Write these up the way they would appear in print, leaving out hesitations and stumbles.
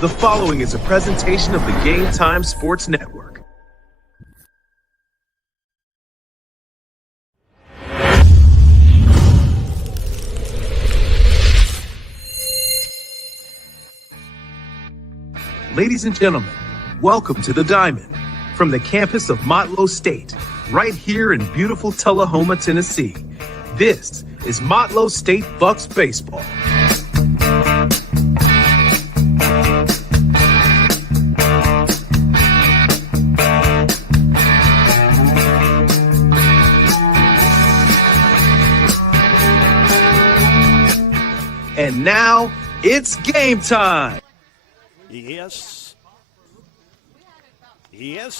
The following is a presentation of the Game Time Sports Network. Ladies and gentlemen, welcome to the Diamond from the campus of Motlow State, right here in beautiful Tullahoma, Tennessee. This is Motlow State Bucks Baseball. And now, it's game time. Yes,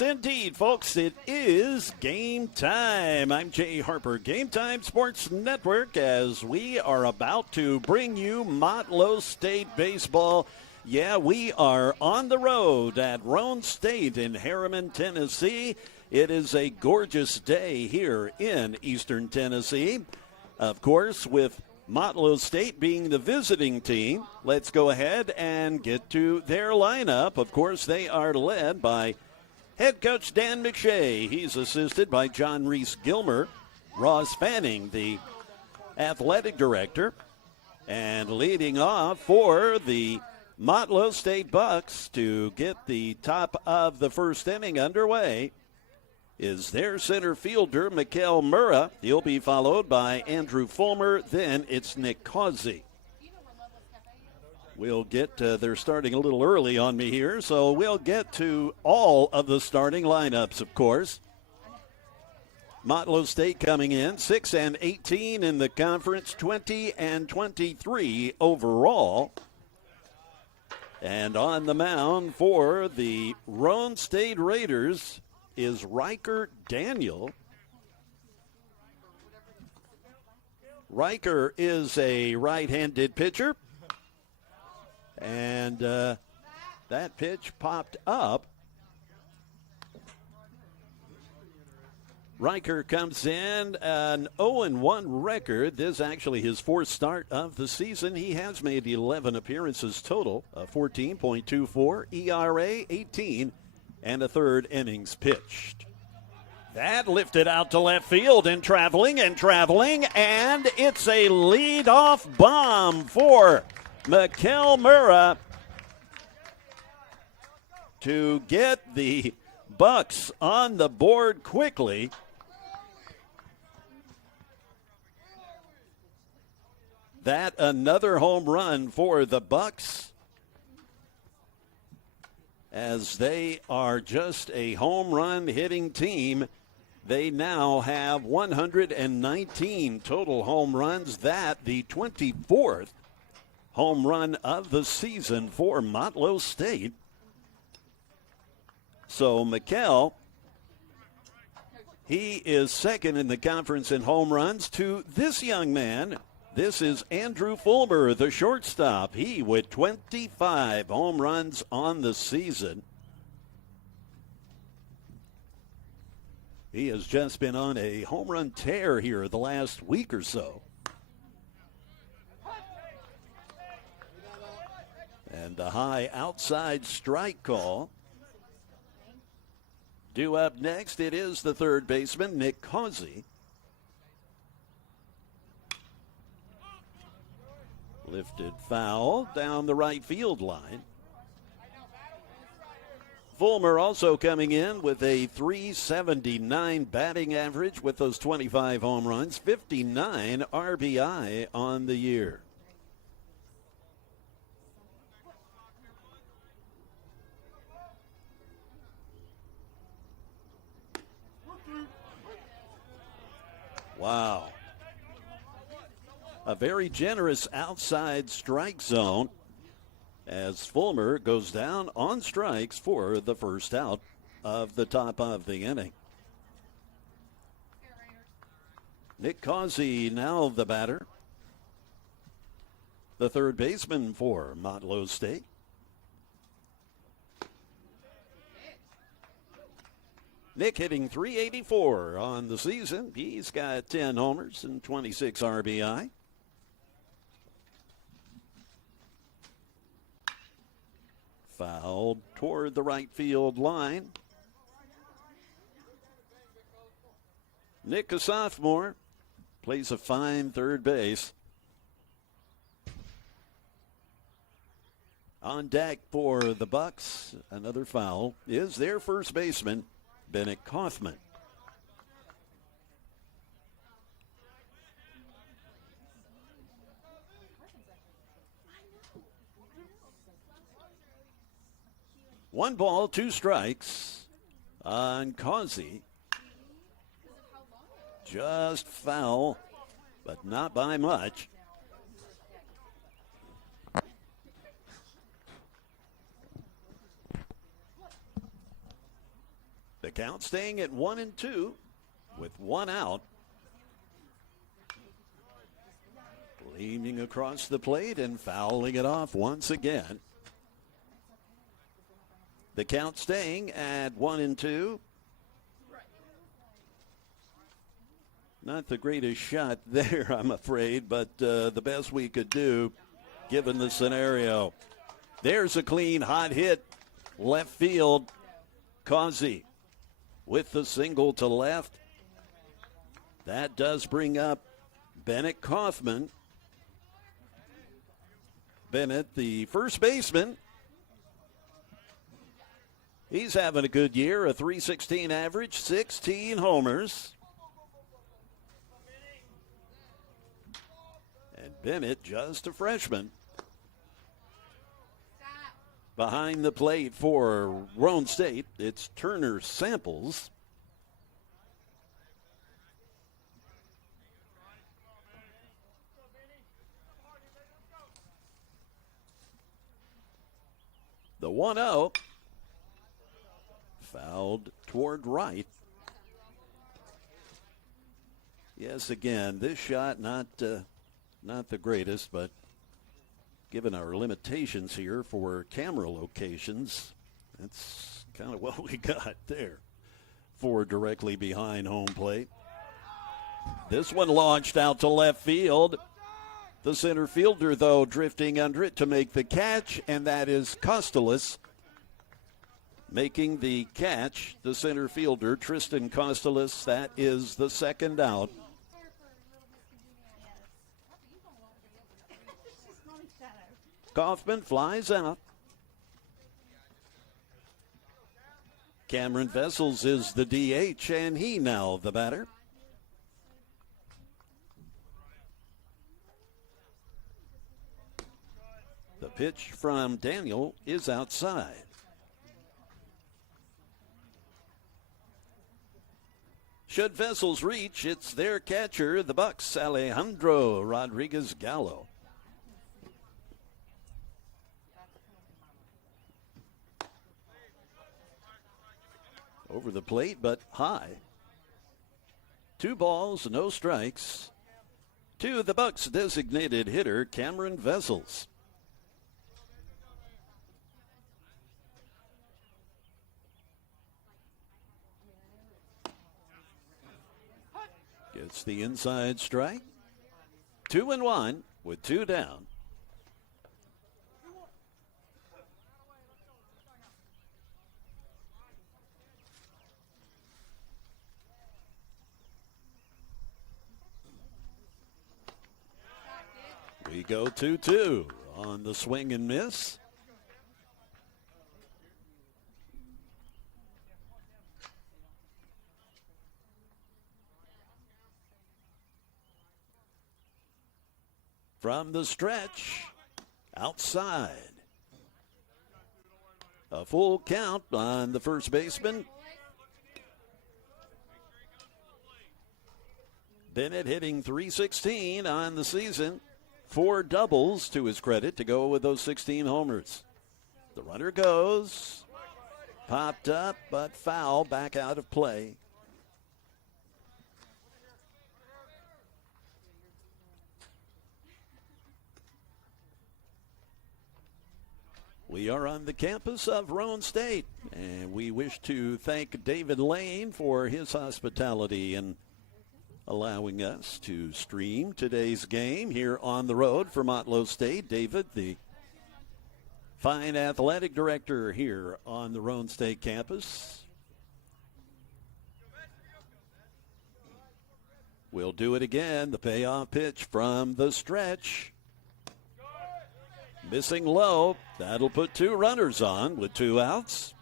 indeed, folks. It is game time. I'm Jay Harper, Game Time Sports Network, as we are about to bring you Motlow State Baseball. Yeah, we are on the road at Roane State in Harriman, Tennessee. It is a gorgeous day here in Eastern Tennessee. Of course, with Motlow State being the visiting team, let's go ahead and get to their lineup. Of course, they are led by head coach Dan McShay. He's assisted by John Reese Gilmer, Ross Fanning, the athletic director. And leading off for the Motlow State Bucks to get the top of the first inning underway is their center fielder, Mikael Murrah. He'll be followed by Andrew Fulmer. Then it's Nick Causey. We'll get, they're starting a little early on me here, so we'll get to all of the starting lineups, of course. Motlow State coming in 6-18 in the conference, 20-23 overall. And on the mound for the Roane State Raiders is Riker Daniel. Riker is a right-handed pitcher, and that pitch popped up. Riker comes in an 0-1 record. This is actually his fourth start of the season. He has made 11 appearances total, a 14.24 ERA, 18 and a third innings pitched. That lifted out to left field and traveling, and it's a leadoff bomb for Mikael Murrah to get the Bucks on the board quickly. That another home run for the Bucks, as they are just a home run hitting team. They now have 119 total home runs. That the 24th home run of the season for Motlow State. So Mikael, he is second in the conference in home runs to this young man. This is Andrew Fulmer, the shortstop. He with 25 home runs on the season. He has just been on a home run tear here the last week or so. And the high outside strike call. Due up next, it is the third baseman, Nick Causey. Lifted foul down the right field line. Fulmer also coming in with a .379 batting average with those 25 home runs, 59 RBI on the year. Wow. A very generous outside strike zone as Fulmer goes down on strikes for the first out of the top of the inning. Nick Causey now the batter, the third baseman for Motlow State. Nick hitting .384 on the season. He's got 10 homers and 26 RBI. Fouled toward the right field line. Nick, a sophomore, plays a fine third base. On deck for the Bucks, another foul, is their first baseman, Bennett Kaufman. One ball, two strikes on Causey. Just foul, but not by much. The count staying at 1-2 with one out. Leaning across the plate and fouling it off once again. The count staying at 1-2. Not the greatest shot there, I'm afraid, but the best we could do given the scenario. There's a clean, hot hit. Left field. Causey with the single to left. That does bring up Bennett Kaufman. Bennett, the first baseman. He's having a good year, a .316 average, 16 homers. And Bennett, just a freshman. Behind the plate for Roane State, it's Turner Samples. The 1-0. Fouled toward right. Yes, again, this shot not the greatest, but given our limitations here for camera locations, that's kind of what we got there for directly behind home plate. This one launched out to left field. The center fielder, though, drifting under it to make the catch, and that is Costellas making the catch. The center fielder, Tristan Costellas, that is the second out. Kaufman flies out. Cameron Vessels is the DH, and he now the batter. The pitch from Daniel is outside. Should Vessels reach, it's their catcher, the Bucks, Alejandro Rodriguez Gallo. Over the plate, but high. 2 balls, no strikes. To the Bucks' designated hitter, Cameron Vessels. Gets the inside strike. 2-1 with 2 down. We go 2-2 on the swing and miss. From the stretch, outside. A full count on the first baseman. Bennett hitting .316 on the season. 4 doubles to his credit to go with those 16 homers. The runner goes. Popped up, but foul, back out of play. We are on the campus of Roane State, and we wish to thank David Lane for his hospitality and allowing us to stream today's game here on the road for Motlow State. David, the fine athletic director here on the Roane State campus. We'll do it again. The payoff pitch from the stretch. Missing low. That'll put 2 runners on with 2 outs.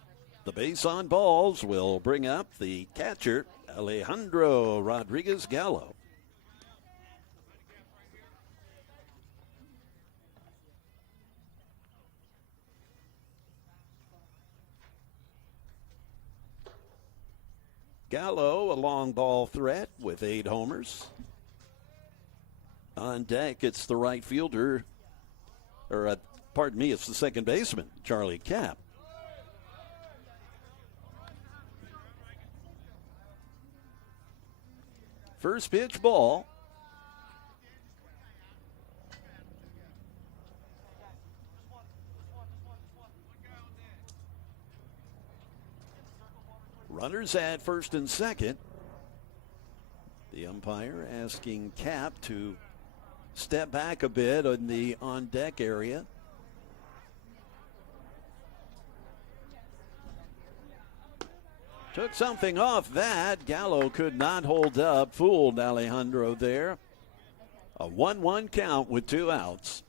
The base on balls will bring up the catcher, Alejandro Rodriguez Gallo. Gallo, a long ball threat with 8 homers. On deck, it's the right fielder, it's the second baseman, Charlie Kapp. First pitch ball. Runners at first and second. The umpire asking Kapp to step back a bit in the on-deck area. Took something off that. Gallo could not hold up. Fooled Alejandro there. A 1-1 count with 2 outs.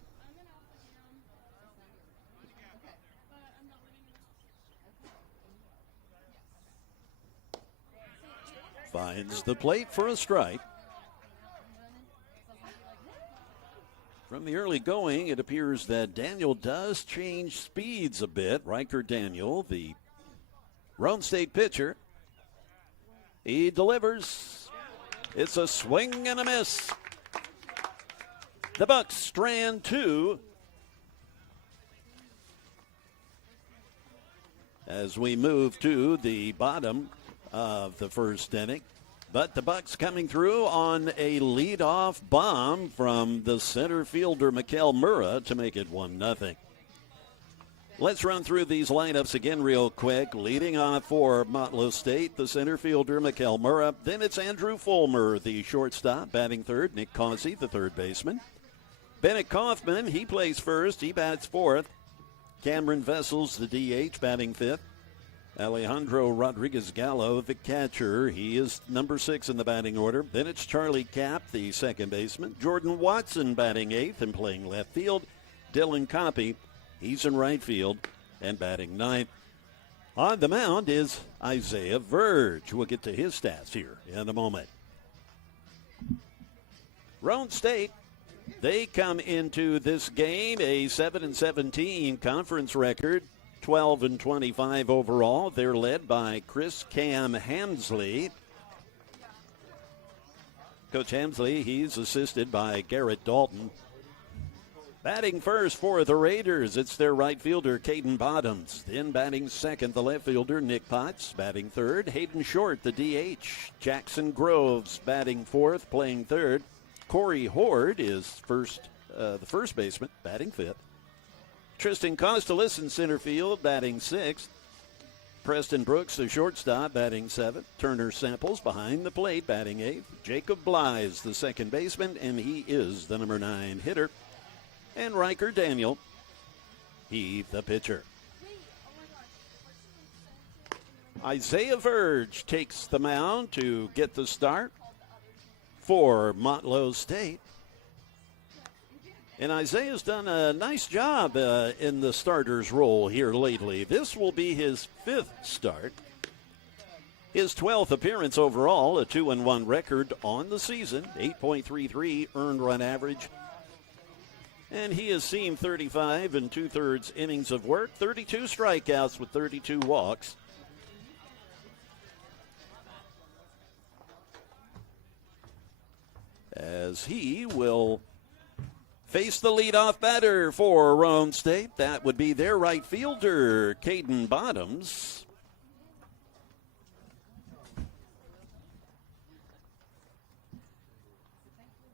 Finds the plate for a strike. From the early going, it appears that Daniel does change speeds a bit. Riker Daniel, the Roane State pitcher. He delivers. It's a swing and a miss. The Bucks strand 2. As we move to the bottom of the first inning. But the Bucks coming through on a leadoff bomb from the center fielder, Mikael Murrah, to make it 1-0. Let's run through these lineups again real quick. Leading off for Motlow State, the center fielder, Mikael Murrah. Then it's Andrew Fulmer, the shortstop, batting third. Nick Causey, the third baseman. Bennett Kaufman, he plays first. He bats fourth. Cameron Vessels, the DH, batting fifth. Alejandro Rodriguez Gallo, the catcher. He is number 6 in the batting order. Then it's Charlie Kapp, the second baseman. Jordan Watson batting 8th and playing left field. Dylan Coppy, he's in right field and batting 9th. On the mound is Isaiah Verge. We'll get to his stats here in a moment. Roane State, they come into this game a 7-17 conference record. 12-25 overall. They're led by Chris Cam Hamsley. Coach Hamsley, he's assisted by Garrett Dalton. Batting first for the Raiders, it's their right fielder, Caden Bottoms. Then batting second, the left fielder, Nick Potts. Batting third, Hayden Short, the DH. Jackson Groves batting fourth, playing third. Corey Horde is the first baseman, batting fifth. Tristan Costalis in center field, batting sixth. Preston Brooks, the shortstop, batting seventh. Turner Samples behind the plate, batting eighth. Jacob Blythe, the second baseman, and he is the number 9 hitter. And Riker Daniel, he the pitcher. Isaiah Verge takes the mound to get the start for Motlow State. And Isaiah's done a nice job in the starter's role here lately. This will be his 5th start. His 12th appearance overall, a 2-1 record on the season, 8.33 earned run average. And he has seen 35 2/3 innings of work, 32 strikeouts with 32 walks. As he will face the leadoff batter for Roane State. That would be their right fielder, Caden Bottoms.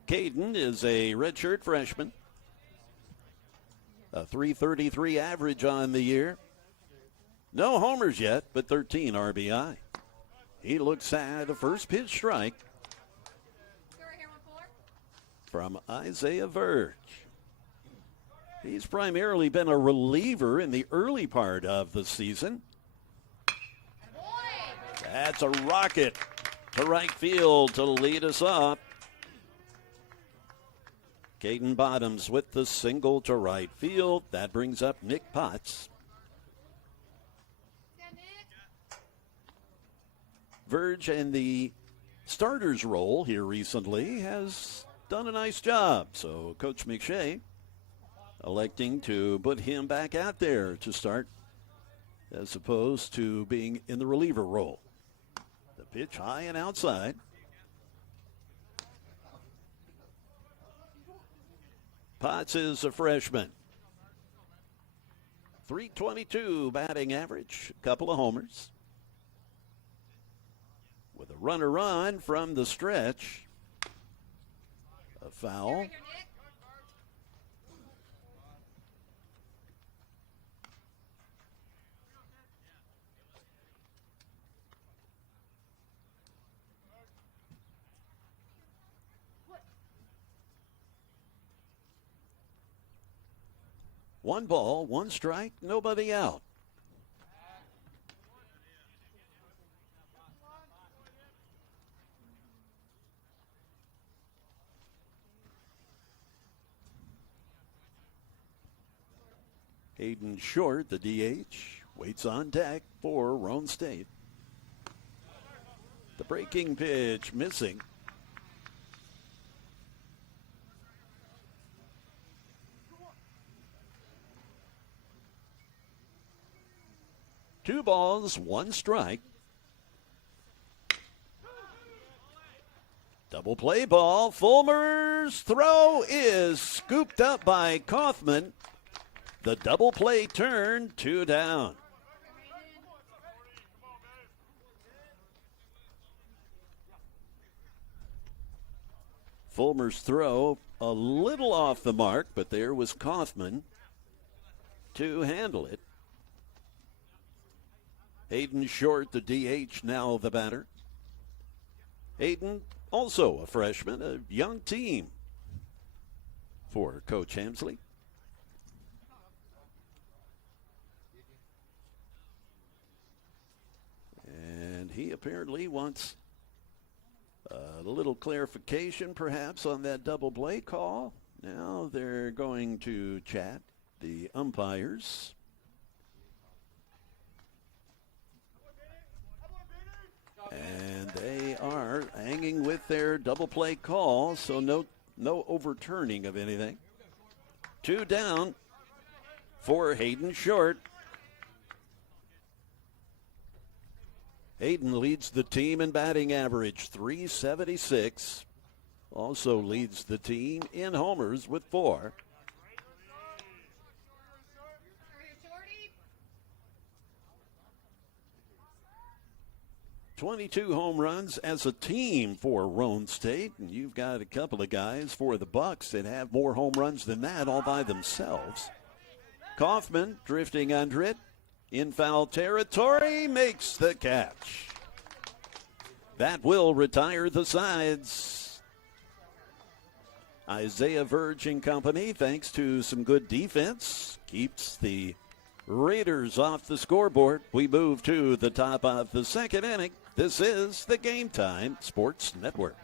Caden is a redshirt freshman. A .333 average on the year. No homers yet, but 13 RBI. He looks at a first pitch strike from Isaiah Verge. He's primarily been a reliever in the early part of the season. That's a rocket to right field to lead us off. Caden Bottoms with the single to right field. That brings up Nick Potts. Verge in the starter's role here recently has done a nice job. So Coach McShay electing to put him back out there to start as opposed to being in the reliever role. The pitch high and outside. Potts is a freshman. .322 batting average, a couple of homers. With a runner on from the stretch. A foul. One ball, one strike, nobody out. Hayden Short, the DH, waits on deck for Roane State. The breaking pitch missing. Two balls, one strike. Double play ball. Fulmer's throw is scooped up by Kaufman. The double play turn, 2 down. Fulmer's throw a little off the mark, but there was Kaufman to handle it. Hayden Short, the DH, now the batter. Hayden, also a freshman, a young team for Coach Hemsley. And he apparently wants a little clarification, perhaps, on that double play call. Now they're going to chat, the umpires. And they are hanging with their double play call, so no overturning of anything. 2 down for Hayden Short. Hayden leads the team in batting average, .376. Also leads the team in homers with 4. 22 home runs as a team for Roane State, and you've got a couple of guys for the Bucks that have more home runs than that all by themselves. Kaufman drifting under it in foul territory, makes the catch. That will retire the sides. Isaiah Verge and company, thanks to some good defense, keeps the Raiders off the scoreboard. We move to the top of the second inning. This is the Game Time Sports Network.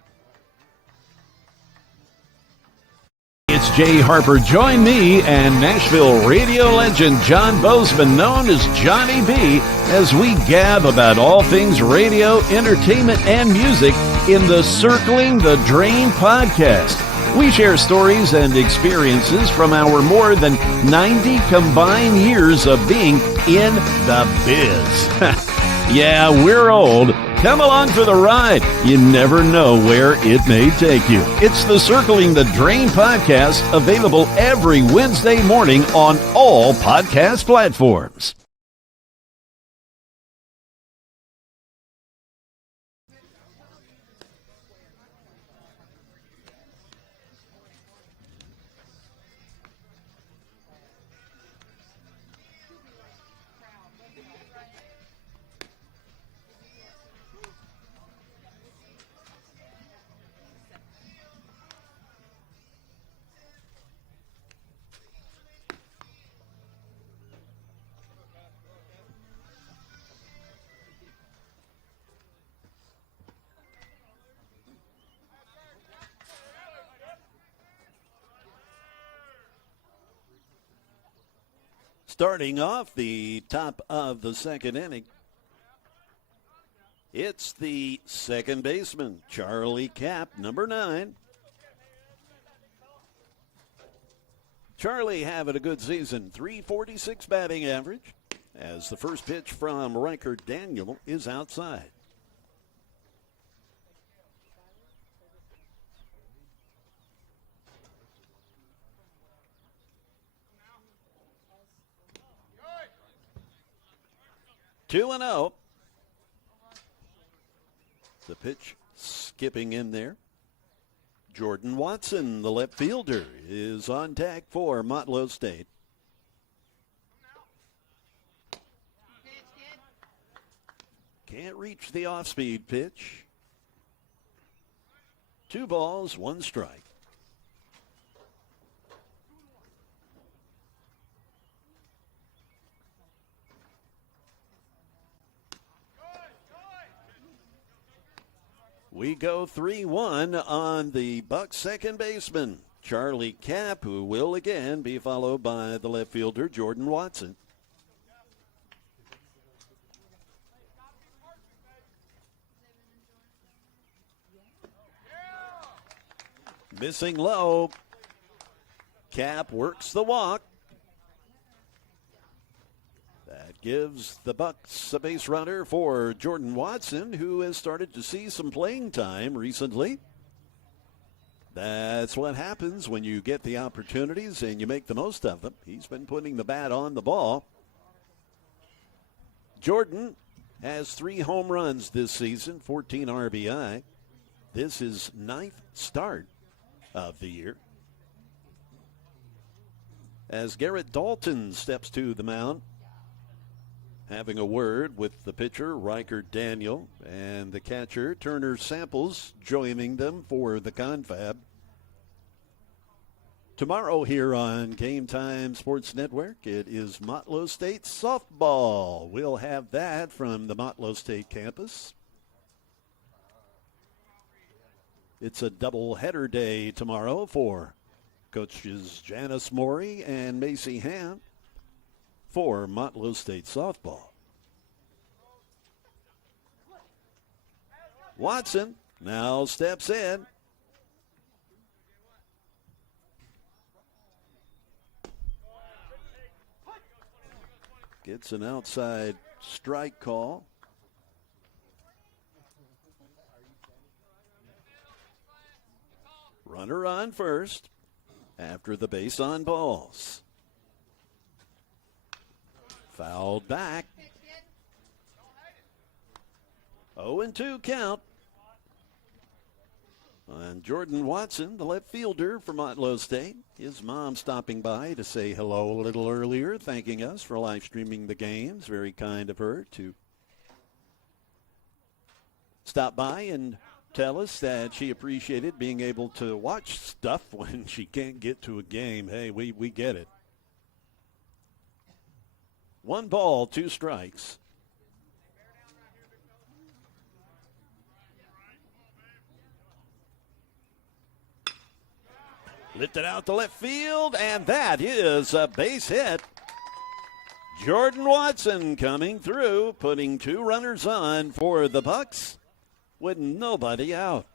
It's Jay Harper. Join me and Nashville radio legend John Bozeman, known as Johnny B, as we gab about all things radio, entertainment, and music in the Circling the Drain podcast. We share stories and experiences from our more than 90 combined years of being in the biz. Yeah, we're old. Come along for the ride. You never know where it may take you. It's the Circling the Drain podcast, available every Wednesday morning on all podcast platforms. starting off the top of the second inning. It's the second baseman, Charlie Cap, number 9. Charlie having a good season, .346 batting average, as the first pitch from Riker Daniel is outside. Two and 0. The pitch skipping in there. Jordan Watson, the left fielder, is on deck for Motlow State. Can't reach the off-speed pitch. 2 balls, 1 strike. We go 3-1 on the Bucs second baseman, Charlie Cap, who will again be followed by the left fielder, Jordan Watson. Missing low. Cap works the walk. That gives the Bucs a base runner for Jordan Watson, who has started to see some playing time recently. That's what happens when you get the opportunities and you make the most of them. He's been putting the bat on the ball. Jordan has 3 home runs this season, 14 RBI. This is 9th start of the year. As Garrett Dalton steps to the mound, having a word with the pitcher, Riker Daniel, and the catcher, Turner Samples, joining them for the confab. Tomorrow here on Game Time Sports Network, it is Motlow State softball. We'll have that from the Motlow State campus. It's a double-header day tomorrow for coaches Janice Morey and Macy Ham for Motlow State softball. Watson now steps in. Gets an outside strike call. Runner on first after the base on balls. Fouled back. 0-2 count on Jordan Watson, the left fielder for Motlow State. His mom stopping by to say hello a little earlier, thanking us for live streaming the games. Very kind of her to stop by and tell us that she appreciated being able to watch stuff when she can't get to a game. Hey, we get it. 1 ball, 2 strikes. Lifted out to left field, and that is a base hit. Jordan Watson coming through, putting 2 runners on for the Bucs with nobody out.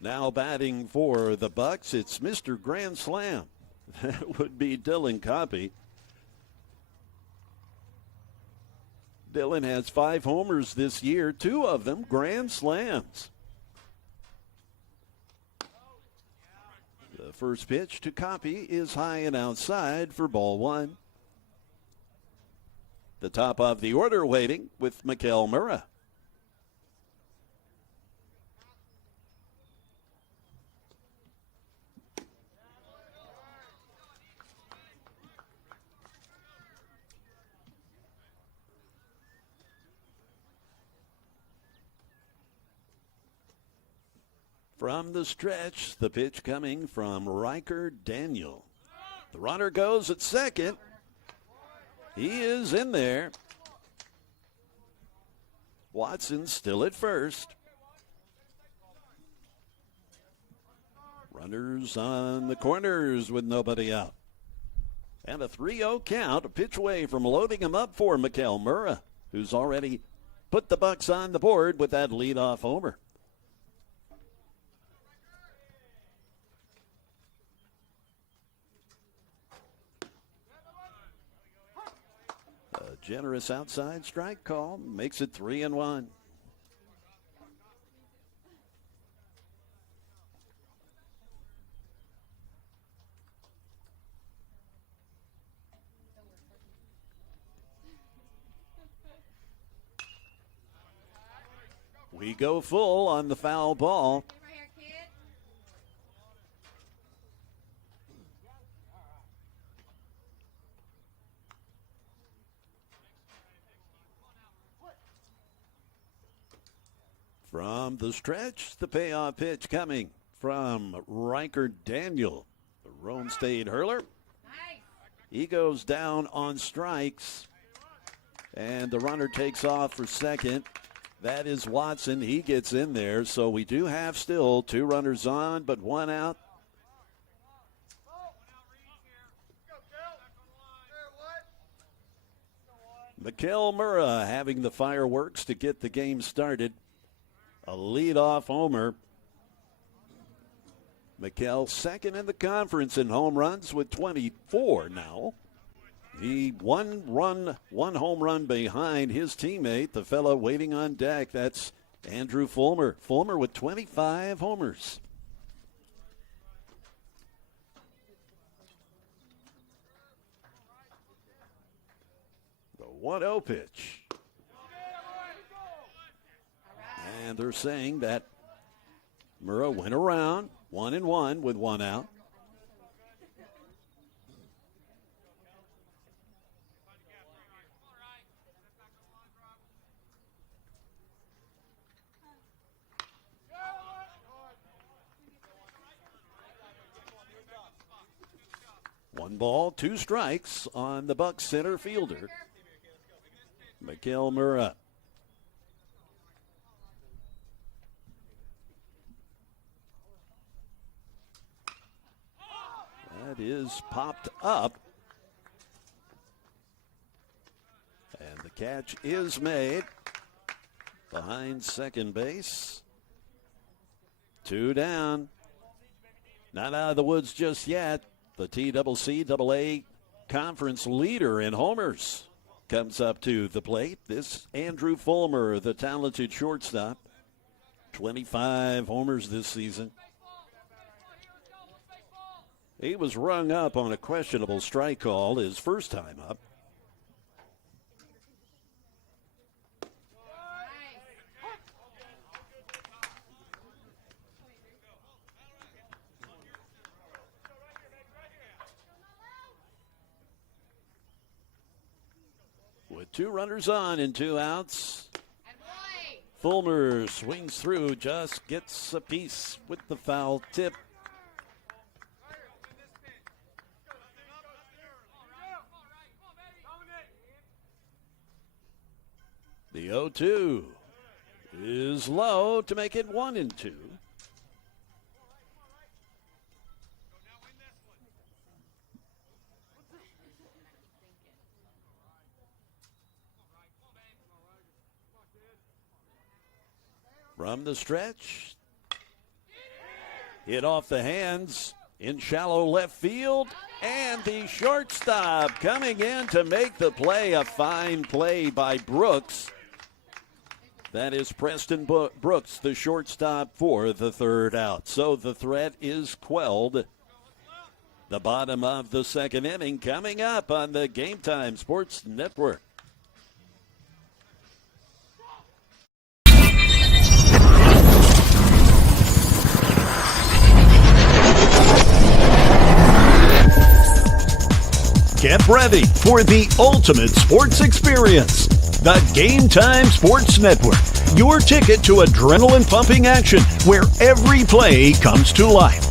Now batting for the Bucs, it's Mr. Grand Slam. That would be Dylan Coppy. Dylan has 5 homers this year, 2 of them grand slams. The first pitch to Coppy is high and outside for ball 1. The top of the order waiting with Mikael Murrah. From the stretch, the pitch coming from Riker Daniel. The runner goes at second. He is in there. Watson still at first. Runners on the corners with nobody out. And a 3-0 count, a pitch away from loading him up for Mikael Murrah, who's already put the Bucks on the board with that leadoff homer. A generous outside strike call makes it 3-1. We go full on the foul ball. From the stretch, the payoff pitch coming from Riker Daniel, the Roane State hurler. He goes down on strikes, and the runner takes off for second. That is Watson. He gets in there, so we do have still 2 runners on, but 1 out. Mikael Murrah having the fireworks to get the game started. A leadoff homer. Mikael second in the conference in home runs with 24 now. He one home run behind his teammate, the fellow waiting on deck. That's Andrew Fulmer. Fulmer with 25 homers. The 1-0 pitch. And they're saying that Murrah went around 1-1 with 1 out. One ball, 2 strikes on the Bucks center fielder, Mikael Murrah. That is popped up. And the catch is made behind second base. 2 down. Not out of the woods just yet. The TCCAA conference leader in homers comes up to the plate. This Andrew Fulmer, the talented shortstop. 25 homers this season. He was rung up on a questionable strike call his first time up. With 2 runners on and 2 outs, Fulmer swings through, just gets a piece with the foul tip. The 0-2 is low to make it 1-2. From the stretch, hit off the hands in shallow left field, and the shortstop coming in to make the play. A fine play by Brooks. That is Preston Brooks, the shortstop, for the 3rd out. So the threat is quelled. The bottom of the 2nd inning coming up on the Game Time Sports Network. Get ready for the ultimate sports experience. The Game Time Sports Network, your ticket to adrenaline-pumping action where every play comes to life.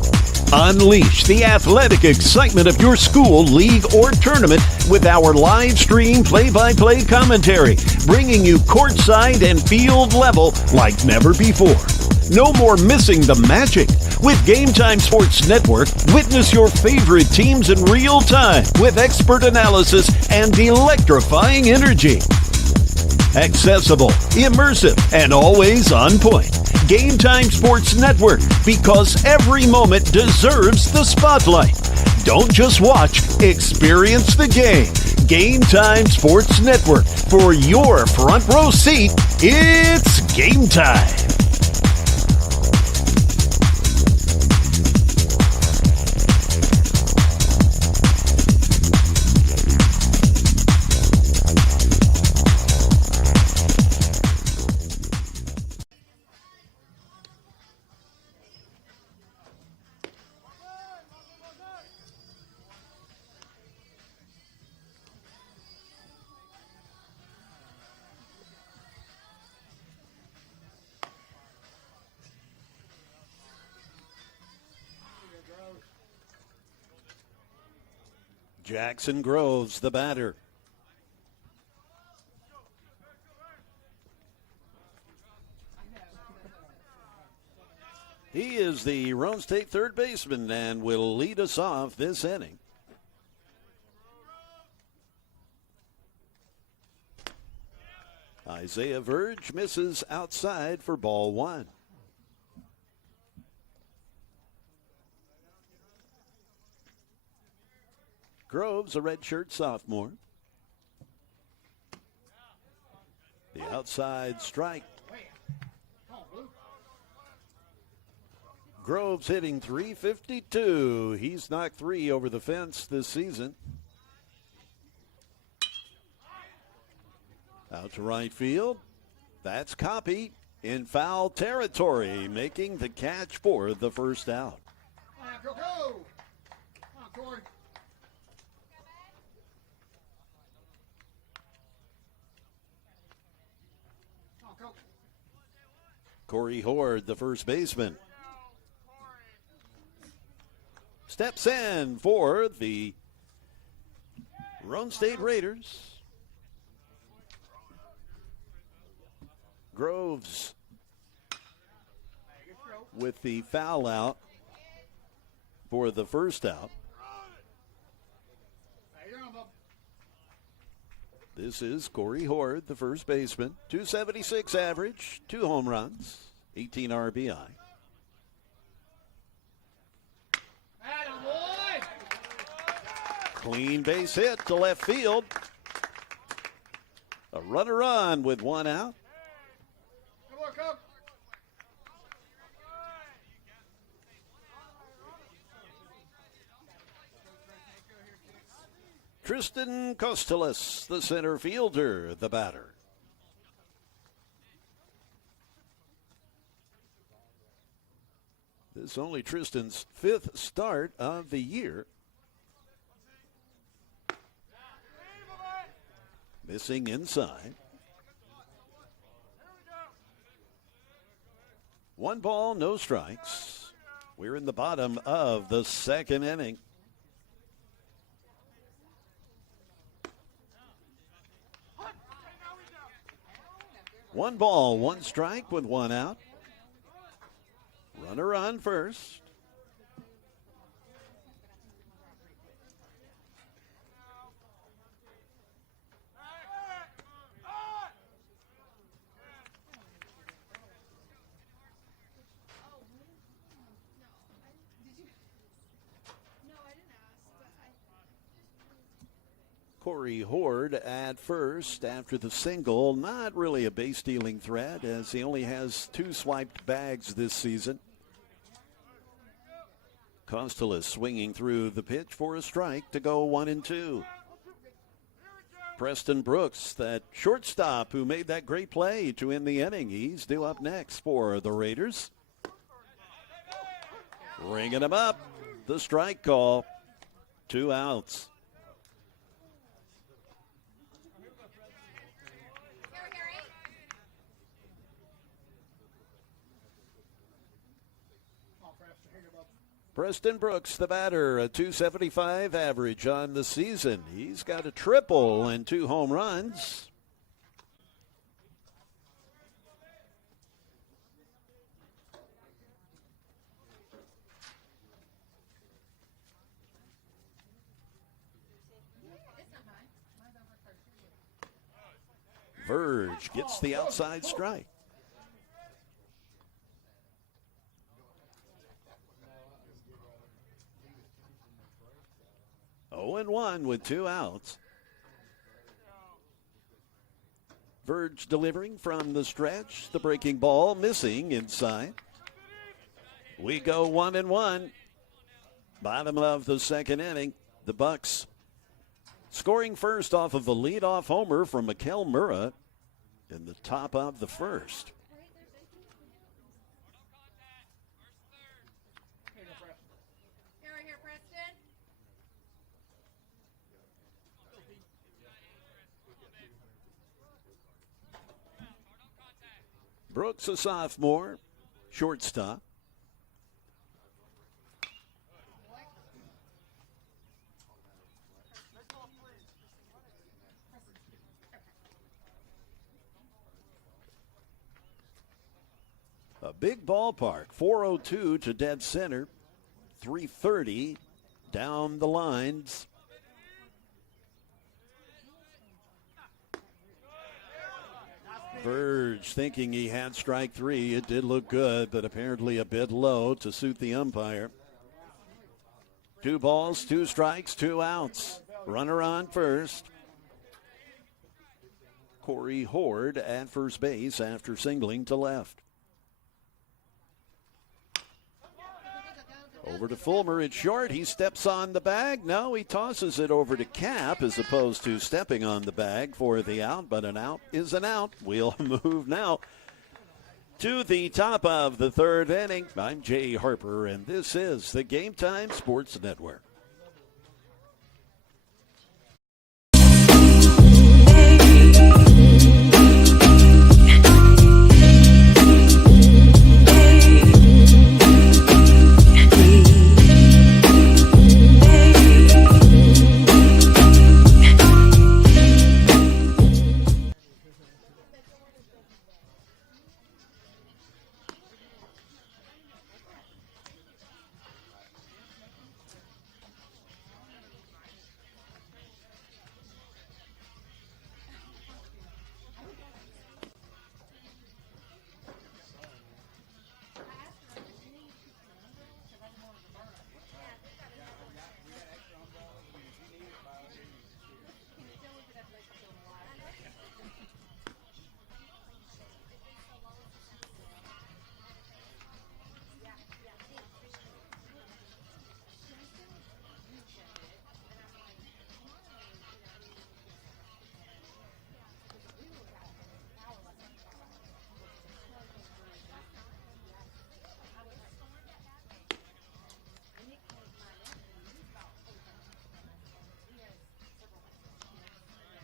Unleash the athletic excitement of your school, league, or tournament with our live stream play-by-play commentary, bringing you courtside and field level like never before. No more missing the magic. With Game Time Sports Network, witness your favorite teams in real time with expert analysis and electrifying energy. Accessible, immersive, and always on point. Game Time Sports Network, because every moment deserves the spotlight. Don't just watch, experience the game. Game Time Sports Network. For your front row seat, it's game time. Jackson Groves, the batter. He is the Roane State third baseman and will lead us off this inning. Isaiah Verge misses outside for ball one. Groves, a redshirt sophomore. The outside strike. Groves hitting .352. He's knocked 3 over the fence this season. Out to right field. That's Copy in foul territory, making the catch for the first out. Go, go! Come on, Corey. Corey Horde, the first baseman, steps in for the Roane State Raiders. Groves with the foul out for the first out. This is Corey Horde, the first baseman. .276 average, 2 home runs, 18 RBI. Clean base hit to left field. A runner on with 1 out. Tristan Costellas, the center fielder, the batter. This is only Tristan's 5th start of the year. Missing inside. 1 ball, no strikes. We're in the bottom of the second inning. One ball, 1 strike with 1 out. Runner on first. Corey Horde at first after the single. Not really a base stealing threat, as he only has 2 swiped bags this season. Costellas swinging through the pitch for a strike to go 1-2. Preston Brooks, that shortstop who made that great play to end the inning. He's due up next for the Raiders. Ringing him up. The strike call. 2 outs. Preston Brooks, the batter, a .275 average on the season. He's got a triple and 2 home runs. Verge gets the outside strike. Oh, and 1 with 2 outs. Verge delivering from the stretch. The breaking ball missing inside. We go 1-1. Bottom of the second inning. The Bucks scoring first off of a leadoff homer from Mikael Murra in the top of the first. Brooks, a sophomore, shortstop. A big ballpark, 402 to dead center, 330 down the lines. Verge thinking he had strike 3. It did look good, but apparently a bit low to suit the umpire. 2 balls, 2 strikes, 2 outs. Runner on first. Corey Horde at first base after singling to left. Over to Fulmer at short. He steps on the bag. No, he tosses it over to Cap as opposed to stepping on the bag for the out, but an out is an out. We'll move now to the top of the third inning. I'm Jay Harper, and this is the Game Time Sports Network.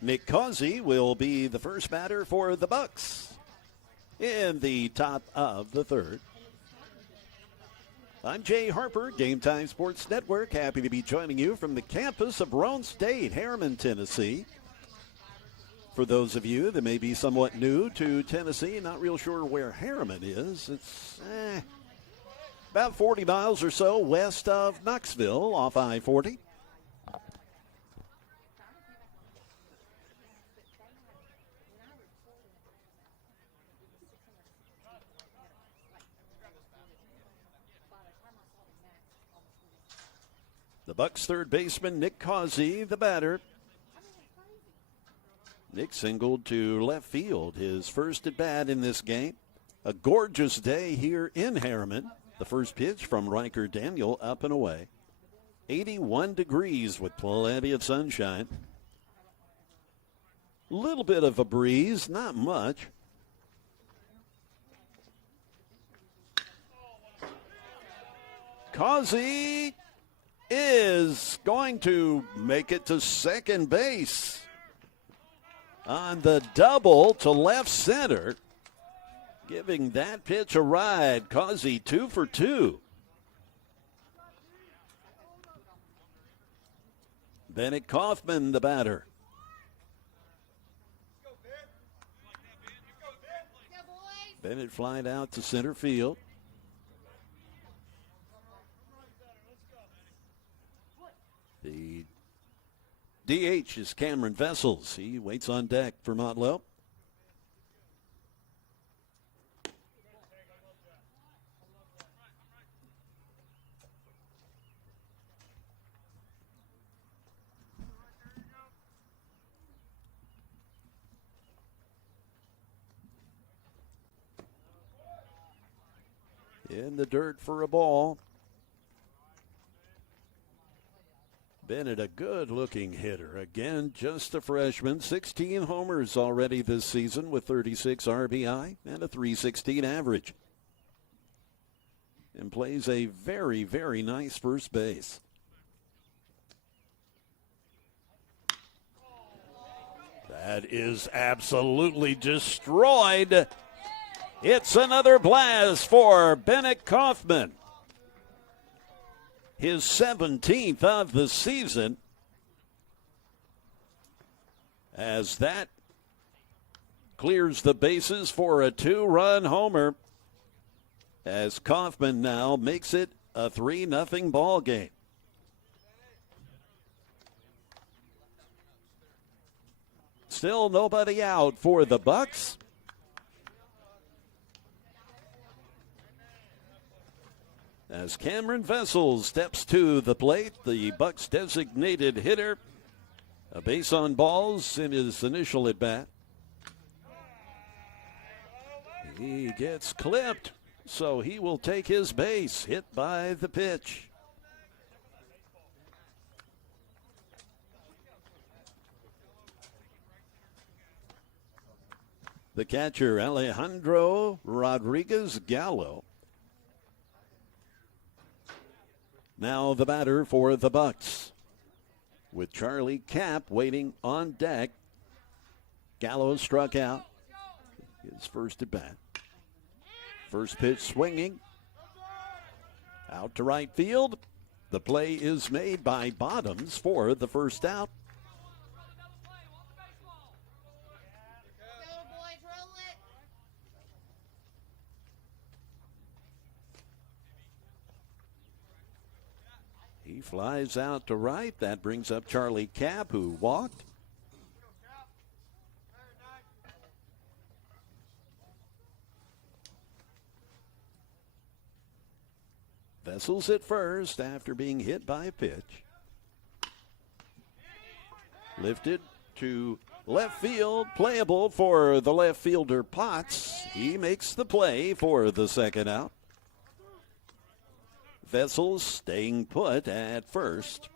Nick Causey will be the first batter for the Bucks in the top of the third. I'm Jay Harper, Game Time Sports Network. Happy to be joining you from the campus of Roane State, Harriman, Tennessee. For those of you that may be somewhat new to Tennessee, not real sure where Harriman is, it's about 40 miles or so west of Knoxville off I-40. The Bucks' third baseman, Nick Causey, the batter. Nick singled to left field, his first at bat in this game. A gorgeous day here in Harriman. The first pitch from Riker Daniel up and away. 81 degrees with plenty of sunshine. A little bit of a breeze, not much. Causey is going to make it to second base on the double to left center, giving that pitch a ride. Causey 2 for 2. Bennett Kaufman, the batter. Bennett flying out to center field. The DH is Cameron Vessels. He waits on deck for Motlow. in the dirt for a ball. Bennett, a good-looking hitter. Again, just a freshman. 16 homers already this season with 36 RBI and a .316 average. And plays a very, very nice first base. That is absolutely destroyed. It's another blast for Bennett Kaufman. His 17th of the season, as that clears the bases for a 2-run homer, as Kaufman now makes it a 3-0 ball game. Still nobody out for the Bucks. As Cameron Vessels steps to the plate, the Bucks designated hitter, a base on balls in his initial at bat. He gets clipped, so he will take his base, hit by the pitch. The catcher, Alejandro Rodriguez Gallo. Now the batter for the Bucks, with Charlie Kapp waiting on deck. Gallo struck out his first at bat. First pitch swinging. Out to right field. The play is made by Bottoms for the first out. He flies out to right. That brings up Charlie Kapp, who walked. Vessels at first after being hit by a pitch. Lifted to left field, playable for the left fielder Potts. He makes the play for the second out. Vessels staying put at first.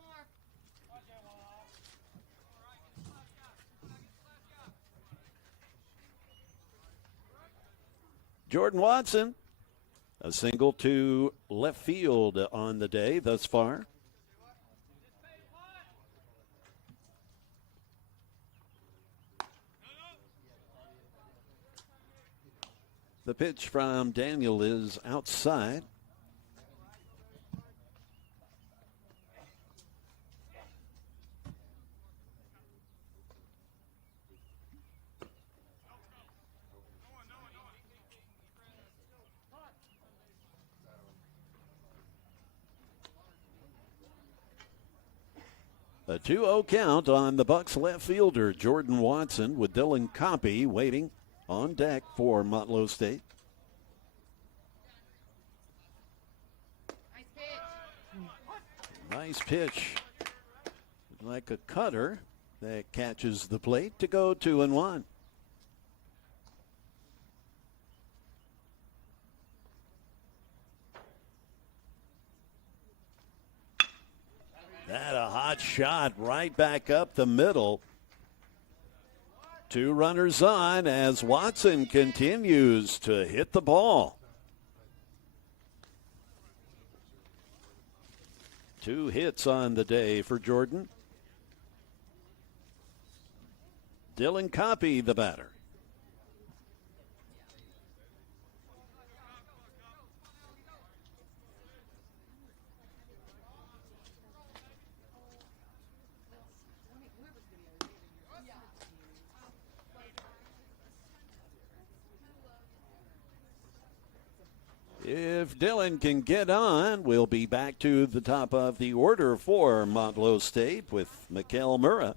Jordan Watson, a single to left field on the day thus far. The pitch from Daniel is outside. A 2-0 count on the Bucks left fielder Jordan Watson, with Dylan Coppy waiting on deck for Motlow State. Nice pitch. Like a cutter that catches the plate to go 2-1. That a hot shot right back up the middle. 2 runners on as Watson continues to hit the ball. 2 hits on the day for Jordan. Dylan Coppy, the batter. If Dylan can get on, we'll be back to the top of the order for Motlow State with Mikael Murrah.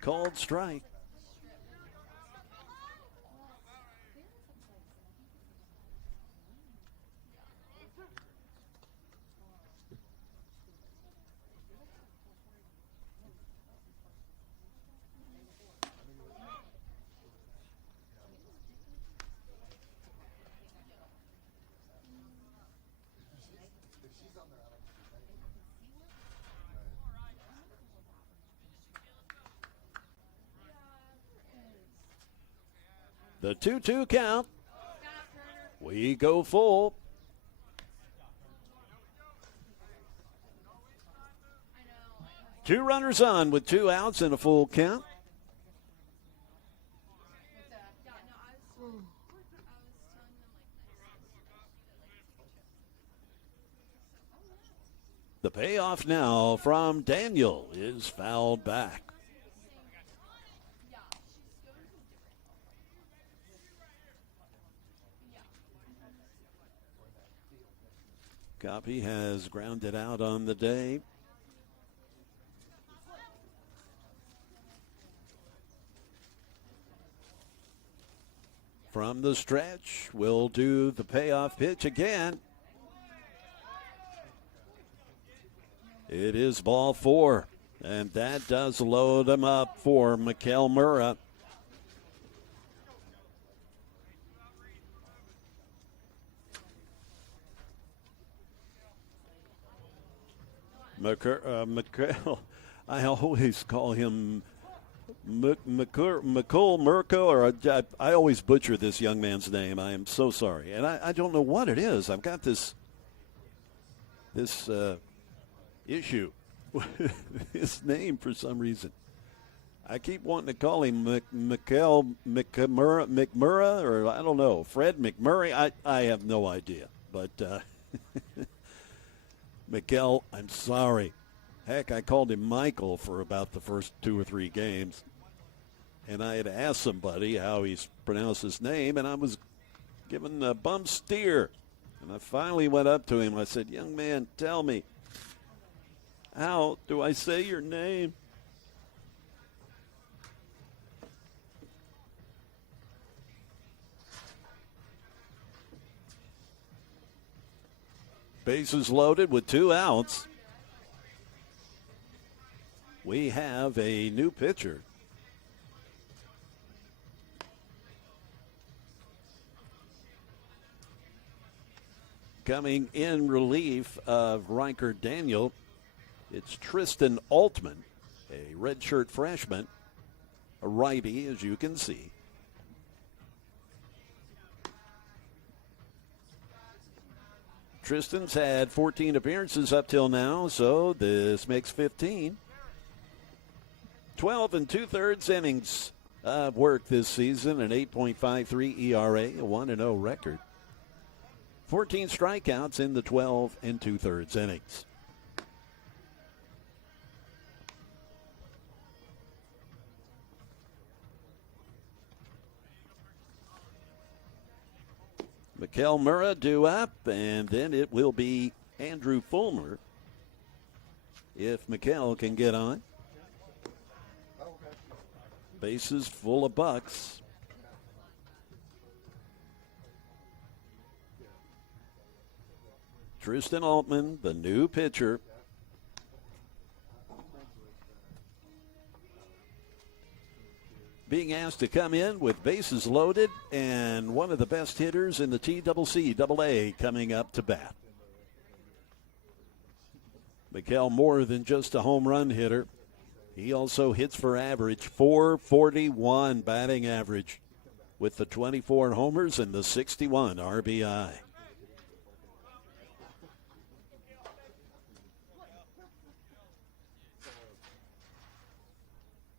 Called strike. The 2-2 count. We go full. Two runners on with 2 outs and a full count. The payoff now from Daniel is fouled back. Copy has grounded out on the day. From the stretch, we'll do the payoff pitch again. It is ball 4, and that does load him up for Mikael Murrah. Mikael, I always call him Mikael Murko, or I always butcher this young man's name. I am so sorry, and I don't know what it is. I've got this issue with his name for some reason. I keep wanting to call him Mikael McMurray, or I don't know, Fred McMurray. I have no idea, but Mikael, I'm sorry. Heck, I called him Michael for about the first 2 or 3 games. And I had asked somebody how he's pronounced his name, and I was given a bum steer. And I finally went up to him. I said, young man, tell me, how do I say your name? Bases loaded with 2 outs. We have a new pitcher. Coming in relief of Riker Daniel, it's Tristan Altman, a redshirt freshman, a righty, as you can see. Tristan's had 14 appearances up till now, so this makes 15. 12 2/3 innings of work this season, an 8.53 ERA, a 1-0 record. 14 strikeouts in the 12 2/3 innings. Mikael Murrah due up, and then it will be Andrew Fulmer if Mikael can get on. Bases full of Bucks. Tristan Altman, the new pitcher. Being asked to come in with bases loaded, and one of the best hitters in the TCCAA coming up to bat. Mikael, more than just a home run hitter. He also hits for average, .441 batting average with the 24 homers and the 61 RBI.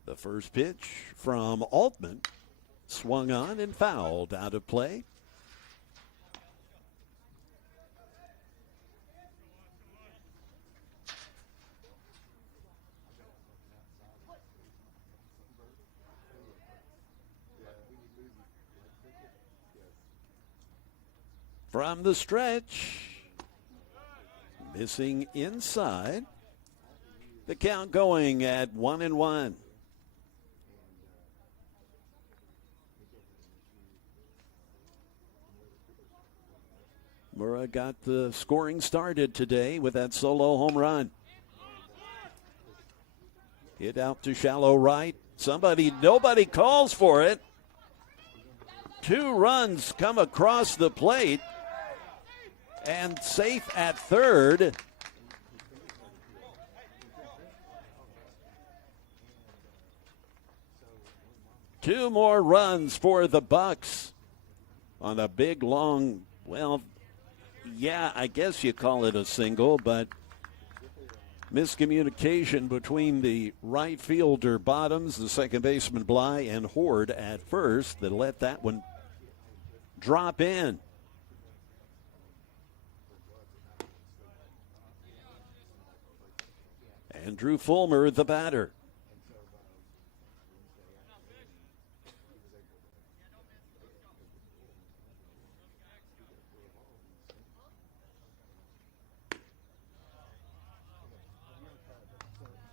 The first pitch from Altman, swung on and fouled out of play. From the stretch, missing inside. The count going at 1-1. Murrah got the scoring started today with that solo home run. Hit out to shallow right. Nobody calls for it. 2 runs come across the plate. And safe at third. Two more runs for the Bucks on a big, long, I guess you call it a single, but miscommunication between the right fielder Bottoms, the second baseman Bly, and Horde at first that let that one drop in. Andrew Fulmer, the batter.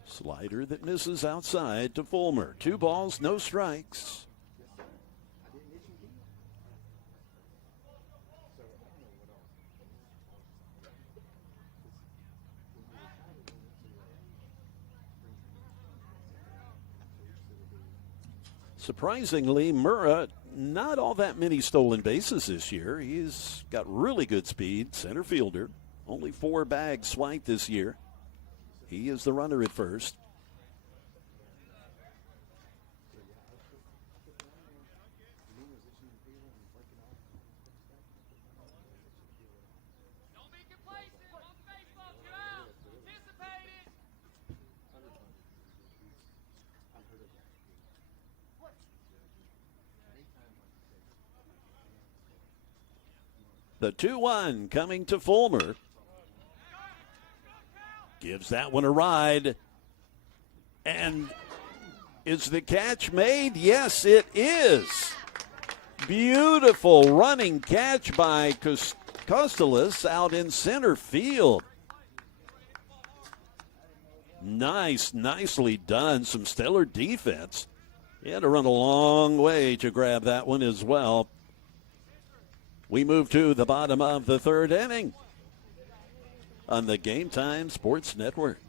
Slider that misses outside to Fulmer. 2 balls, no strikes. Surprisingly, Murrah, not all that many stolen bases this year. He's got really good speed, center fielder. Only 4 bags swiped this year. He is the runner at first. The 2-1 coming to Fulmer. Gives that one a ride. And is the catch made? Yes, it is. Beautiful running catch by Costellas out in center field. Nicely done. Some stellar defense. He had to run a long way to grab that one as well. We move to the bottom of the 3rd inning on the Game Time Sports Network.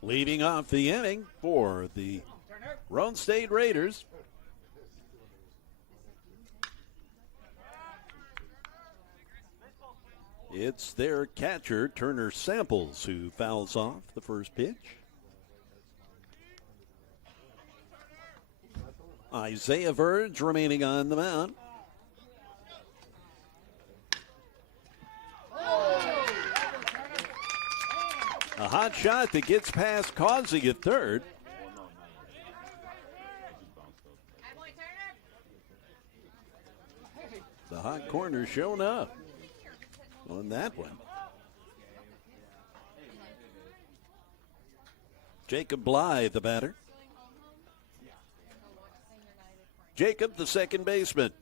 Leading off the inning for the Roane State Raiders. It's their catcher, Turner Samples, who fouls off the first pitch. Isaiah Verge remaining on the mound. A hot shot that gets past Causey at third. corner showing up on that one. Jacob Bly, the batter. Jacob, the second baseman.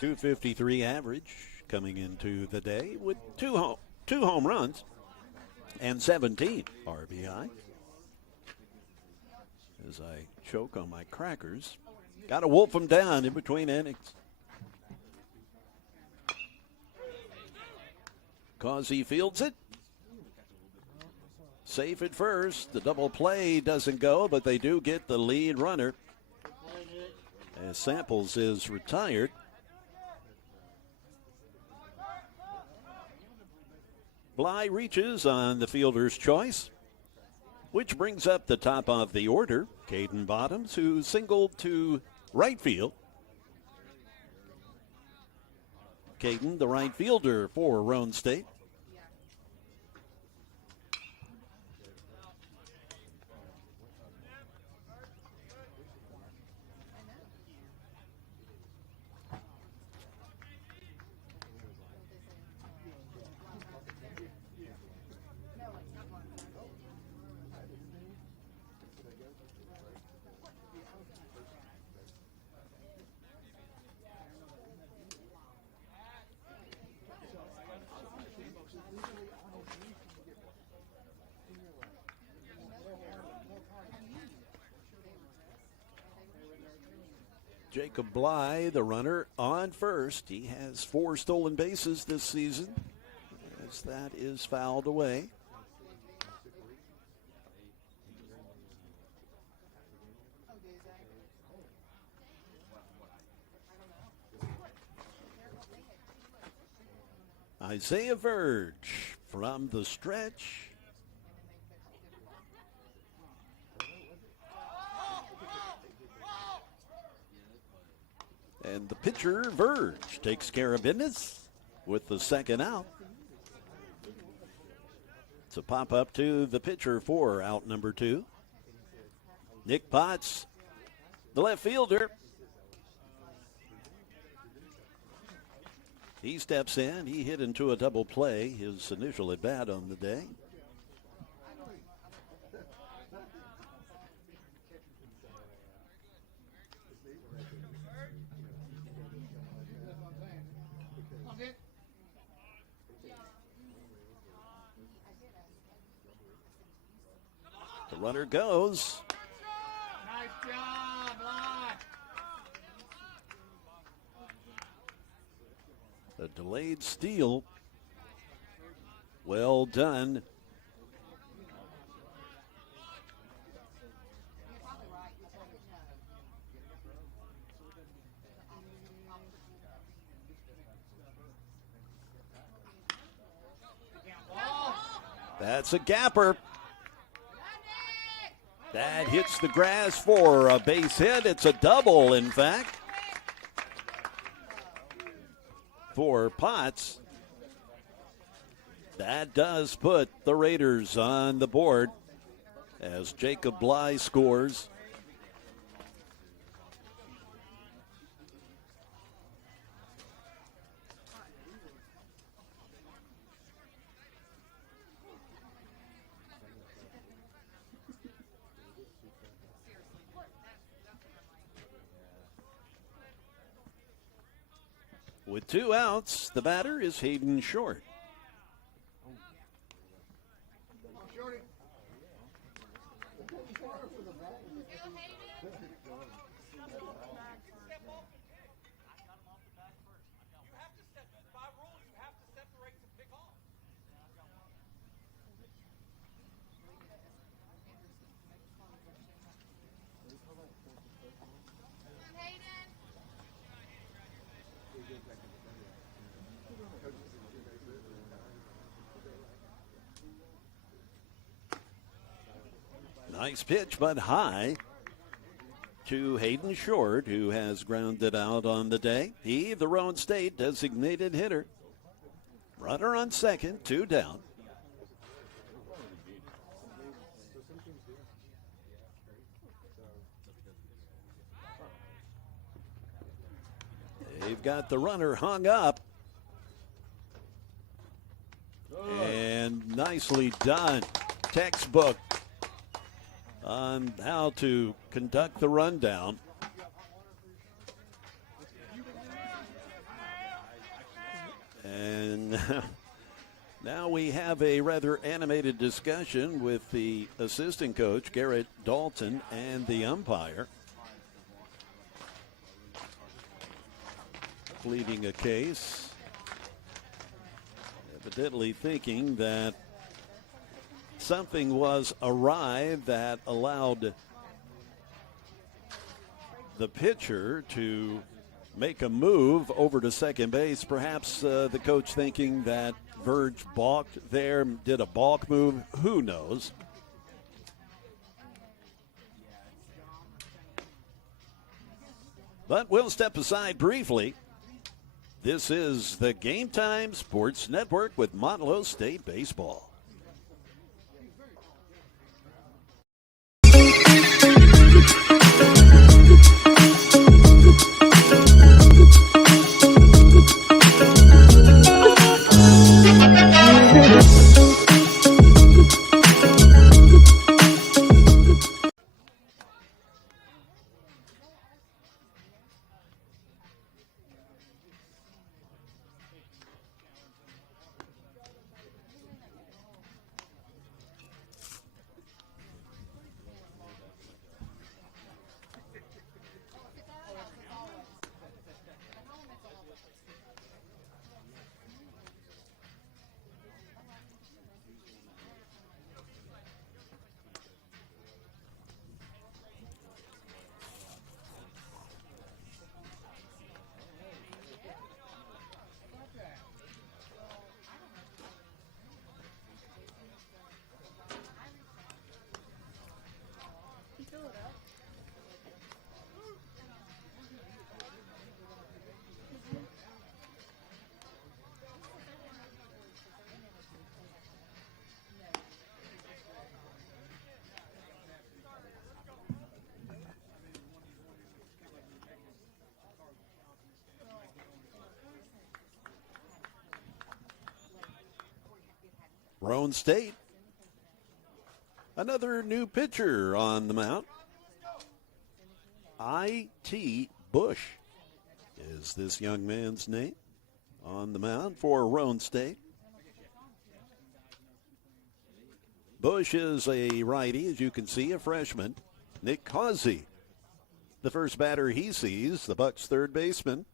.253 average coming into the day with two home runs and 17 RBI. As I choke on my crackers, got to wolf them down in between innings. Causey fields it. Safe at first. The double play doesn't go, but they do get the lead runner as Samples is retired. Bly reaches on the fielder's choice, which brings up the top of the order, Caden Bottoms, who singled to right field. Caden, the right fielder for Roane State. Jacob Bly, the runner, on first. He has 4 stolen bases this season, as that is fouled away. Isaiah Verge from the stretch. And the pitcher, Verge, takes care of business with the second out. It's a pop-up to the pitcher for out number 2. Nick Potts, the left fielder. He steps in. He hit into a double play, his initial at-bat on the day. The runner goes. Nice job, Bly. A delayed steal. Well done. That's a gapper. That hits the grass for a base hit. It's a double, in fact, for Potts. That does put the Raiders on the board as Jacob Bly scores. With 2 outs, the batter is Hayden Short. Shorty. Nice pitch, but high to Hayden Short, who has grounded out on the day. He, the Roane State designated hitter. Runner on second, 2 down. They've got the runner hung up. And nicely done. Textbook on how to conduct the rundown. And now we have a rather animated discussion with the assistant coach, Garrett Dalton, and the umpire. Pleading a case. Evidently thinking that something was awry that allowed the pitcher to make a move over to second base. Perhaps the coach thinking that Verge balked there, did a balk move. Who knows? But we'll step aside briefly. This is the Game Time Sports Network with Motlow State Baseball. Roane State, another new pitcher on the mound. I.T. Bush is this young man's name on the mound for Roane State. Bush is a righty, as you can see, a freshman. Nick Causey, the first batter he sees, the Bucs' third baseman.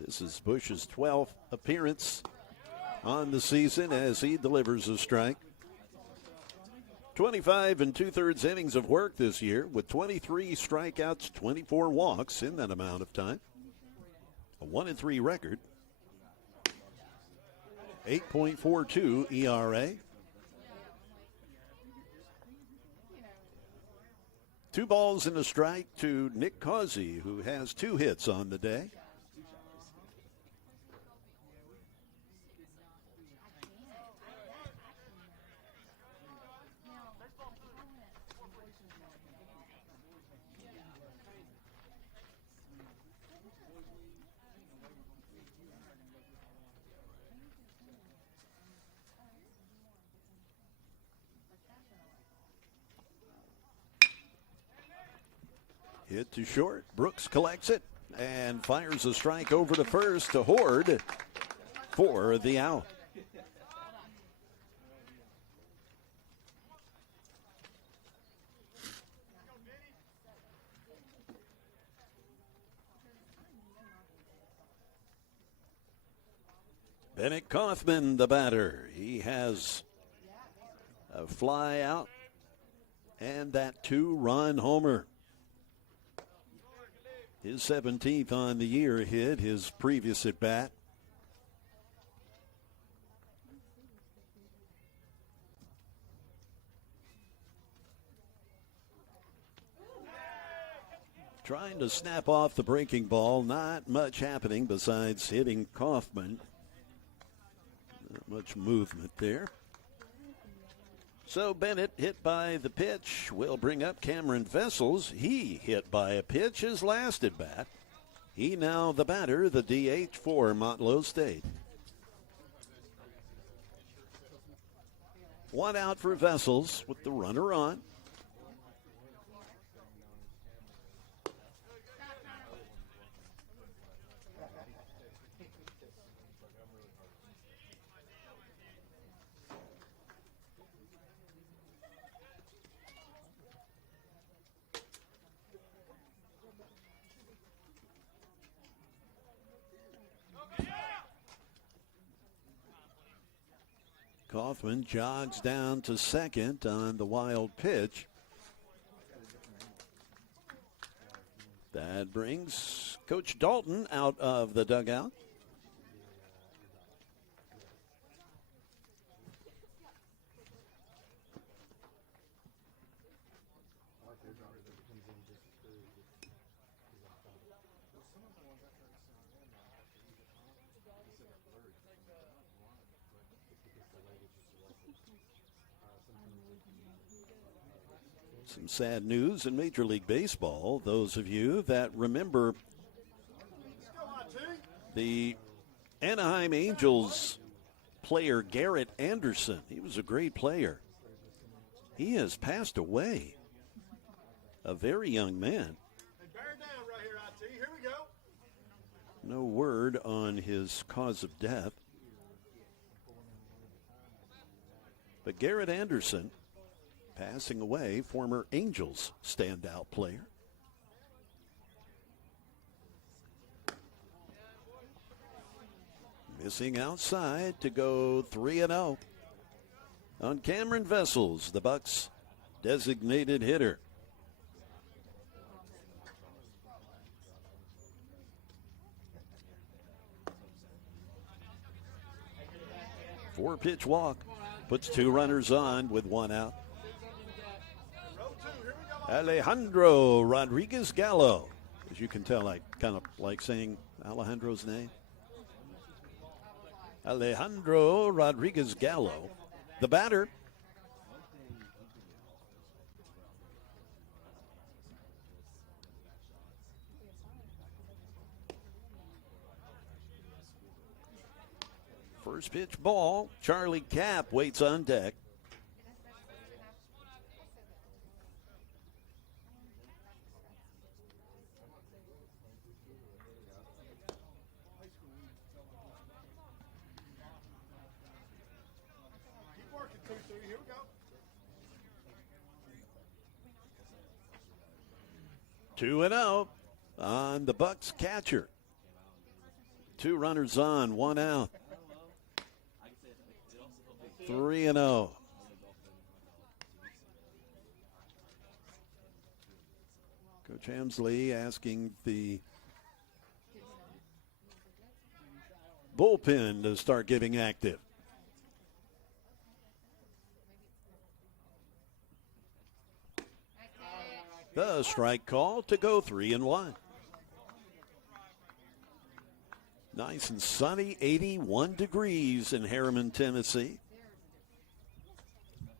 This is Bush's 12th appearance on the season as he delivers a strike. 25 2/3 innings of work this year with 23 strikeouts, 24 walks in that amount of time. A 1-3 record. 8.42 ERA. 2 balls and a strike to Nick Causey, who has 2 hits on the day. Hit to short. Brooks collects it and fires a strike over to first to Horde for the out. Bennett Kaufman, the batter. He has a fly out and that 2-run homer. His 17th on the year hit his previous at bat. Trying to snap off the breaking ball. Not much happening besides hitting Kaufman. Not much movement there. So Bennett hit by the pitch. Will bring up Cameron Vessels. He hit by a pitch his last at bat. He now the batter, the DH for Motlow State. One out for Vessels with the runner on. Kaufman jogs down to second on the wild pitch. That brings Coach Dalton out of the dugout. Some sad news in Major League Baseball. Those of you that remember the Anaheim Angels player Garrett Anderson, he was a great player. He has passed away. A very young man. Bear down right here, IT. Here we go. No word on his cause of death. But Garrett Anderson, passing away, former Angels standout player. Missing outside to go 3-0 on Cameron Vessels, the Bucks' designated hitter. Four-pitch walk puts two runners on with one out. Alejandro Rodriguez Gallo. As you can tell, I kind of like saying Alejandro's name. Alejandro Rodriguez Gallo, the batter. First pitch ball. Charlie Kapp waits on deck. Keep working, 2-3. Here we go. 2-0 on the Bucks catcher. Two runners on, one out. 3-0. Coach Hamsley asking the bullpen to start getting active. The strike call to go 3-1. Nice and sunny, 81 degrees in Harriman, Tennessee.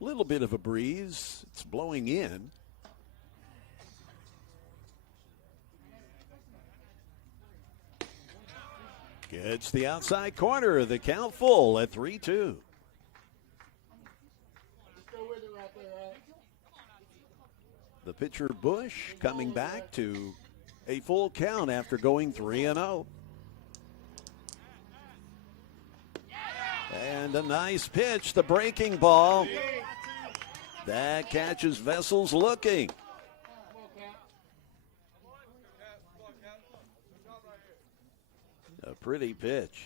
Little bit of a breeze. It's blowing in. Gets the outside corner. The count full at 3-2. Just go with it right there, right? The pitcher Bush coming back to a full count after going 3-0. And a nice pitch, the breaking ball. That catches Vessels looking. A pretty pitch.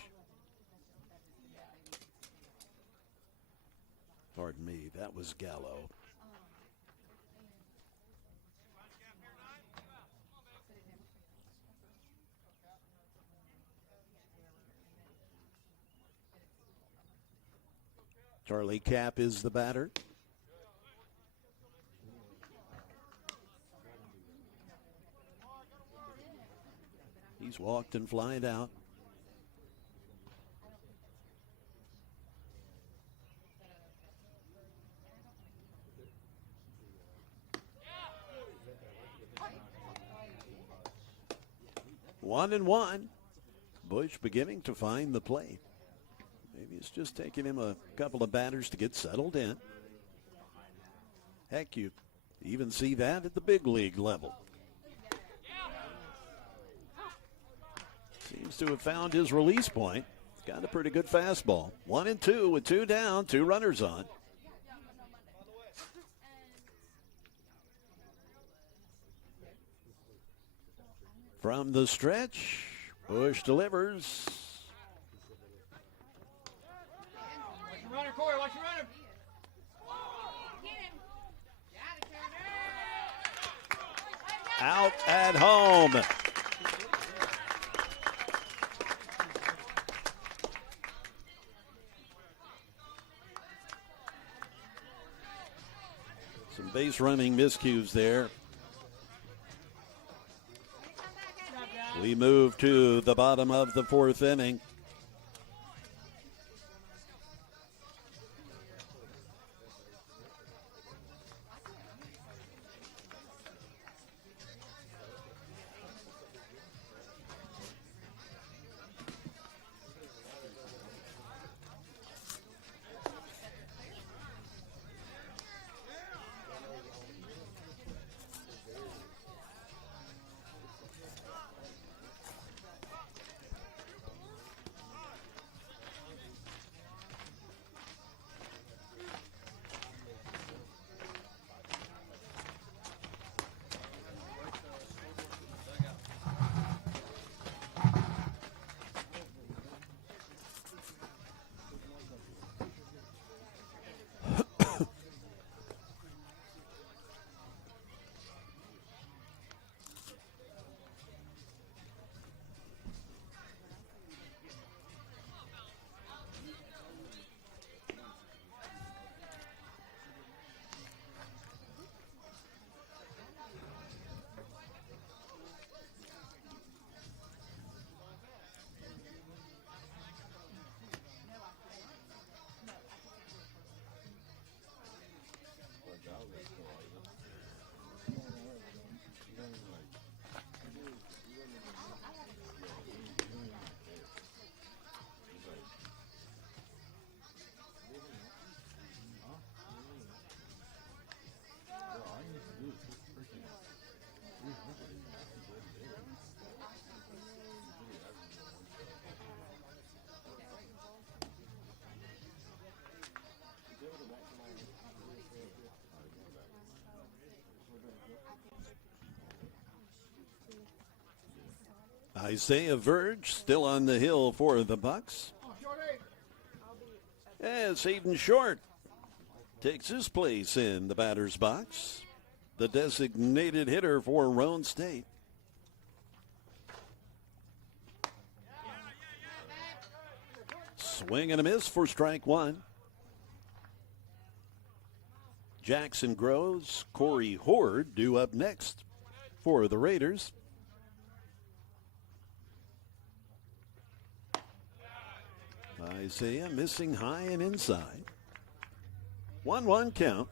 Pardon me, that was Gallo. Charlie Kapp is the batter. He's walked and flied out. 1-1. Bush beginning to find the plate. Maybe it's just taking him a couple of batters to get settled in. Heck, you even see that at the big league level. Seems to have found his release point. He's got a pretty good fastball. 1-2 with 2 down, 2 runners on. From the stretch, Bush delivers. Watch your runner, Corey. Watch your runner. Out at home. Some base running miscues there. We move to the bottom of the 4th inning. Isaiah Verge still on the hill for the Bucks. As Hayden Short takes his place in the batter's box, the designated hitter for Roane State. Swing and a miss for strike 1. Jackson Groves, Corey Horde due up next for the Raiders. Isaiah missing high and inside. 1-1 count.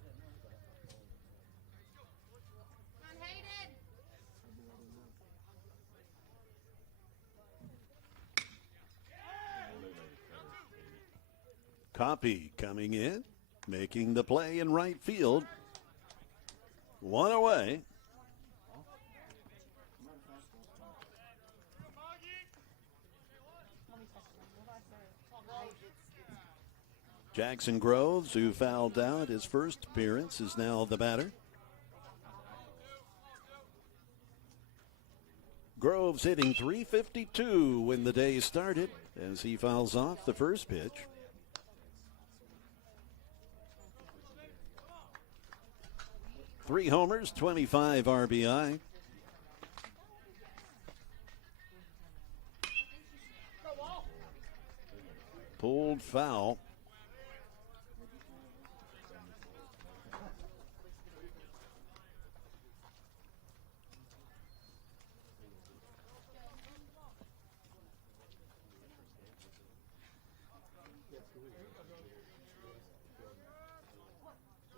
Copy coming in, making the play in right field. 1 away. Jackson Groves, who fouled out his first appearance, is now the batter. Groves hitting .352 when the day started as he fouls off the first pitch. Three homers, 25 RBI. Pulled foul.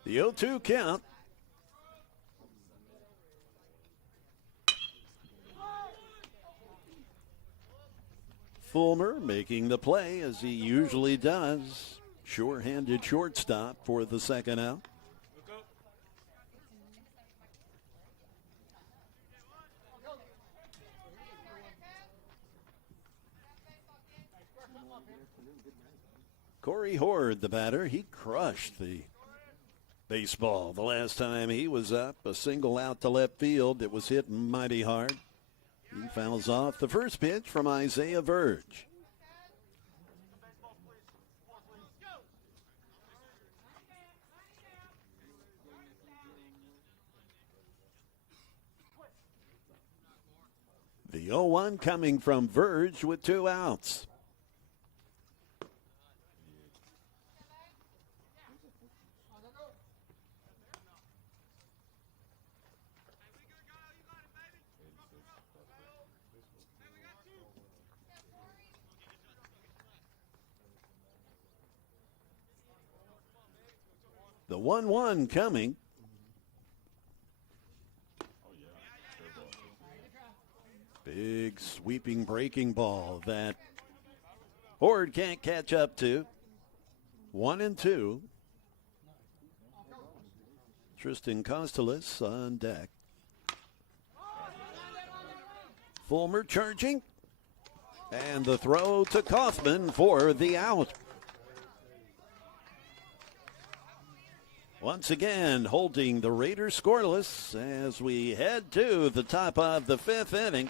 The 0-2 count. Fulmer making the play as he usually does. Sure-handed shortstop for the second out. Corey Horde, the batter, he crushed the baseball the last time he was up. A single out to left field. It was hit mighty hard. He fouls off the first pitch from Isaiah Verge. The 0-1 coming from Verge with 2 outs. The 1-1 coming. Big sweeping breaking ball that Horde can't catch up to. 1-2. Tristan Costellas on deck. Fulmer charging. And the throw to Kaufman for the out. Once again, holding the Raiders scoreless as we head to the top of the 5th inning.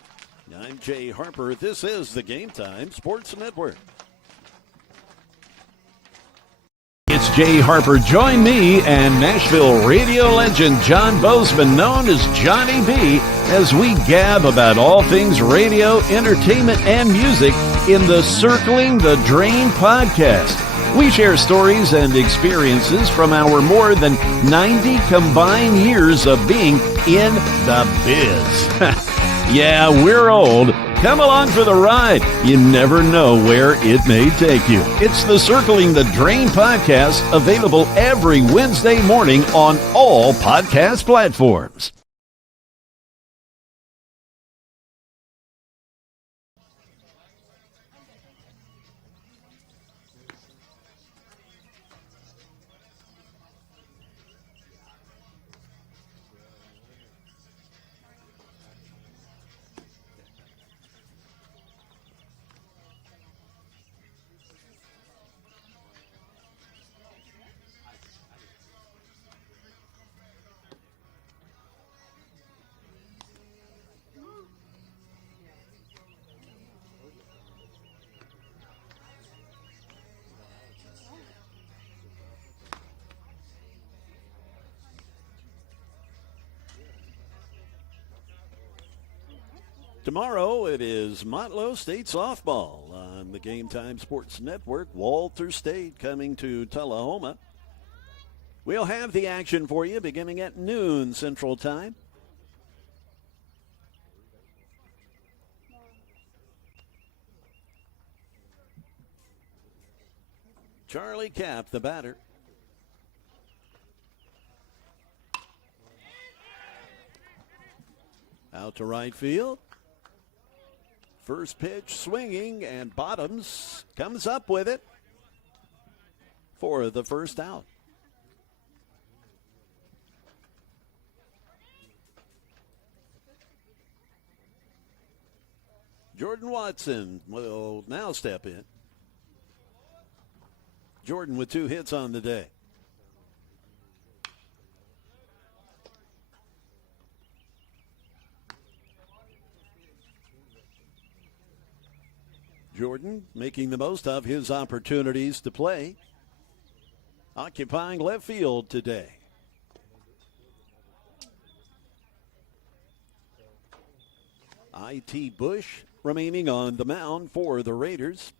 I'm Jay Harper. This is the Game Time Sports Network. It's Jay Harper. Join me and Nashville radio legend John Bozeman, known as Johnny B, as we gab about all things radio, entertainment, and music in the Circling the Drain podcast. We share stories and experiences from our more than 90 combined years of being in the biz. Yeah, we're old. Come along for the ride. You never know where it may take you. It's the Circling the Drain podcast, available every Wednesday morning on all podcast platforms. Tomorrow it is Motlow State softball on the Game Time Sports Network. Walter State coming to Tullahoma. We'll have the action for you beginning at noon Central Time. Charlie Kapp, the batter. Out to right field. First pitch swinging, and Bottoms comes up with it for the first out. Jordan Watson will now step in. Jordan with 2 hits on the day. Jordan making the most of his opportunities to play, occupying left field today. I.T. Bush remaining on the mound for the Raiders.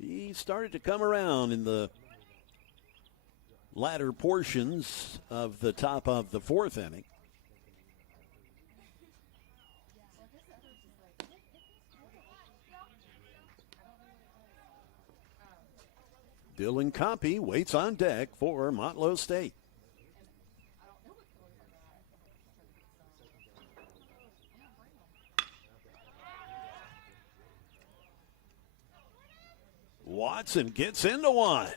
He started to come around in the latter portions of the top of the 4th inning. Dylan Coppy waits on deck for Motlow State. Watson gets into one.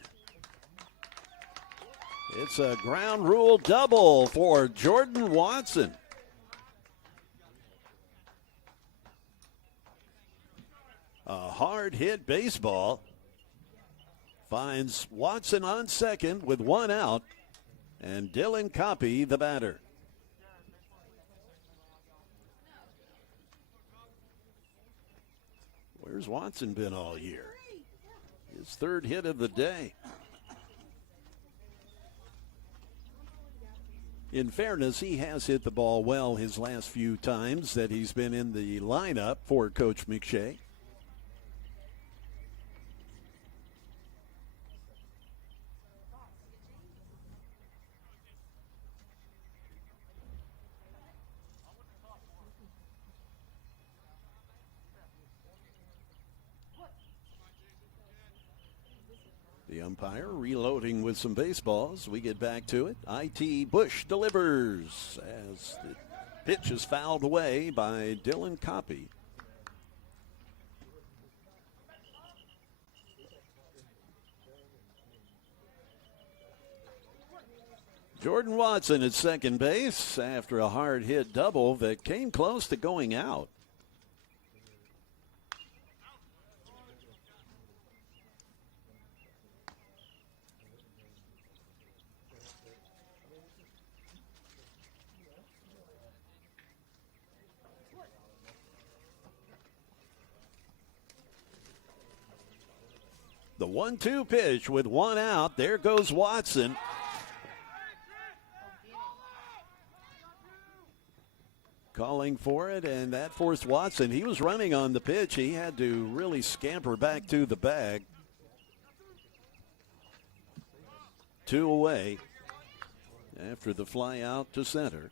It's a ground rule double for Jordan Watson. A hard hit baseball finds Watson on second with one out, and Dylan Coppy the batter. Where's Watson been all year? His third hit of the day. In fairness, he has hit the ball well his last few times that he's been in the lineup for Coach McShay. The umpire reloading with some baseballs. We get back to it. IT Bush delivers as the pitch is fouled away by Dylan Coppy. Jordan Watson at second base after a hard hit double that came close to going out. The 1-2 pitch with one out. There goes Watson. Calling for it, and that forced Watson. He was running on the pitch. He had to really scamper back to the bag. 2 away after the fly out to center.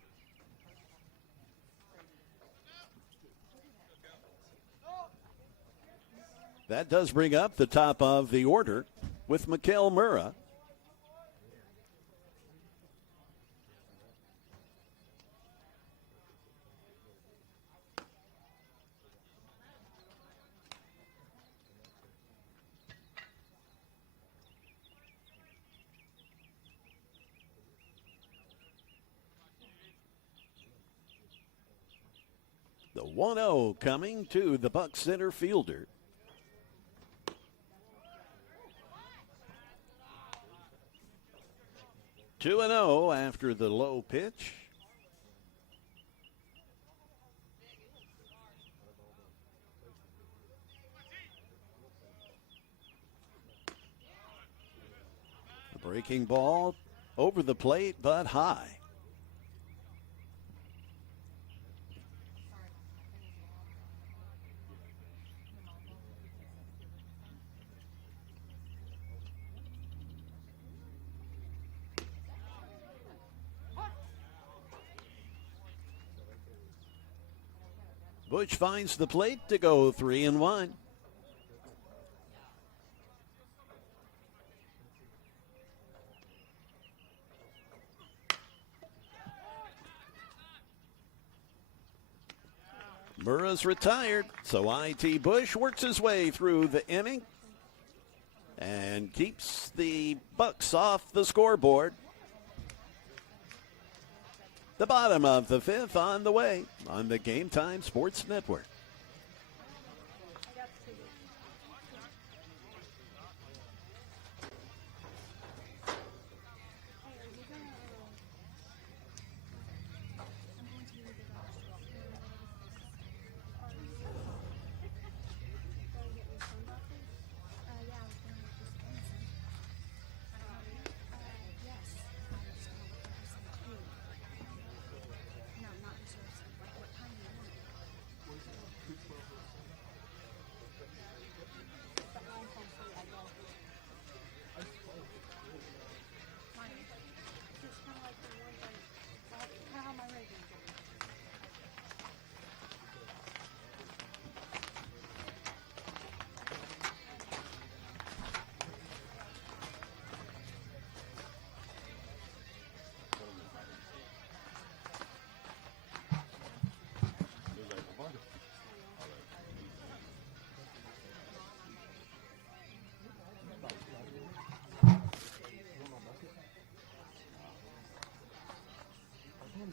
That does bring up the top of the order with Mikael Murrah. The 1-0 coming to the Buck center fielder. Two 2-0 after the low pitch. The breaking ball over the plate, but high. Bush finds the plate to go 3-1. Murrah's retired, so IT Bush works his way through the inning and keeps the Bucks off the scoreboard. The bottom of the fifth on the way on the Game Time Sports Network.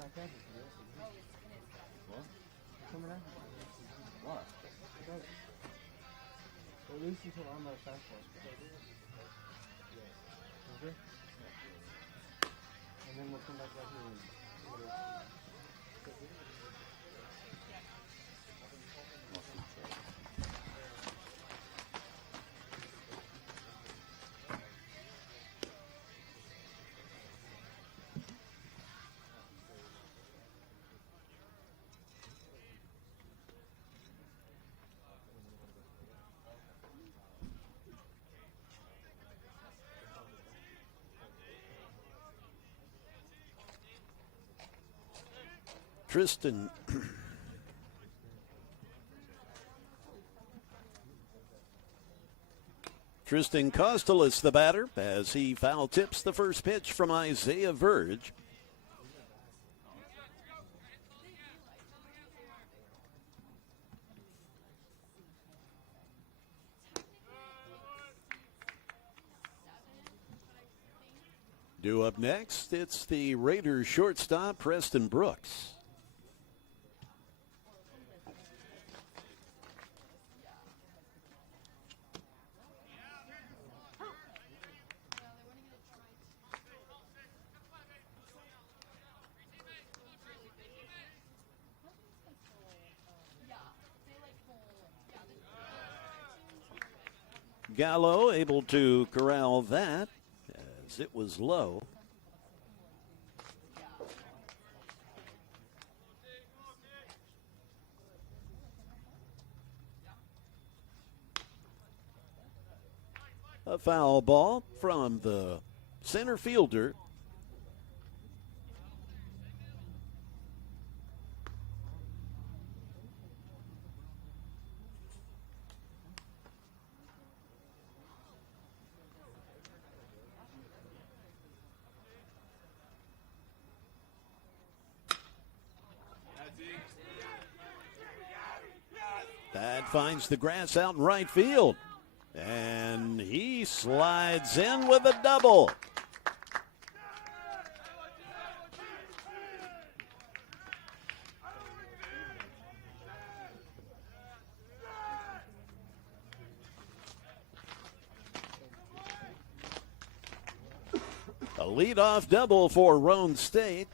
At least until I'm not fastball. Okay? And then we'll come back out here and Tristan Costellis, the batter, as he foul tips the first pitch from Isaiah Verge. Due up next, it's the Raiders shortstop, Preston Brooks. Gallo able to corral that as it was low. A foul ball from the center fielder. That finds the grass out in right field. And he slides in with a double. A leadoff double for Roane State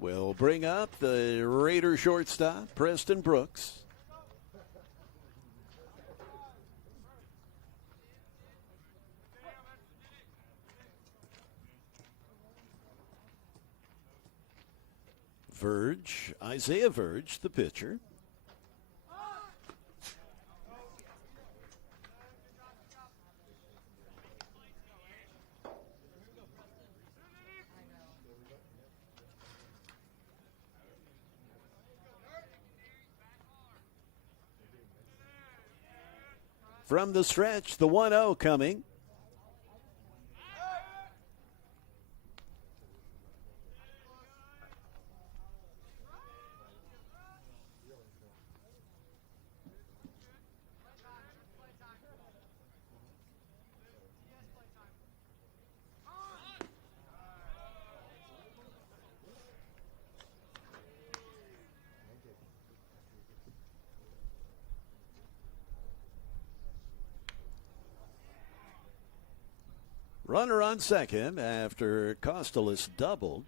will bring up the Raider shortstop, Preston Brooks. Verge, Isaiah Verge, the pitcher. From the stretch, the 1-0 coming. Runner on second after Costellis doubled.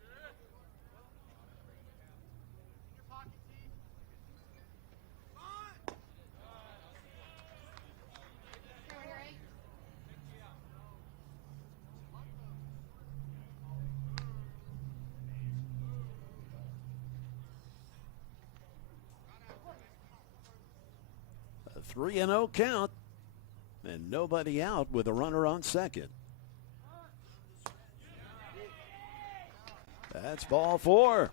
A 3-0 count, and nobody out with a runner on second. That's ball four.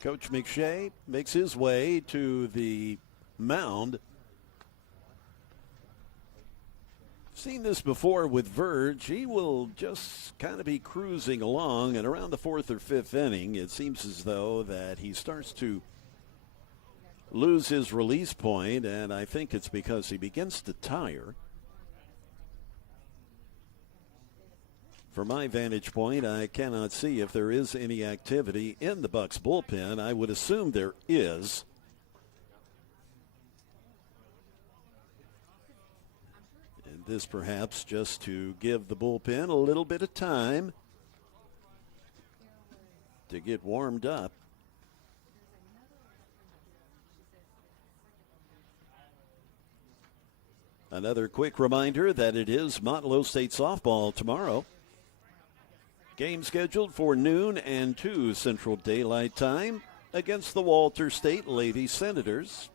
Coach McShay makes his way to the mound. Seen this before with Verge. He will just kind of be cruising along, and around the fourth or fifth inning, it seems as though that he starts to lose his release point, and I think it's because he begins to tire. From my vantage point, I cannot see if there is any activity in the Bucs bullpen. I would assume there is. And this perhaps just to give the bullpen a little bit of time to get warmed up. Another quick reminder that it is Motlow State softball tomorrow. Game scheduled for noon and 2 Central Daylight Time against the Walter State Lady Senators.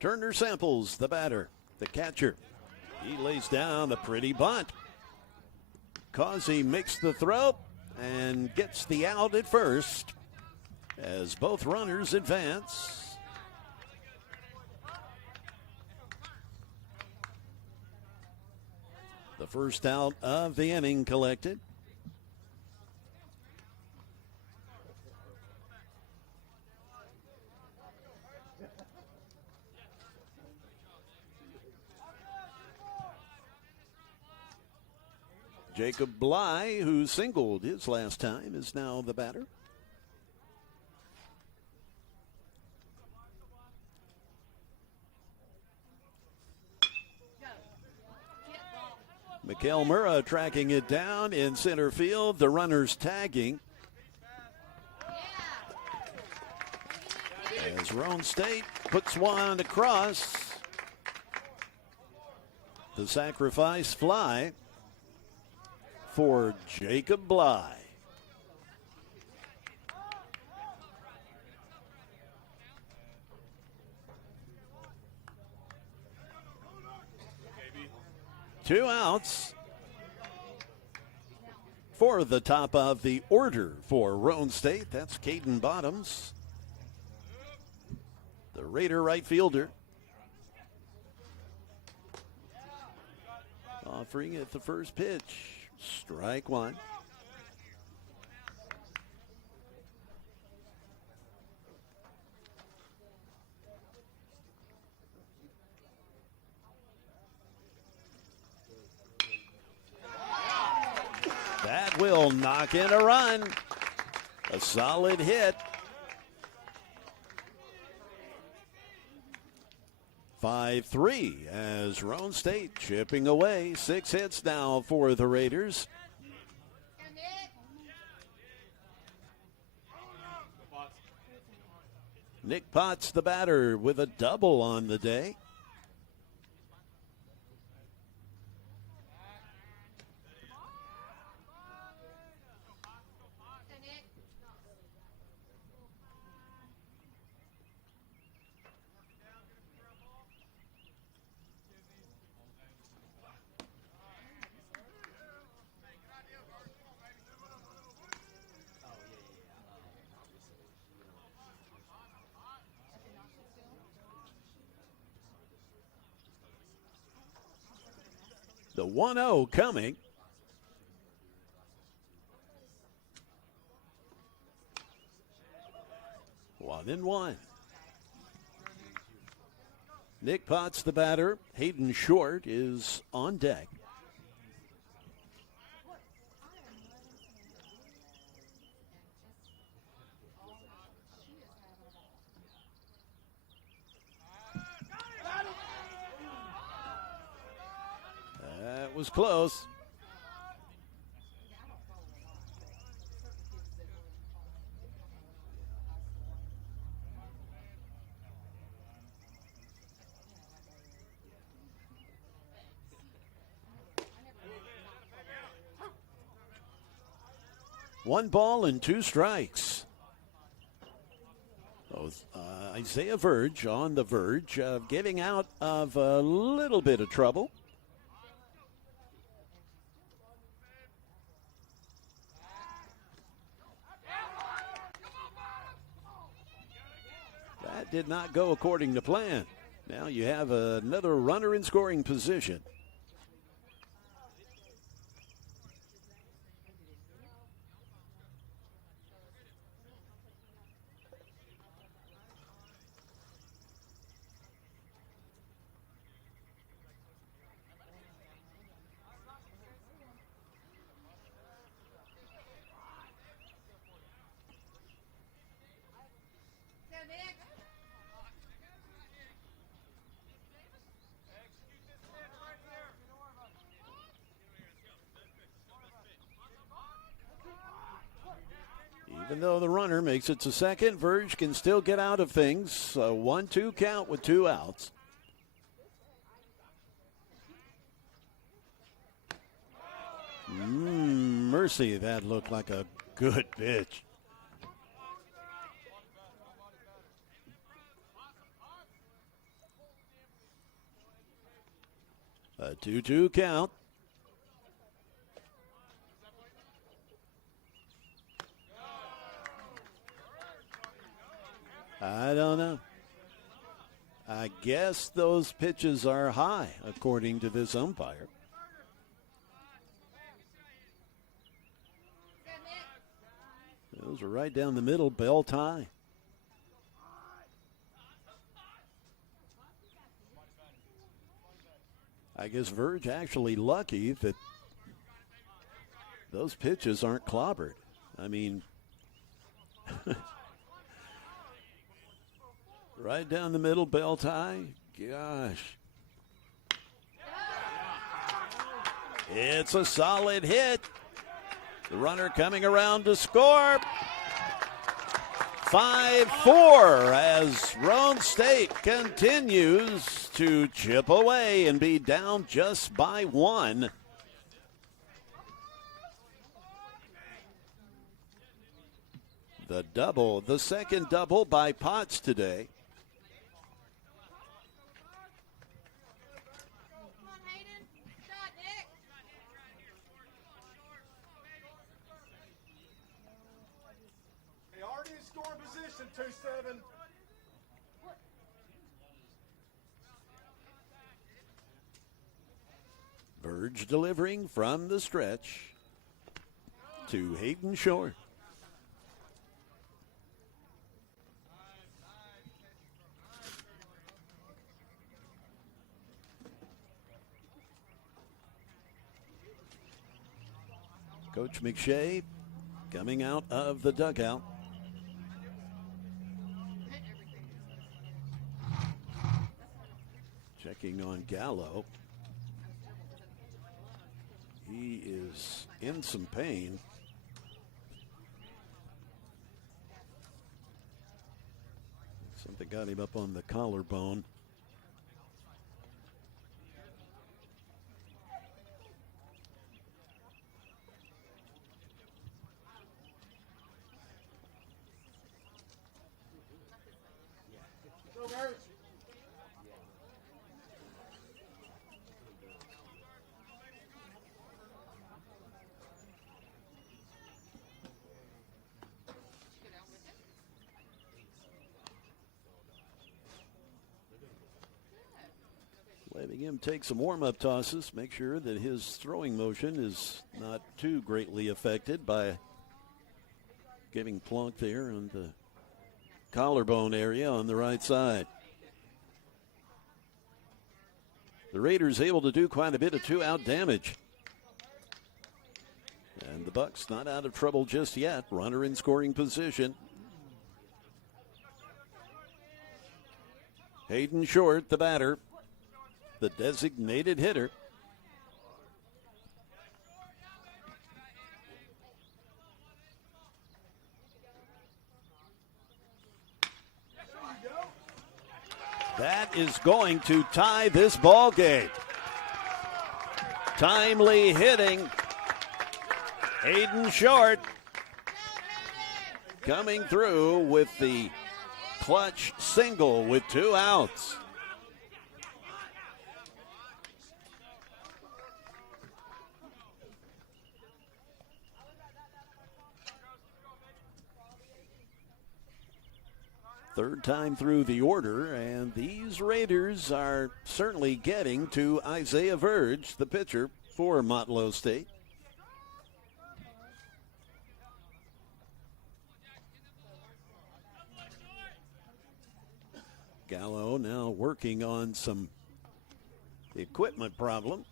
Turner Samples, the batter. The catcher, he lays down a pretty bunt. Causey makes the throw and gets the out at first as both runners advance. The first out of the inning collected. Jacob Bly, who singled his last time, is now the batter. Mikhail Murrah tracking it down in center field. The runners tagging. As Roane State puts one across. The sacrifice fly for Jacob Bly. Two outs for the top of the order for Roane State. That's Caden Bottoms, the Raider right fielder. Offering at the first pitch. Strike one. That will knock in a run. A solid hit. 5-3 as Roane State chipping away. 6 hits now for the Raiders. Nick Potts, the batter, with a double on the day. The 1-0 coming. One and one. Nick Potts, the batter. Hayden Short is on deck. That was close. One ball and 2 strikes. Isaiah Verge on the verge of getting out of a little bit of trouble. That did not go according to plan. Now you have another runner in scoring position. Even though the runner makes it to second, Verge can still get out of things. A 1-2 count with 2 outs. Mercy, that looked like a good pitch. A 2-2 count. I don't know. I guess those pitches are high, according to this umpire. Those are right down the middle, bell tie. I guess Verge actually lucky that those pitches aren't clobbered. I mean, right down the middle, bell tie. Gosh. It's a solid hit. The runner coming around to score. 5-4 as Roane State continues to chip away and be down just by 1. The double, the second double by Potts today. They already in scoring position, 2-7. Verge delivering from the stretch to Hayden Shore. Coach McShay coming out of the dugout. Checking on Gallo. He is in some pain. Something got him up on the collarbone. Letting him take some warm-up tosses, make sure that his throwing motion is not too greatly affected by getting plunked there on the collarbone area on the right side. The Raiders able to do quite a bit of 2-out damage. And the Bucks not out of trouble just yet. Runner in scoring position. Hayden Short, the batter. The designated hitter. That is going to tie this ball game. Timely hitting. Hayden Short coming through with the clutch single with 2 outs. Third time through the order, and these Raiders are certainly getting to Isaiah Verge, the pitcher for Motlow State. Gallo now working on some equipment problem.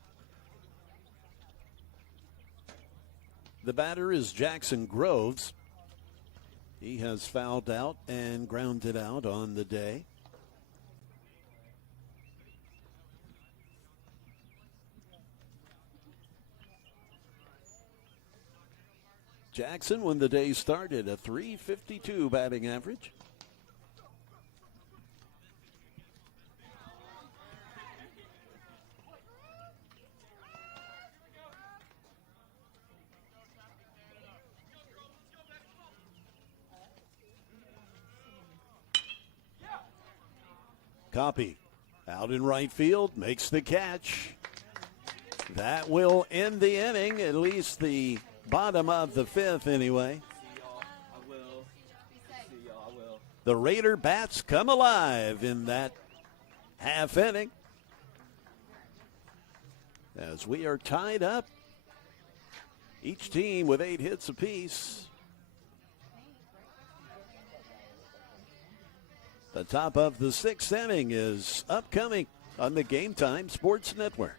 The batter is Jackson Groves. He has fouled out and grounded out on the day. Jackson, when the day started, a .352 batting average. Copy out in right field, makes the catch. That will end the inning, at least the bottom of the fifth anyway. The Raider bats come alive in that half inning as we are tied up, each team with 8 hits apiece. The top of the 6th inning is upcoming on the Game Time Sports Network.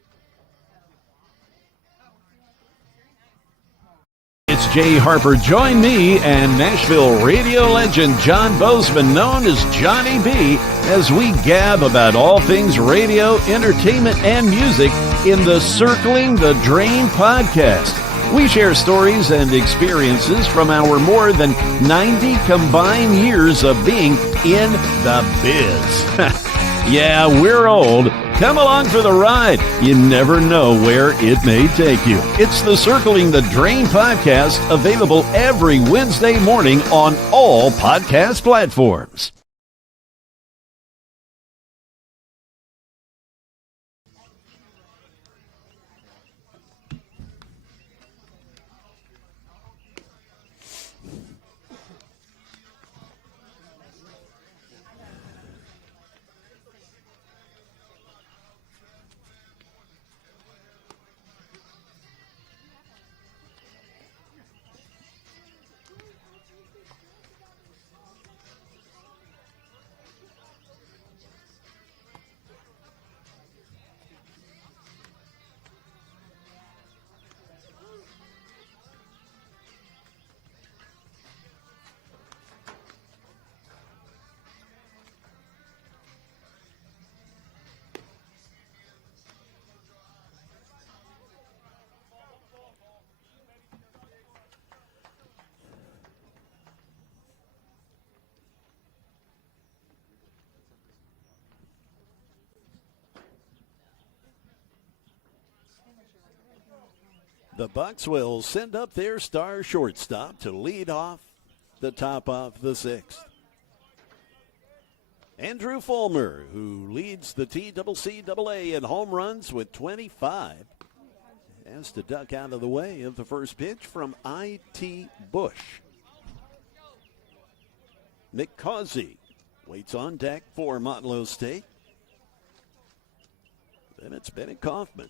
It's Jay Harper. Join me and Nashville radio legend John Bozeman, known as Johnny B, as we gab about all things radio, entertainment, and music in the Circling the Drain podcast. We share stories and experiences from our more than 90 combined years of being in the biz. Yeah, we're old. Come along for the ride. You never know where it may take you. It's the Circling the Drain podcast, available every Wednesday morning on all podcast platforms. The Bucks will send up their star shortstop to lead off the top of the 6th. Andrew Fulmer, who leads the TCCAA in home runs with 25, has to duck out of the way of the first pitch from I.T. Bush. Nick Causey waits on deck for Motlow State. Then it's Bennett Kaufman.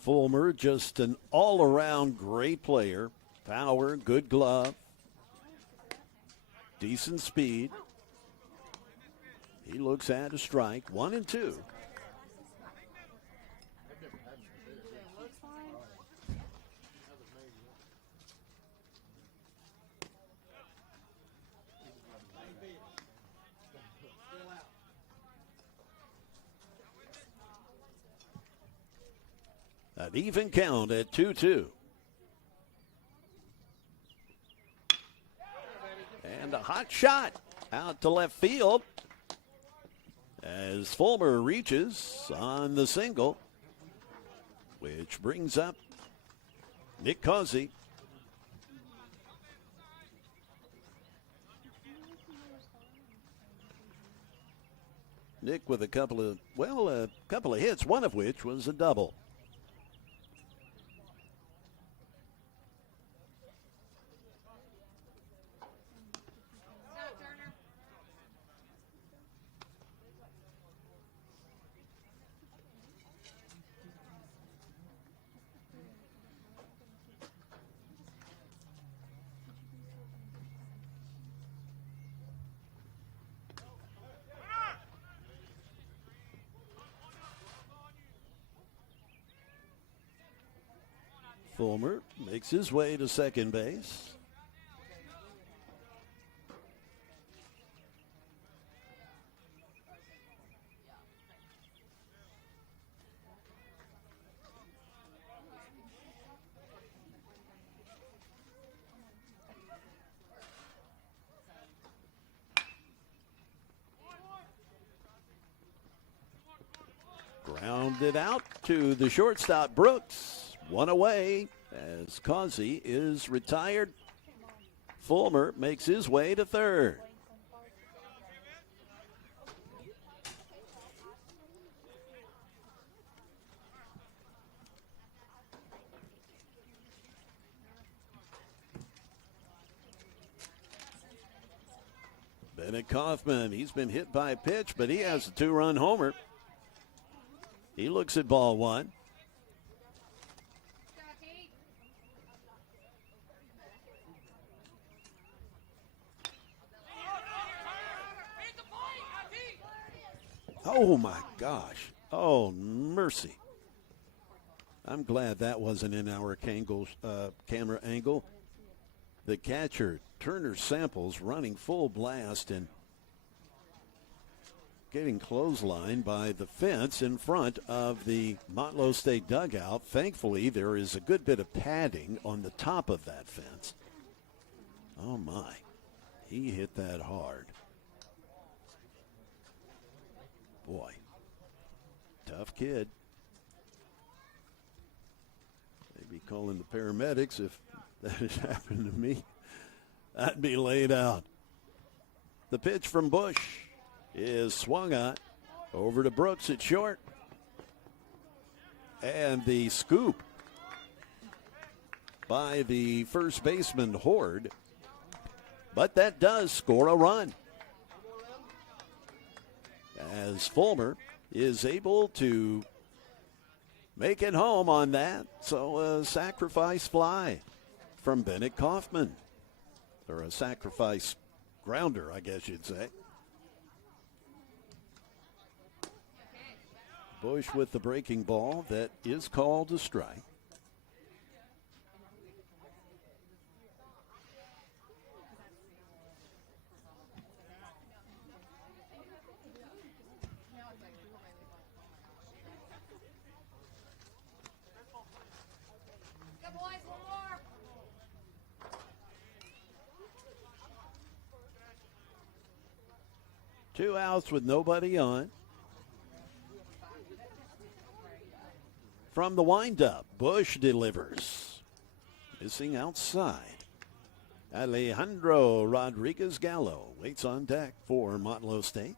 Fulmer, just an all-around great player. Power, good glove, decent speed. He looks at a strike, 1-2. An even count at 2-2. And a hot shot out to left field as Fulmer reaches on the single, which brings up Nick Causey. Nick with a couple of hits, one of which was a double. Fulmer makes his way to second base. Grounded out to the shortstop, Brooks. One away as Causey is retired. Fulmer makes his way to third. Bennett Kaufman, he's been hit by a pitch, but he has a two-run homer. He looks at ball one. Oh, my gosh. Oh, mercy. I'm glad that wasn't in our camera angle. The catcher, Turner Samples, running full blast and getting clotheslined by the fence in front of the Motlow State dugout. Thankfully, there is a good bit of padding on the top of that fence. Oh, my. He hit that hard. Boy, tough kid. They'd be calling the paramedics if that had happened to me. I'd be laid out. The pitch from Bush is swung at over to Brooks at short. And the scoop by the first baseman, Horde. But that does score a run, as Fulmer is able to make it home on that. So a sacrifice fly from Bennett Kaufman, or a sacrifice grounder, I guess you'd say. Bush with the breaking ball that is called a strike. Two outs with nobody on. From the windup, Bush delivers. Missing outside. Alejandro Rodriguez Gallo waits on deck for Motlow State.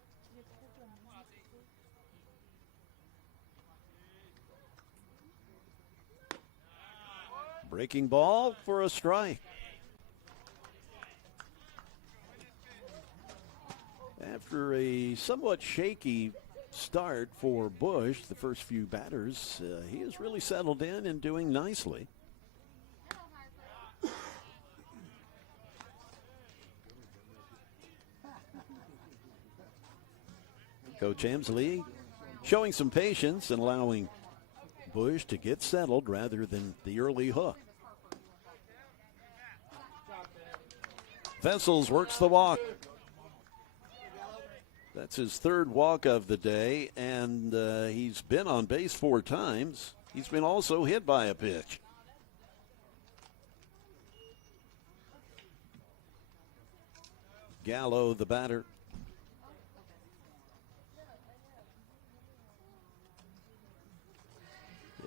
Breaking ball for a strike. After a somewhat shaky start for Bush, the first few batters, he has really settled in and doing nicely. Coach Emsley showing some patience and allowing Bush to get settled rather than the early hook. Vessels works the walk. That's his third walk of the day, and he's been on base 4 times. He's been also hit by a pitch. Gallo, the batter.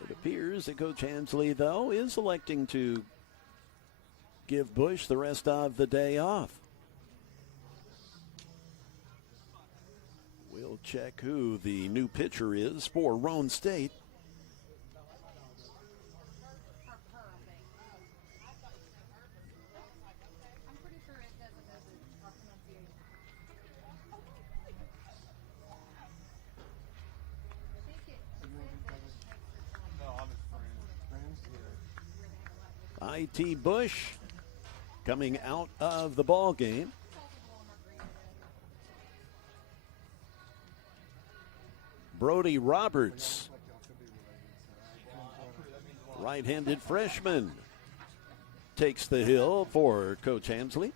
It appears that Coach Emsley, though, is electing to give Bush the rest of the day off. We'll We'll check who the new pitcher is for Roane State. I.T. Bush coming out of the ball game. Brody Roberts, right-handed freshman, takes the hill for Coach Hamsley.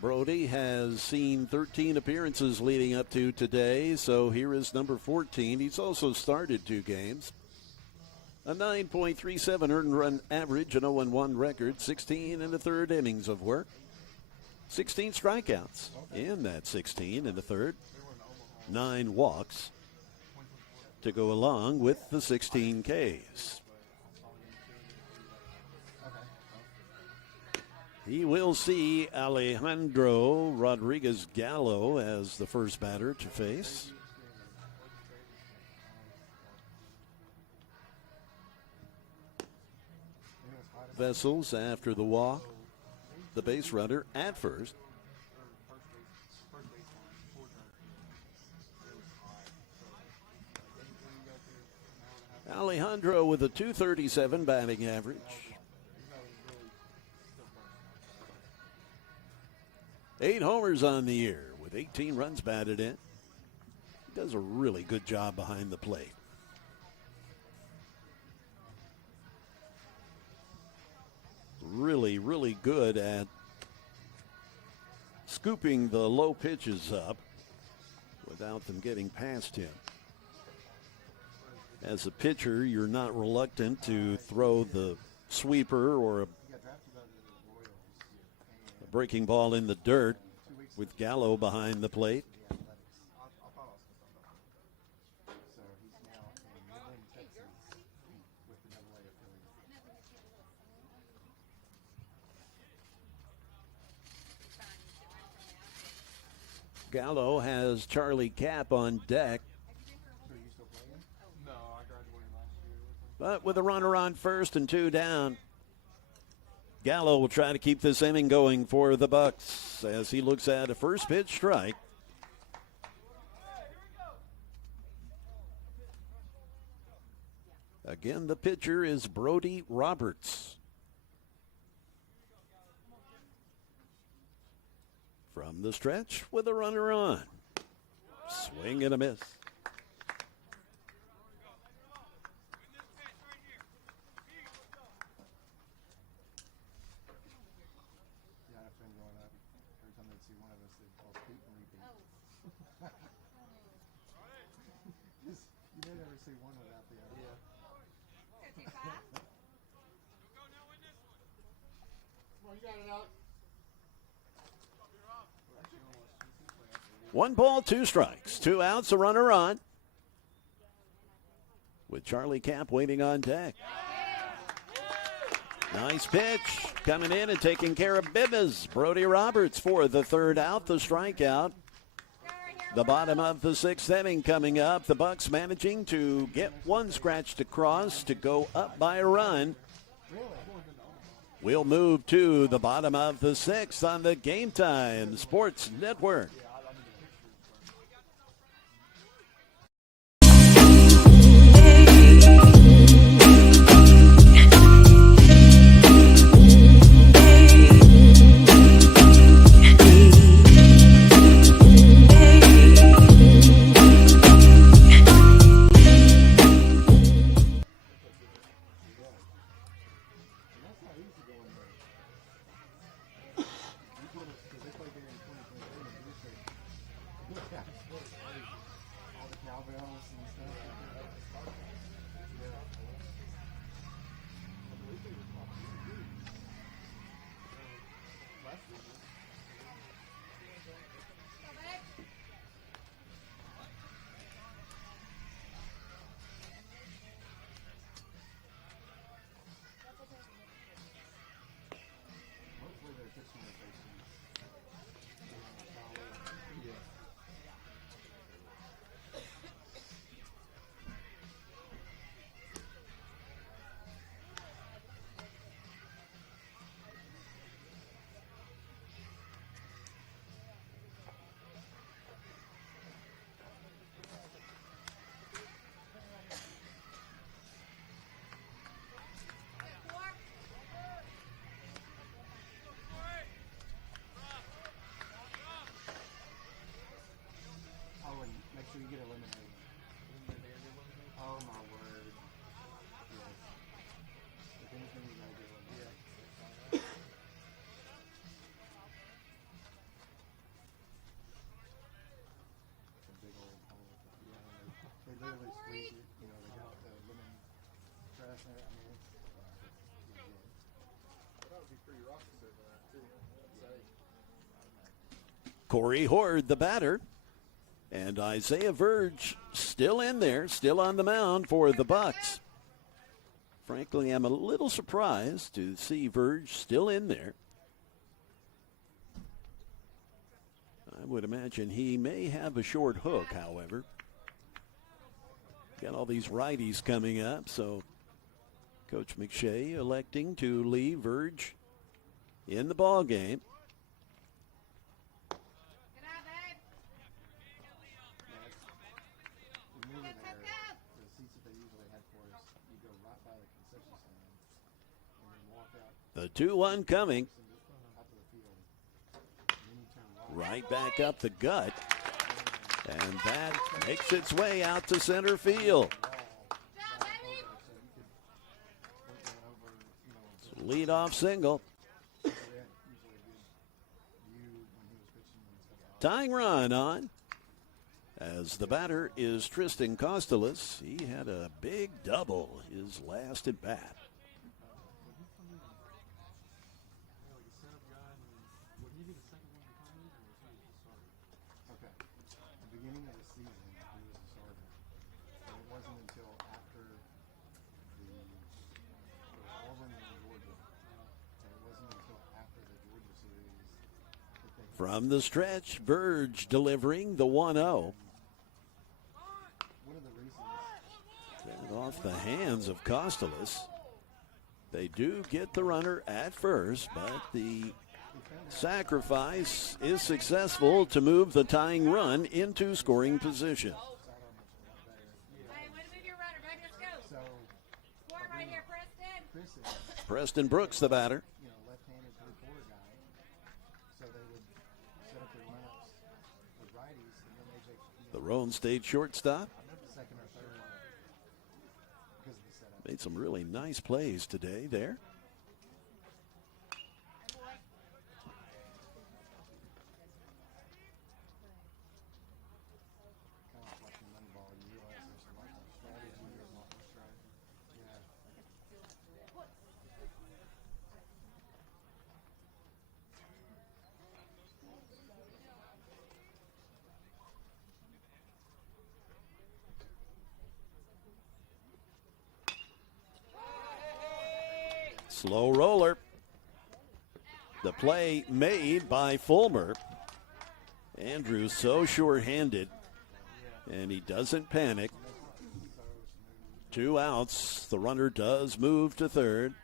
Brody has seen 13 appearances leading up to today, so here is number 14. He's also started 2 games. A 9.37 earned run average, an 0-1 record, 16 and a third innings of work. 16 strikeouts in that 16 and a third. 9 walks to go along with the 16 Ks. He will see Alejandro Rodriguez Gallo as the first batter to face. Vessels after the walk, the base runner at first. Alejandro with a .237 batting average. Eight homers on the year with 18 runs batted in. He does a really good job behind the plate. Really, really good at scooping the low pitches up without them getting past him. As a pitcher, you're not reluctant to throw the sweeper or a breaking ball in the dirt with Gallo behind the plate. Gallo has Charlie Kapp on deck. But with a runner on first and 2 down, Gallo will try to keep this inning going for the Bucks as he looks at a first pitch strike. Again, the pitcher is Brody Roberts. From the stretch with a runner on. Swing and a miss. One ball, 2 strikes, 2 outs, a runner on. With Charlie Kapp waiting on deck. Nice pitch coming in and taking care of business. Brody Roberts for the 3rd out, the strikeout. The bottom of the 6th inning coming up. The Bucks managing to get 1 scratched across to go up by a run. We'll move to the bottom of the 6th on the Game Time Sports Network. So you get eliminated. Oh my word. Yes. If anything, you gotta get eliminated. It's a big old hole. Yeah, and they literally squeeze it. You know, they got the lemon press and it. I mean, it's legit. That would be pretty rocky for that, too. Corey Horde, the batter. And Isaiah Verge still in there, still on the mound for the Bucks. Frankly, I'm a little surprised to see Verge still in there. I would imagine he may have a short hook, however. Got all these righties coming up, so Coach McShay electing to leave Verge in the ball game. The 2-1 coming. Right back up the gut. And that makes its way out to center field. Leadoff single. Tying run on. As the batter is Tristan Costellas. He had a big double his last at bat. From the stretch, Verge delivering the 1-0. Off the hands of Costellas. They do get the runner at first, but the sacrifice is successful to move the tying run into scoring position. Preston Brooks, the batter. The Roane State shortstop. Made some really nice plays today there. Slow roller. The play made by Fulmer. Andrews so sure-handed, and he doesn't panic. 2 outs. The runner does move to third.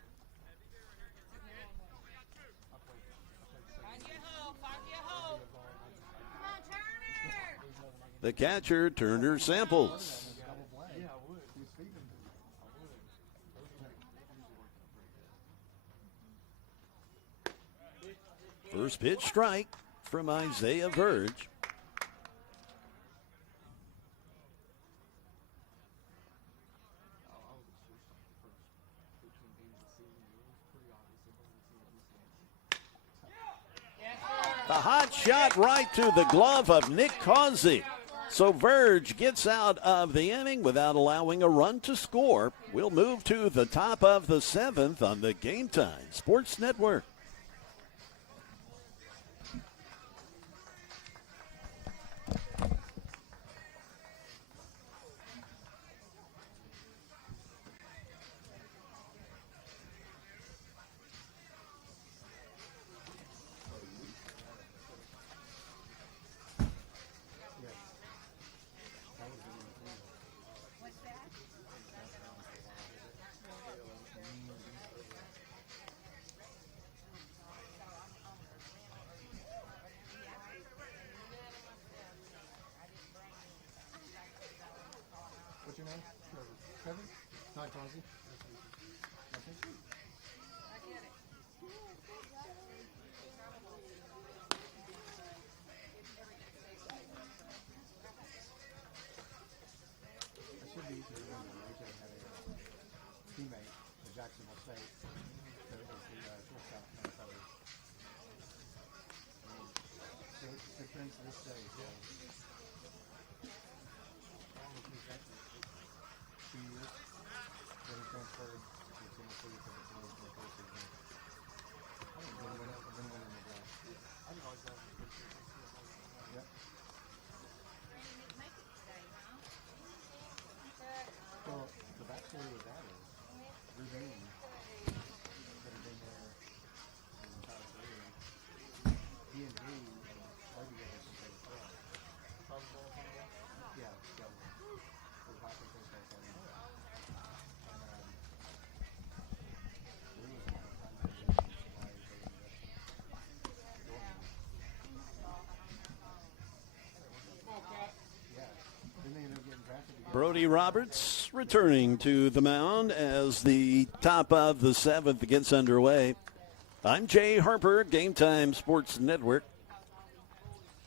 The catcher, Turner Samples. First pitch strike from Isaiah Verge. The hot shot right to the glove of Nick Causey. So Verge gets out of the inning without allowing a run to score. We'll move to the top of the 7th on the Game Time Sports Network. Brody Roberts returning to the mound as the top of the seventh gets underway. I'm Jay Harper, Game Time Sports Network.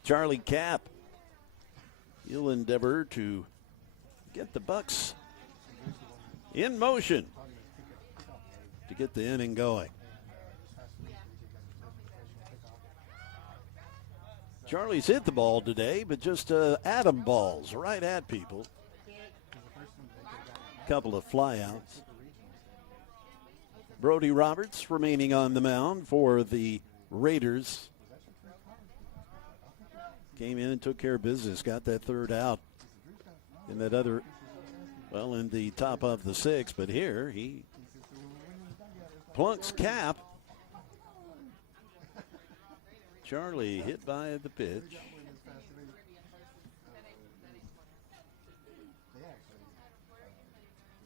Charlie Cap, he'll endeavor to get the Bucks in motion to get the inning going. Charlie's hit the ball today, but just atom balls right at people. Couple of flyouts. Brody Roberts remaining on the mound for the Raiders. Came in and took care of business, got that third out in that other, well, in the top of the sixth, but here he plunks Cap. Charlie hit by the pitch.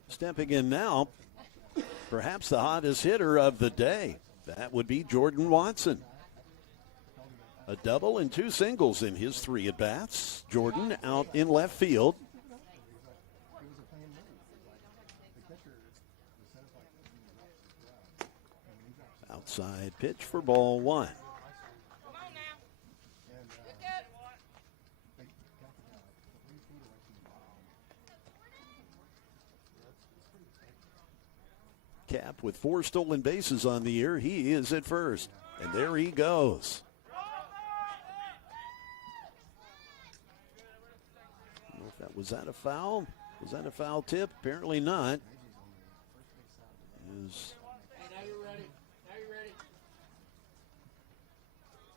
Stepping in now, perhaps the hottest hitter of the day. That would be Jordan Watson. A double and two singles in his three at-bats. Jordan out in left field. Outside pitch for ball one. Cap with 4 stolen bases on the year. He is at first. And there he goes. I don't know if was that a foul? Was that a foul tip? Apparently not.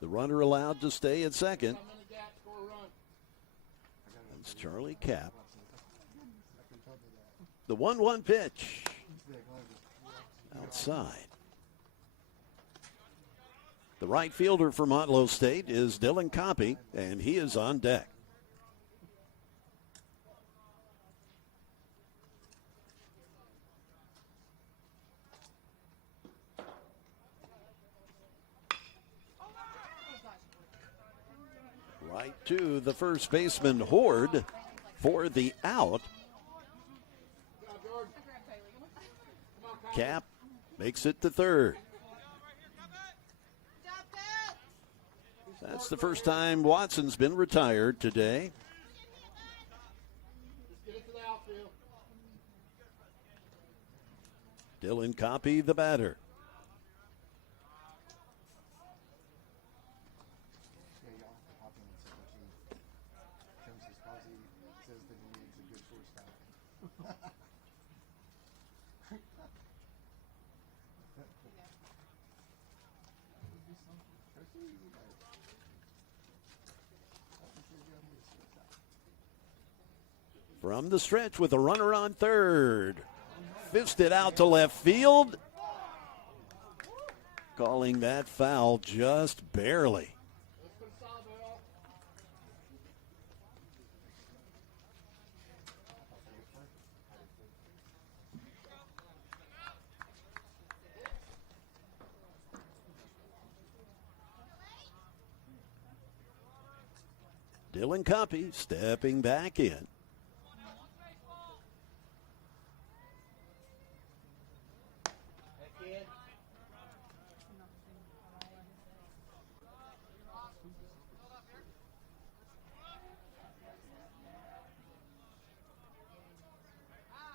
The runner allowed to stay at second. That's Charlie Cap. The 1-1 pitch. Outside. The right fielder for Motlow State is Dylan Copy, and he is on deck. Right to the first baseman, Horde, for the out. Cap makes it to third. That's the first time Watson's been retired today. Dylan Copy, the batter. From the stretch with a runner on third. Fisted out to left field. Calling that foul just barely. Dylan Copy stepping back in.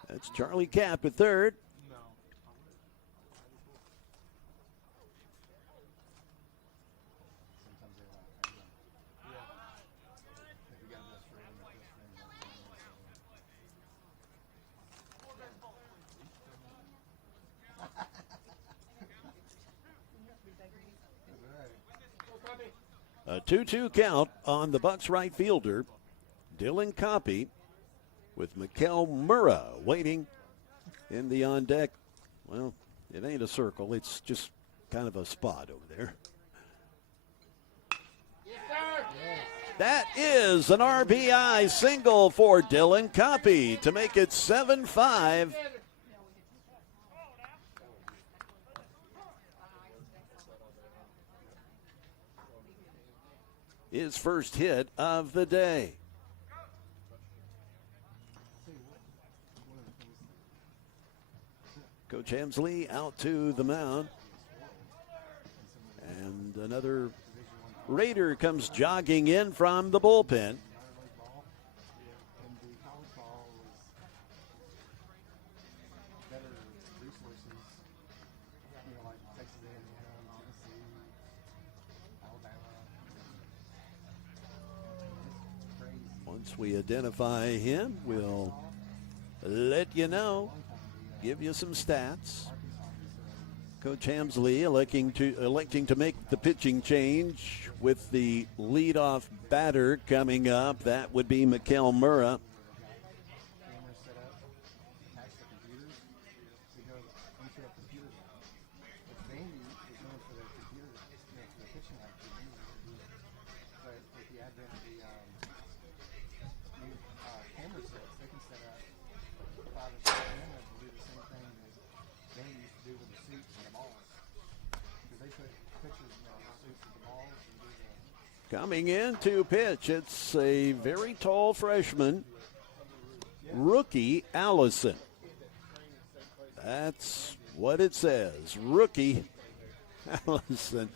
That's Charlie Cap at third. A 2-2 count on the Bucks right fielder, Dylan Copy, with Mikel Murrah waiting in the on deck. Well, it ain't a circle. It's just kind of a spot over there. That is an RBI single for Dylan Copy to make it 7-5. His first hit of the day. Coach Hemsley out to the mound. And another Raider comes jogging in from the bullpen. Once we identify him, we'll let you know, give you some stats. Coach Hemsley electing to make the pitching change with the leadoff batter coming up. That would be Mikkel Murrah. Coming in to pitch, it's a very tall freshman, rookie Allison. That's what it says, rookie Allison.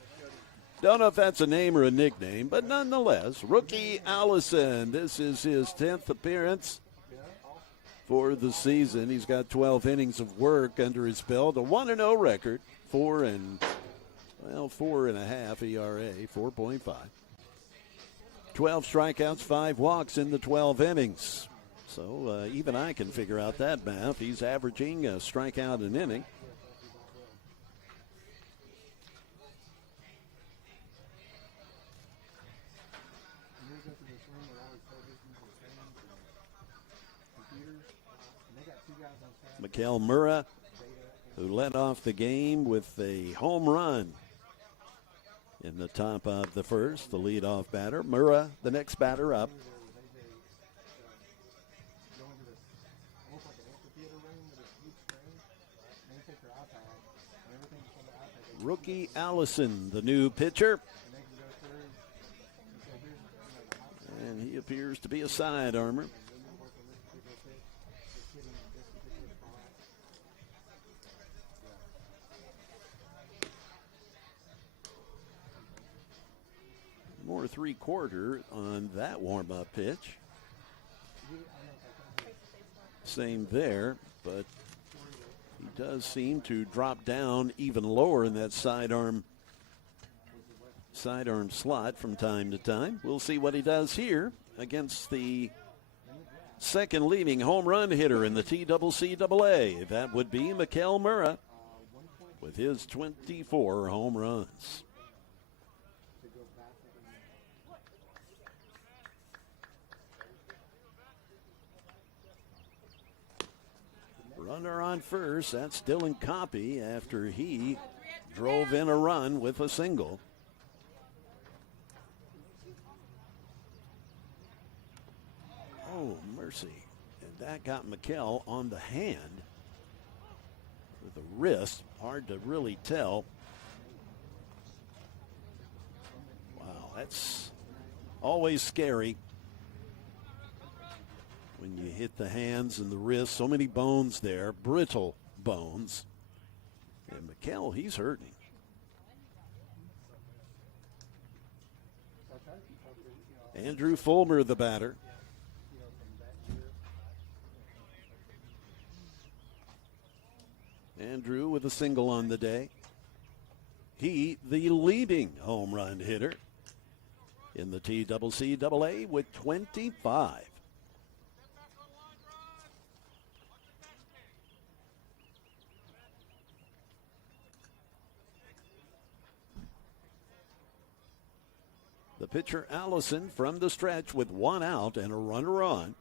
Don't know if that's a name or a nickname, but nonetheless, rookie Allison. This is his 10th appearance for the season. He's got 12 innings of work under his belt, a 1-0 record, 4.5 ERA, 4.5. 12 strikeouts, 5 walks in the 12 innings. So even I can figure out that math. He's averaging a strikeout an inning. Mikkel Murrah, who led off the game with a home run in the top of the first, the leadoff batter. Murrah, the next batter up. Rookie Allison, the new pitcher. And he appears to be a side armor. More 3/4 on that warm-up pitch. Same there, but he does seem to drop down even lower in that sidearm slot from time to time. We'll see what he does here against the second leading home run hitter in the TCCAA. That would be Mikkel Murrah with his 24 home runs. Runner on first, that's Dylan Coppy after he drove in a run with a single. Oh, mercy. And that got Mikkel on the hand with the wrist. Hard to really tell. Wow, that's always scary when you hit the hands and the wrists. So many bones there, brittle bones. And Mikkel, he's hurting. Andrew Fulmer, the batter. Andrew with a single on the day. He, the leading home run hitter in the TCCAA with 25. The pitcher, Allison, from the stretch with 1 out and a runner on.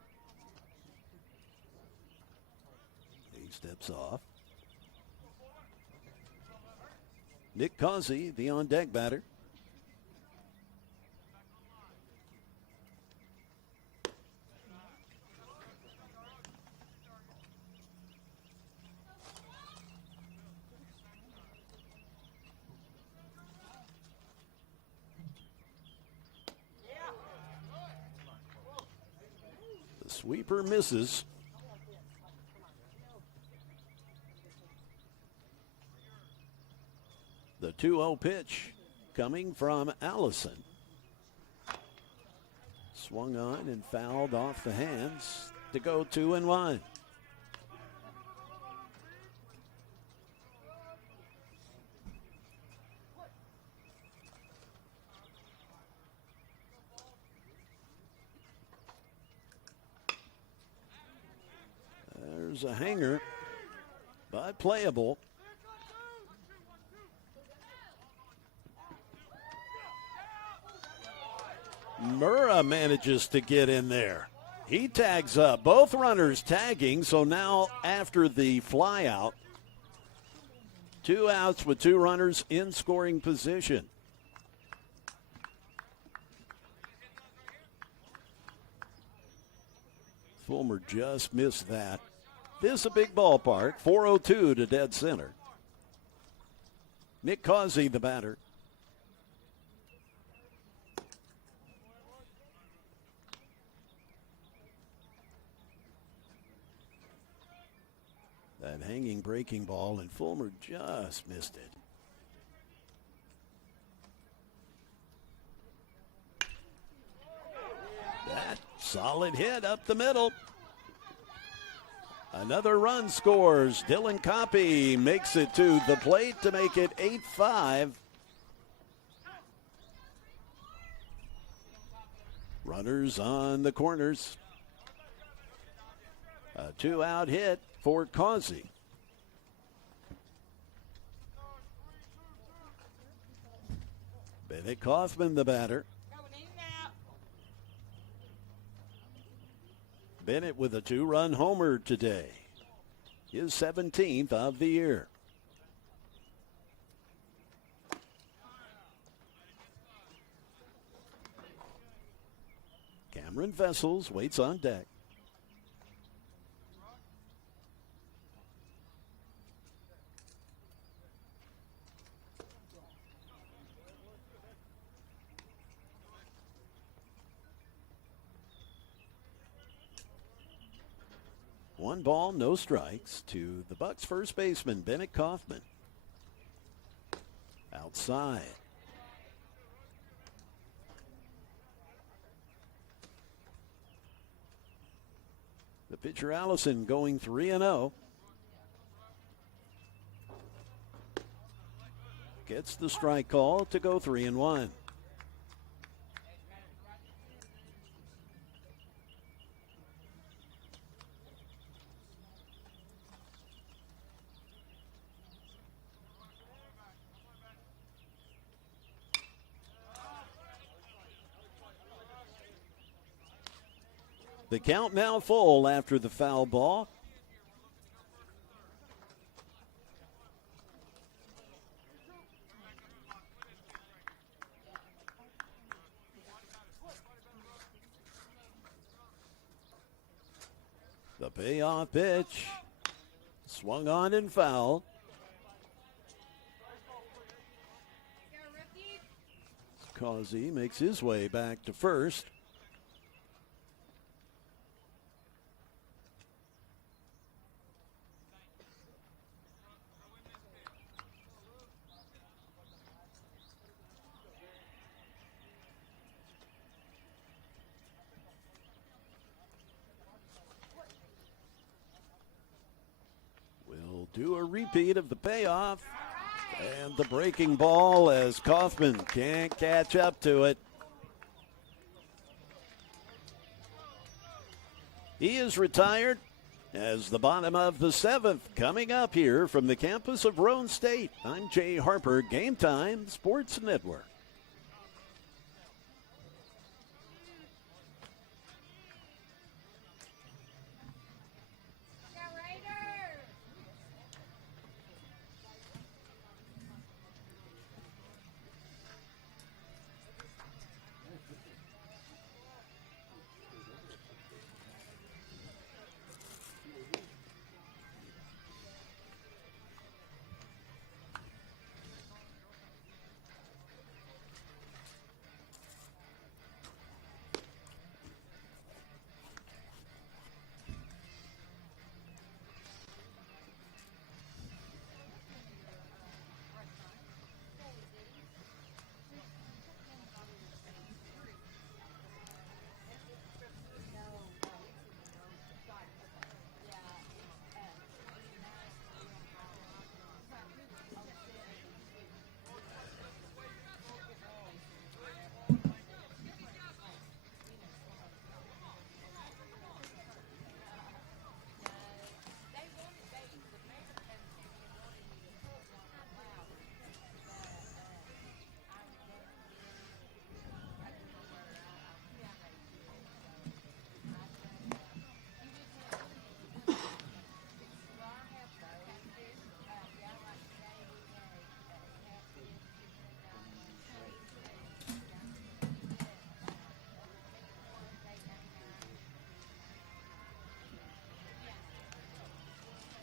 He steps off. Nick Causey, the on-deck batter. The sweeper misses. 2-0 pitch coming from Allison. Swung on and fouled off the hands to go 2-1. There's a hanger, but playable. Murrah manages to get in there. He tags up. Both runners tagging, so now after the flyout, 2 outs with 2 runners in scoring position. Fulmer just missed that. This is a big ballpark, 402 to dead center. Nick Causey, the batter. That hanging breaking ball, and Fulmer just missed it. That solid hit up the middle. Another run scores. Dylan Coppy makes it to the plate to make it 8-5. Runners on the corners. A 2-out hit for Causey. Bennett Kaufman, the batter. Bennett with a 2-run homer today. His 17th of the year. Cameron Vessels waits on deck. One ball, no strikes to the Bucks first baseman, Bennett Kaufman. Outside. The pitcher Allison going 3-0. Gets the strike call to go 3-1. The count now full after the foul ball. The payoff pitch. Swung on and foul. Causey makes his way back to first. Do a repeat of the payoff. And the breaking ball as Kaufman can't catch up to it. He is retired as the bottom of the 7th coming up here from the campus of Roane State. I'm Jay Harper, Game Time Sports Network.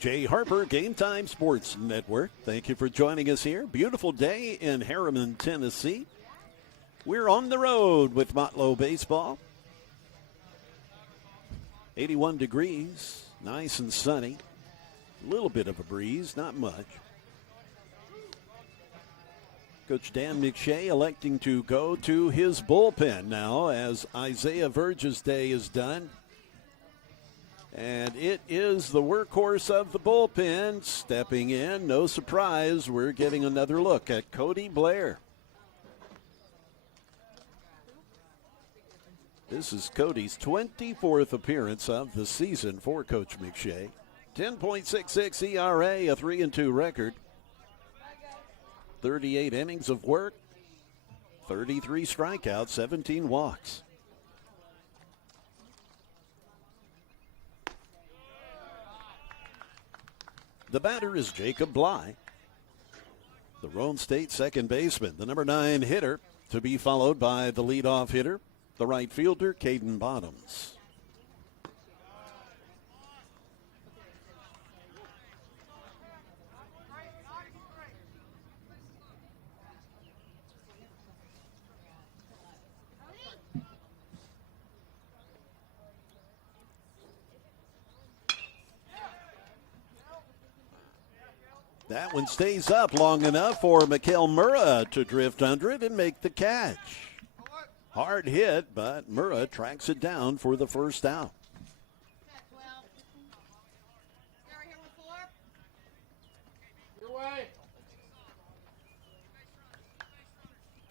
Jay Harper, Game Time Sports Network. Thank you for joining us here. Beautiful day in Harriman, Tennessee. We're on the road with Motlow Baseball. 81 degrees, nice and sunny. A little bit of a breeze, not much. Coach Dan McShay electing to go to his bullpen now as Isaiah Verge's day is done. And it is the workhorse of the bullpen stepping in. No surprise, we're getting another look at Cody Blair. This is Cody's 24th appearance of the season for Coach McShay. 10.66 ERA, a 3-2 record. 38 innings of work, 33 strikeouts, 17 walks. The batter is Jacob Bly, the Roane State second baseman, the number 9 hitter, to be followed by the leadoff hitter, the right fielder, Caden Bottoms. That one stays up long enough for Mikael Murrah to drift under it and make the catch. Hard hit, but Murrah tracks it down for the first out.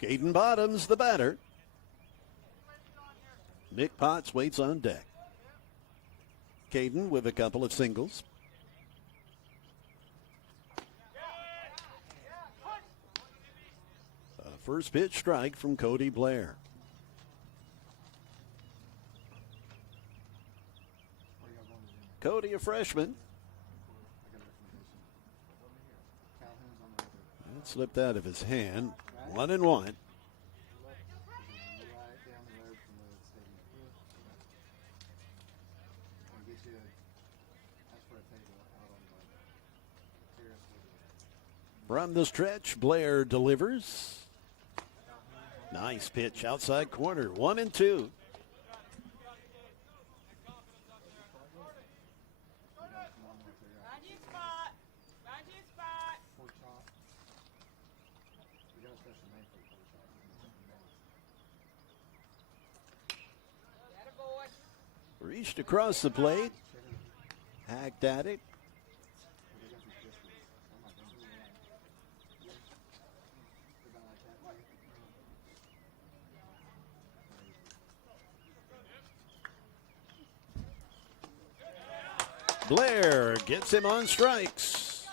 Caden Bottoms, the batter. Nick Potts waits on deck. Caden with a couple of singles. First pitch strike from Cody Blair. Cody, a freshman. That slipped out of his hand. 1-1. From the stretch, Blair delivers. Nice pitch outside corner. 1-2. Reached across the plate. Hacked at it. Blair gets him on strikes.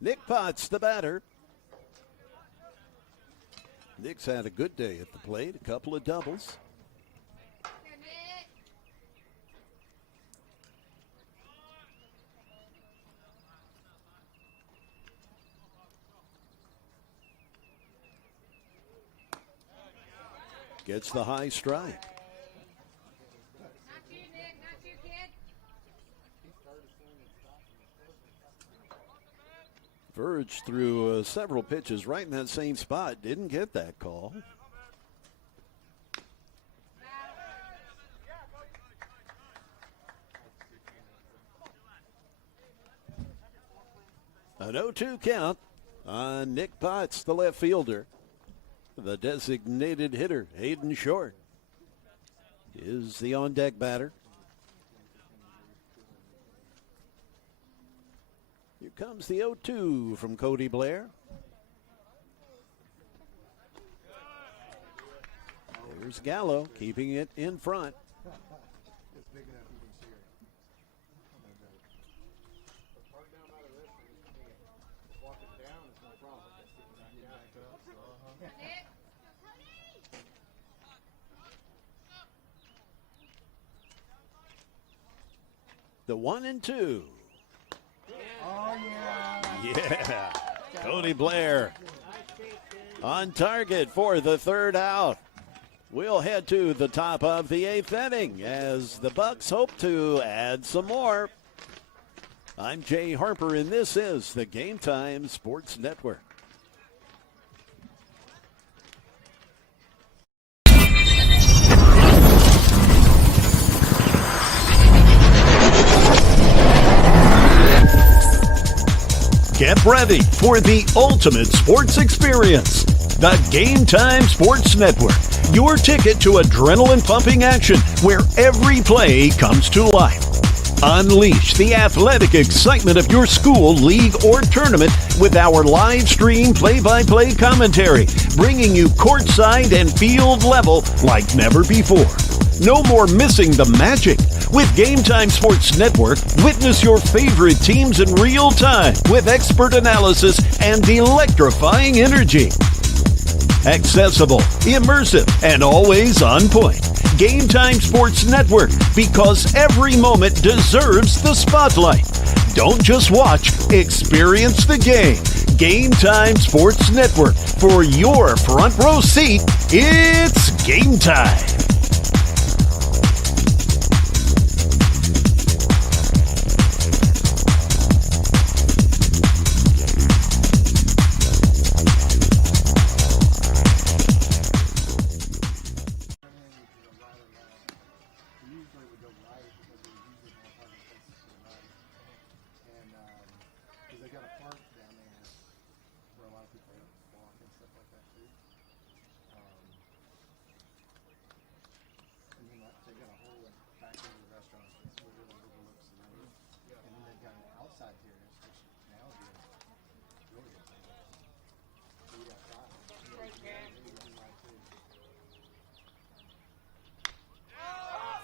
Nick Potts, the batter. Nick's had a good day at the plate, a couple of doubles. Gets the high strike. Not you, Nick. Not you, kid. Verge threw several pitches right in that same spot. Didn't get that call. An 0-2 count on Nick Potts, the left fielder. The designated hitter, Hayden Short, is the on-deck batter. Here comes the 0-2 from Cody Blair. There's Gallo keeping it in front. It's big enough you can see it. Walk it down, it's no problem. The 1-2. Oh, yeah. Yeah. Cody Blair on target for the third out. We'll head to the top of the 8th inning as the Bucks hope to add some more. I'm Jay Harper, and this is the Game Time Sports Network. Get ready for the ultimate sports experience. The Game Time Sports Network, your ticket to adrenaline-pumping action where every play comes to life. Unleash the athletic excitement of your school, league, or tournament with our live stream play-by-play commentary, bringing you courtside and field level like never before. No more missing the magic. With Game Time Sports Network, witness your favorite teams in real time with expert analysis and electrifying energy. Accessible, immersive, and always on point. Game Time Sports Network, because every moment deserves the spotlight. Don't just watch, experience the game. Game Time Sports Network. For your front row seat, it's game time.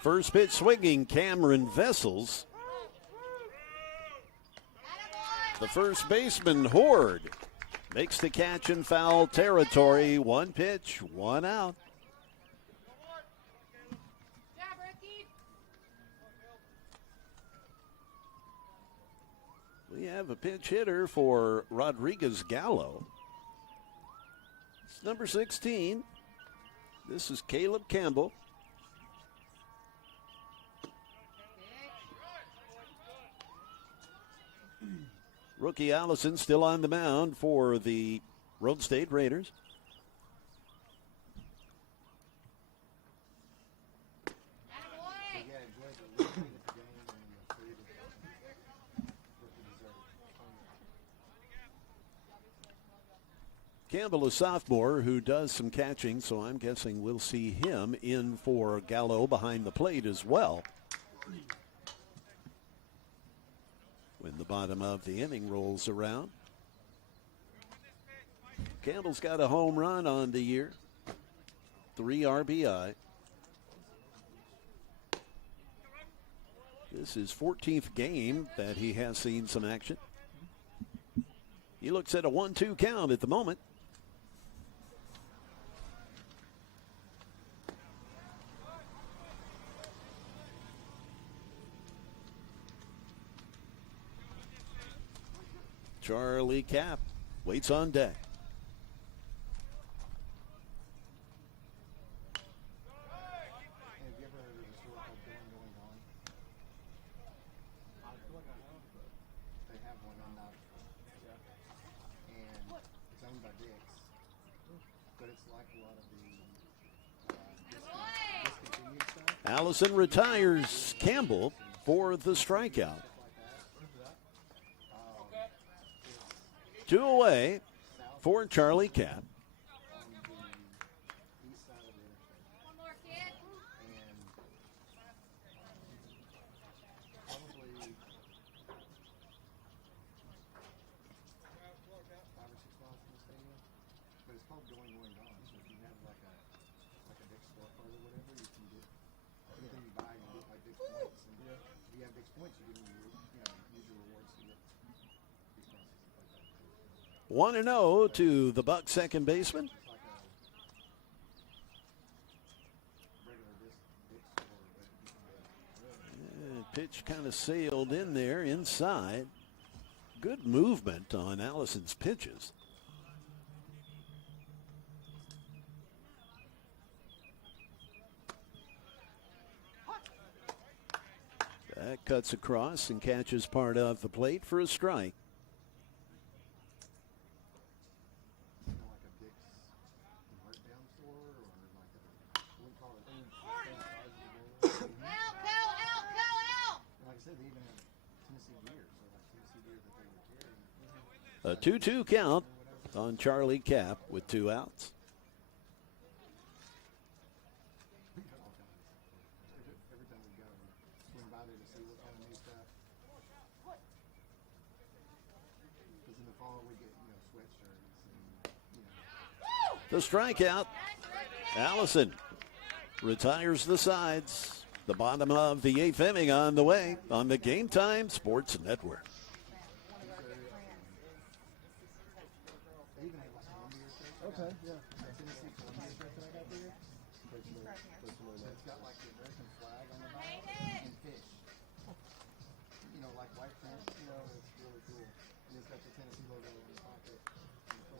First pitch swinging, Cameron Vessels. The first baseman, Horde, makes the catch in foul territory. One pitch, one out. We have a pinch hitter for Rodriguez Gallo. It's number 16. This is Caleb Campbell. Rookie Allison still on the mound for the Roane State Raiders. Campbell, a sophomore who does some catching, so I'm guessing we'll see him in for Gallo behind the plate as well. When the bottom of the inning rolls around. Campbell's got a home run on the year. 3 RBI. This is 14th game that he has seen some action. He looks at a 1-2 count at the moment. Charlie Cap waits on deck. Have you ever heard of a store called Going On? They have one in Knoxville. And it's owned by Dick's. But it's like a lot of the discontinued stuff. Allison retires Campbell for the strikeout. 2 away for Charlie Cap. One and 0 to the Bucs second baseman. Pitch kind of sailed in there inside. Good movement on Allison's pitches. cuts across and catches part of the plate for a strike. Like a Dick's markdown store, or like a, we call it same size as the ball. Like I said, they even have Tennessee beer, so like Tennessee beer that they were carrying. A 2-2 count on Charlie Cap with 2 outs. Every time we go, we swing by there to see what kind of new stuff. Because in the fall we get, sweatshirts and, The strikeout. Allison retires the sides. The bottom of the 8th inning on the way on the Game Time Sports Network. they even have like Columbia shirts. Okay, yeah. Tennessee Columbia shirt that I got there. It's got like the American flag on the back and fish. Like white print, it's really cool. And it's got the Tennessee logo on the pocket. So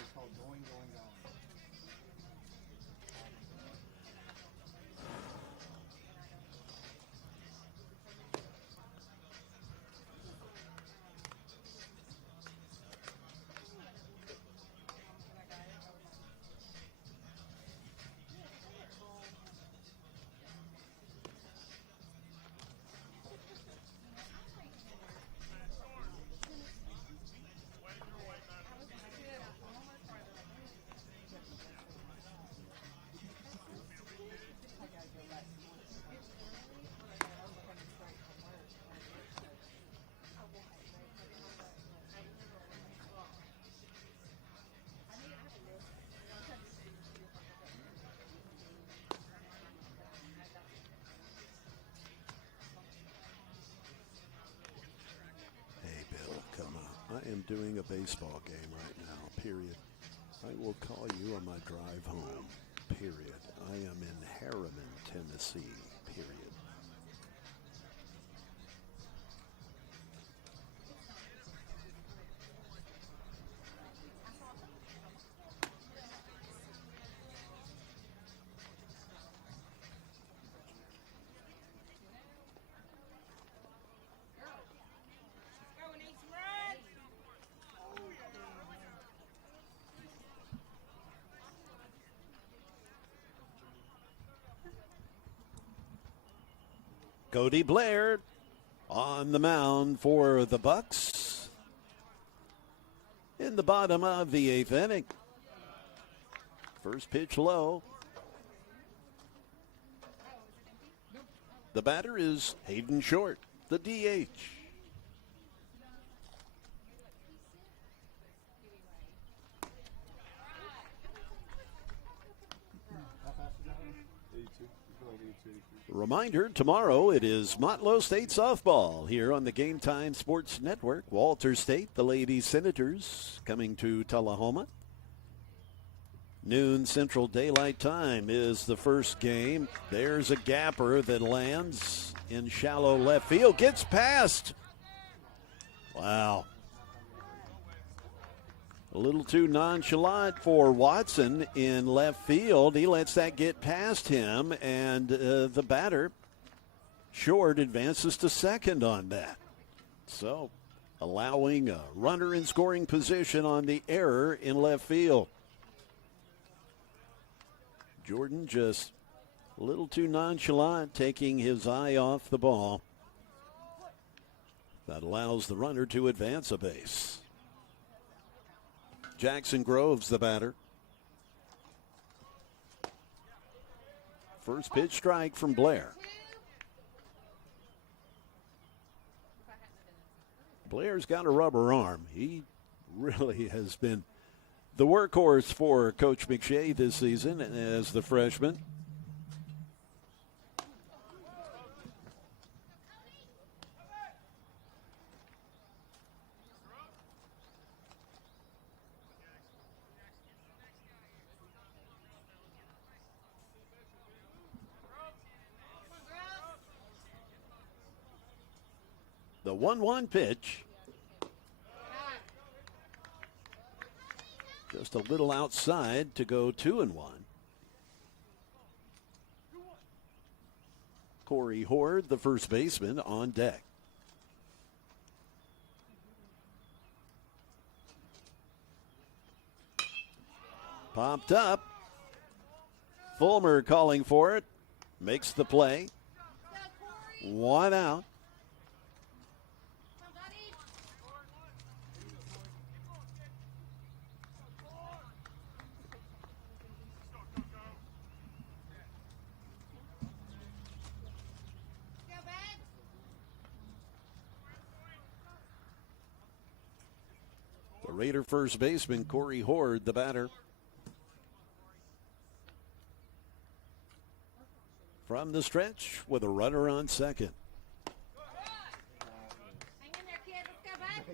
it's called Going, Going, Gone. Hey, Bill, come on. I am doing a baseball game right now, period. I will call you on my drive home, period. I am in Harriman, Tennessee, period. Cody Blair on the mound for the Bucks in the bottom of the 8th inning. First pitch low. The batter is Hayden Short, the DH. Reminder, tomorrow it is Motlow State softball here on the Game Time Sports Network. Walter State, the Lady Senators, coming to Tullahoma. Noon Central Daylight Time is the first game. There's a gapper that lands in shallow left field. Gets past. Wow. A little too nonchalant for Watson in left field. He lets that get past him, and the batter, Short, advances to second on that. So, allowing a runner in scoring position on the error in left field. Jordan just a little too nonchalant, taking his eye off the ball. That allows the runner to advance a base. Jackson Groves, the batter. First pitch strike from Blair. Blair's got a rubber arm. He really has been the workhorse for Coach McShay this season as the freshman. The 1-1 pitch. Just a little outside to go 2-1. Corey Horde, the first baseman, on deck. Popped up. Fulmer calling for it. Makes the play. 1 out. The Raider first baseman, Corey Horde, the batter. From the stretch with a runner on second. Hang in there, kid. Let's go back. Go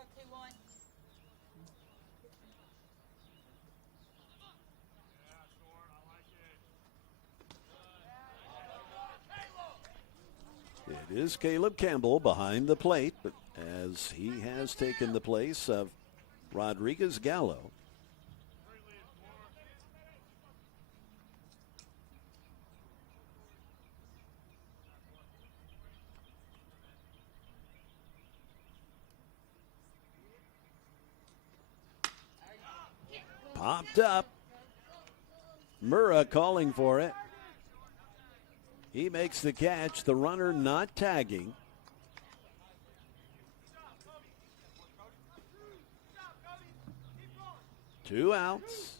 2-1. It is Caleb Campbell behind the plate, but as he has taken the place of Rodriguez Gallo. Popped up. Murrah calling for it. He makes the catch, the runner not tagging. Two outs.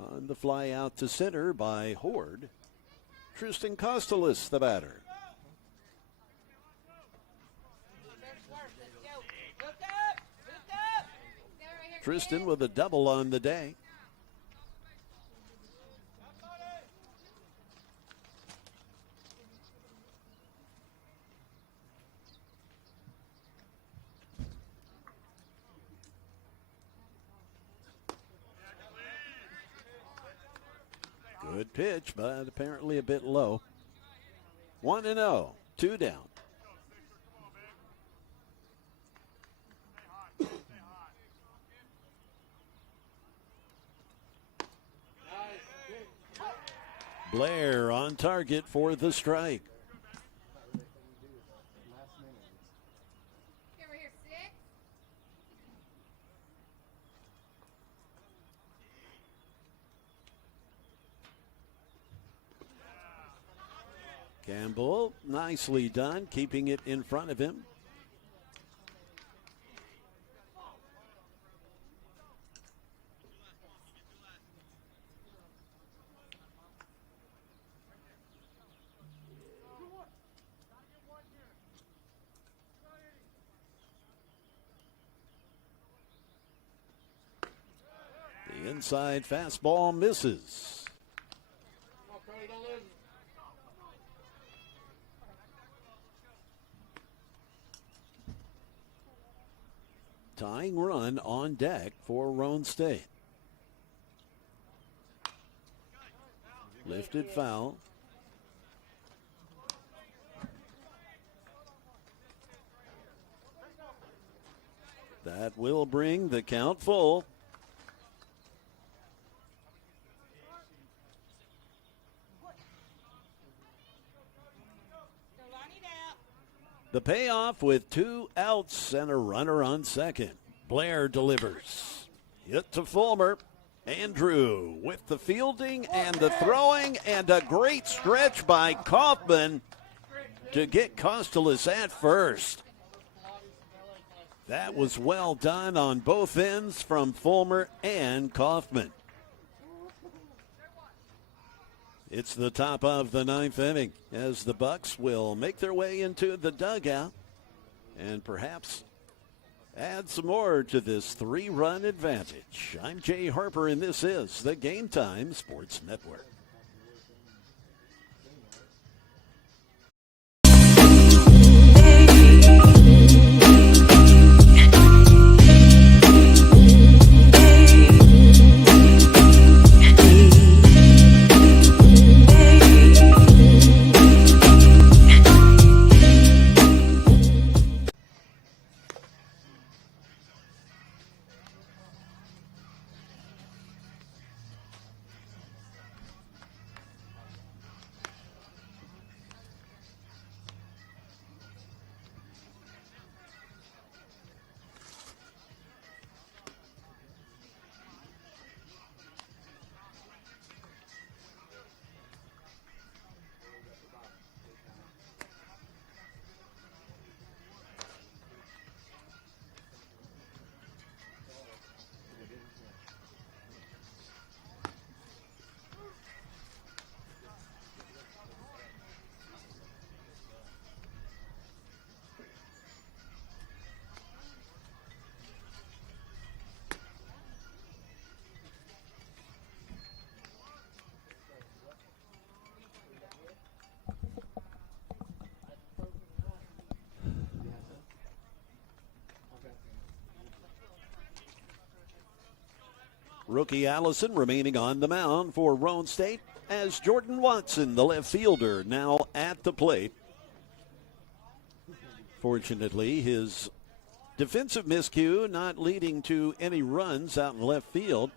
On the fly out to center by Horde. Tristan Costellis, the batter. Tristan with a double on the day. Good pitch, but apparently a bit low. 1-0, 2 down. Blair on target for the strike. Over here, 6. Campbell, nicely done, keeping it in front of him. The inside fastball misses. Tying run on deck for Roane State. Lifted foul. That will bring the count full. The payoff with 2 outs and a runner on second. Blair delivers. Hit to Fulmer. Andrew with the fielding and the throwing and a great stretch by Kaufman to get Costellis at first. That was well done on both ends from Fulmer and Kaufman. It's the top of the 9th inning as the Bucks will make their way into the dugout and perhaps add some more to this 3-run advantage. I'm Jay Harper, and this is the Game Time Sports Network. Rookie Allison remaining on the mound for Roane State as Jordan Watson, the left fielder, now at the plate. Fortunately, his defensive miscue not leading to any runs out in left field.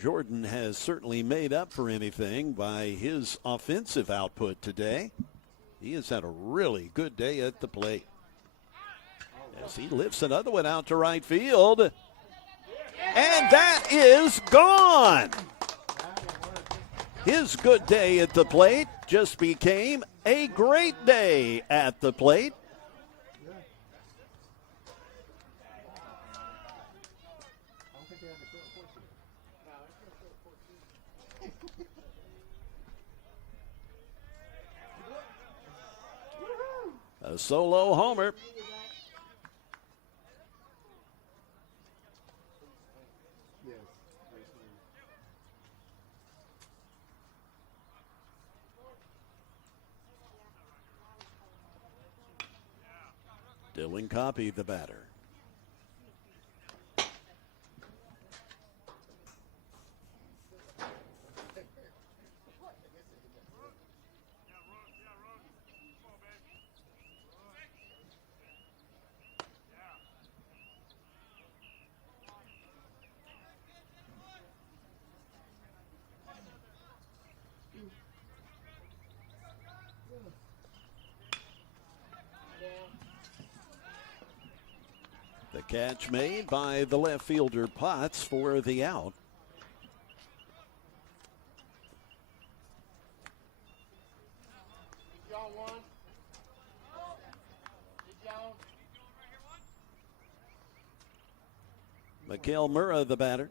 Jordan has certainly made up for anything by his offensive output today. He has had a really good day at the plate. As he lifts another one out to right field. And that is gone. His good day at the plate just became a great day at the plate. A solo homer. Dylan Coppy, the batter. The catch made by the left fielder Potts for the out. Mikael Murrah, the batter.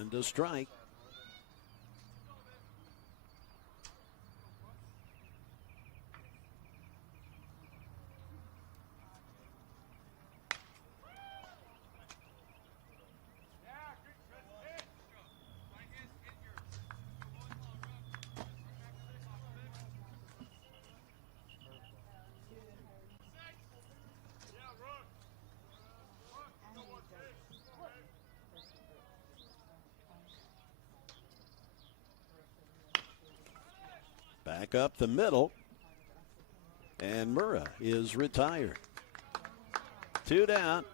And a strike. Back up the middle, and Murrah is retired. 2 down.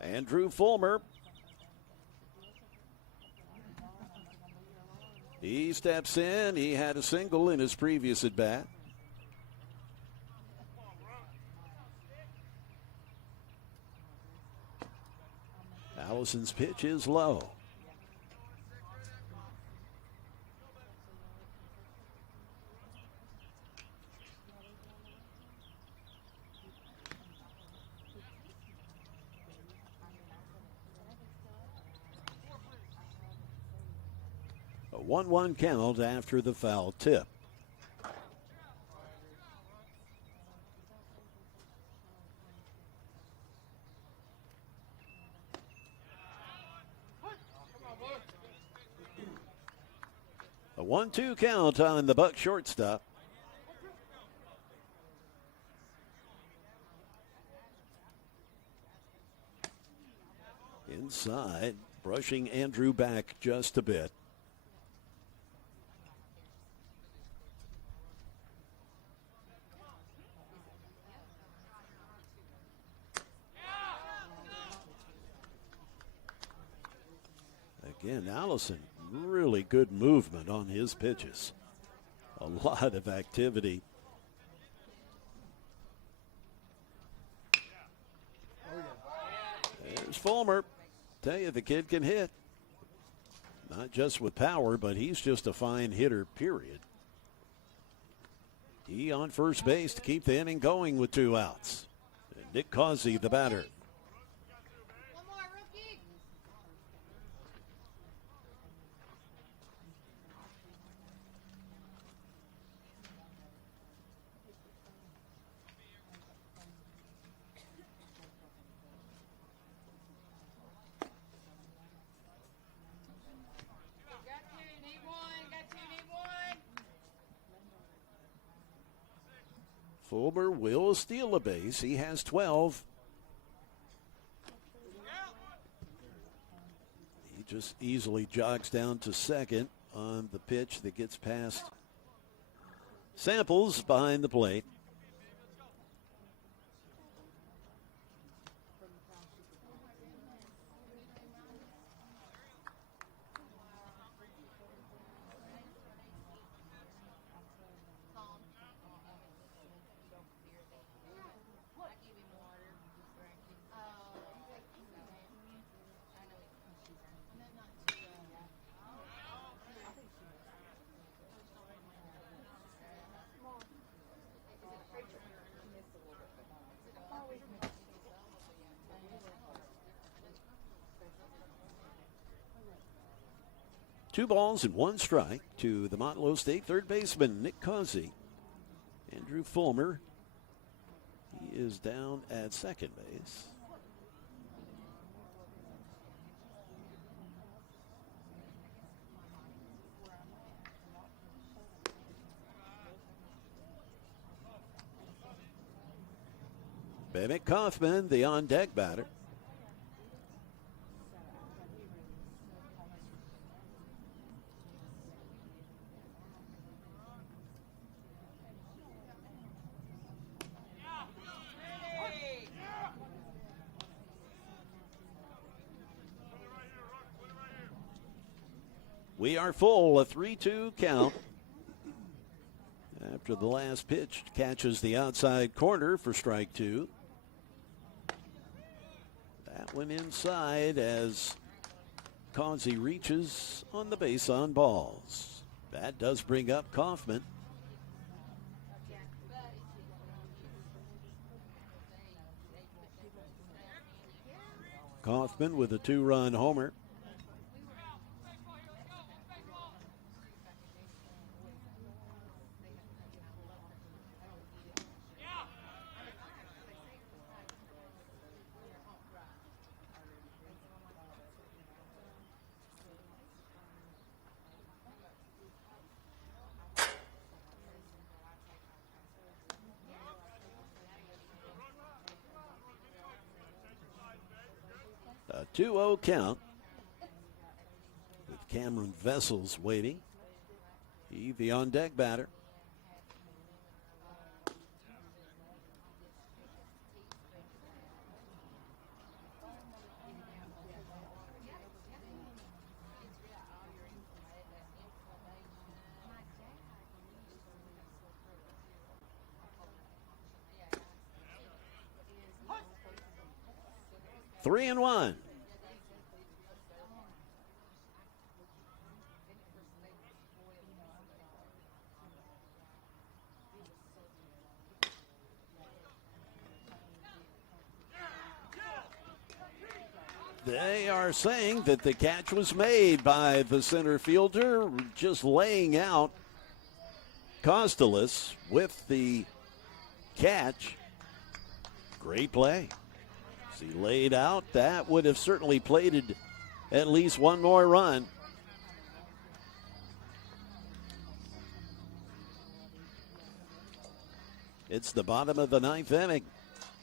Andrew Fulmer. He steps in. He had a single in his previous at bat. Allison's pitch is low. A 1-1 count after the foul tip. A 1-2 count on the Buck shortstop. Inside, brushing Andrew back just a bit. Again, Allison, really good movement on his pitches. A lot of activity. There's Fulmer. Tell you, the kid can hit. Not just with power, but he's just a fine hitter, period. He on first base to keep the inning going with 2 outs. And Nick Causey, the batter. One more, rookie. Got two, need one. Got two, need one. Fulmer will steal a base. He has 12. He just easily jogs down to second on the pitch that gets past Samples behind the plate. Two balls and one strike to the Motlow State third baseman, Nick Causey. Andrew Fulmer, he is down at second base. Bennett Kaufman, the on-deck batter. We are full, a 3-2 count. After the last pitch catches the outside corner for strike two. That one inside as Causey reaches on the base on balls. That does bring up Kaufman. Kaufman with a two-run homer. A 2-0 count with Cameron Vessels waiting. He the on-deck batter. Three and one. They are saying that the catch was made by the center fielder, just laying out Costellas with the catch. Great play. As he laid out, that would have certainly plated at least one more run. It's the bottom of the ninth inning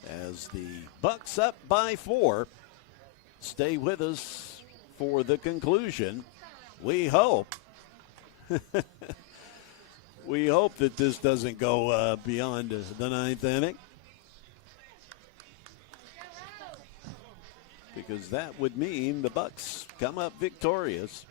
as the Bucks up by 4. Stay with us for the conclusion. We hope. We hope that this doesn't go beyond the ninth inning. Because that would mean the Bucks come up victorious.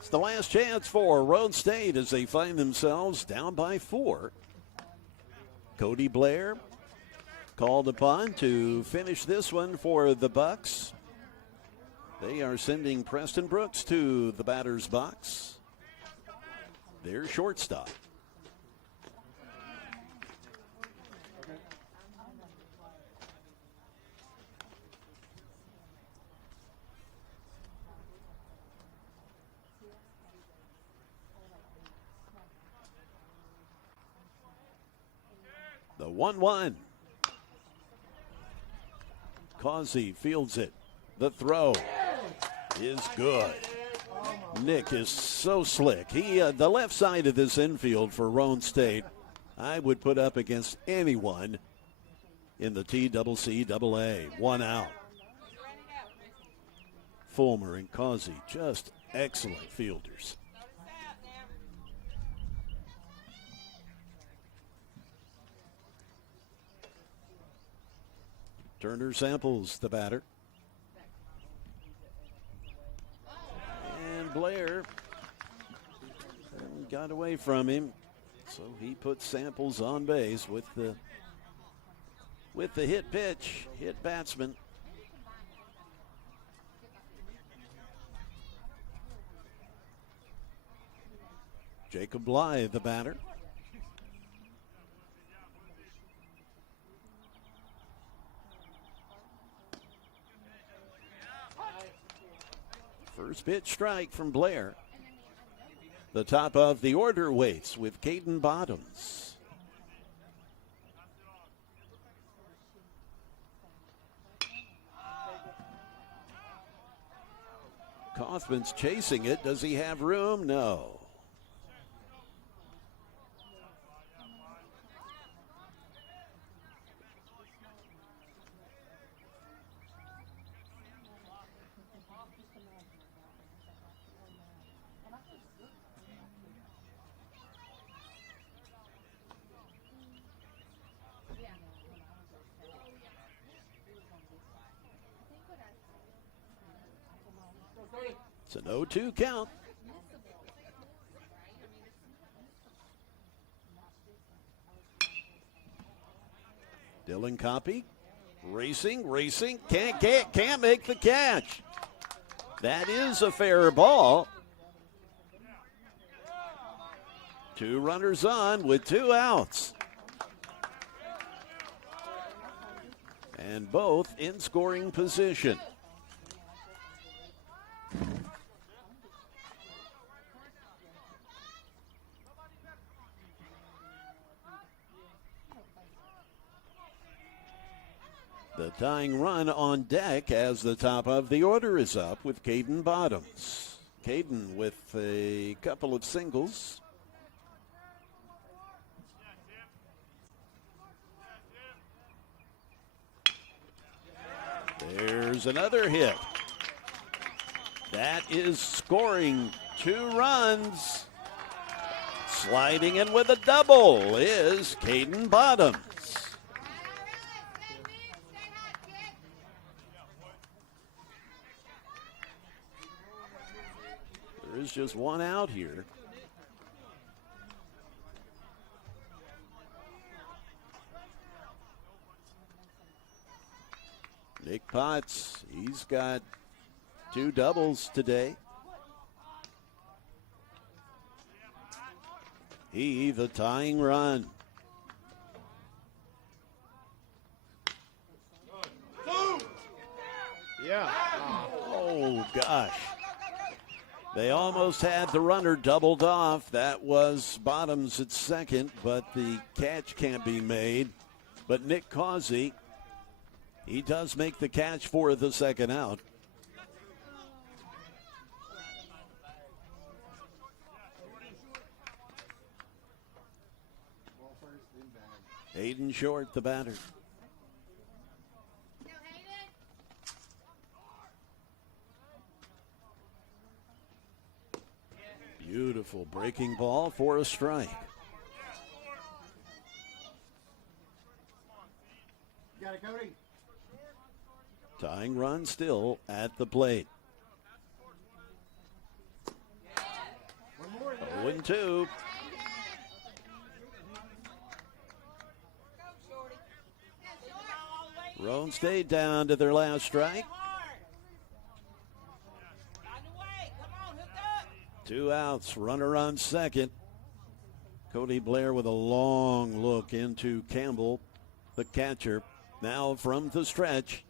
It's the last chance for Roane State as they find themselves down by 4. Cody Blair called upon to finish this one for the Bucks. They are sending Preston Brooks to the batter's box. Their shortstop. The 1-1. Causey fields it. The throw is good. Nick is so slick. He, the left side of this infield for Roane State, I would put up against anyone in the TCCAA. 1 out. Fulmer and Causey, just excellent fielders. Turner Samples, the batter. And Blair got away from him, so he put Samples on base with the hit pitch, hit batsman. Jacob Blythe, the batter. First pitch strike from Blair. The top of the order waits with Caden Bottoms. Kaufman's chasing it. Does he have room? No. It's an 0-2 count. Dylan Coppy racing, can't make the catch. That is a fair ball. 2 runners on with 2 outs. And both in scoring position. The tying run on deck as the top of the order is up with Caden Bottoms. Caden with a couple of singles. There's another hit. That is scoring 2 runs. Sliding in with a double is Caden Bottoms. There is just 1 out here. Nick Potts, he's got 2 doubles today. He, the tying run. Yeah. Oh, gosh. They almost had the runner doubled off. That was Bottoms at second, but the catch can't be made. But Nick Causey, he does make the catch for the second out. Hayden Short, the batter. Beautiful breaking ball for a strike. Got it, Cody. Tying run still at the plate. 2-2. Roane State down to their last strike. 2 outs, runner on second. Cody Blair with a long look into Campbell, the catcher. Now from the stretch.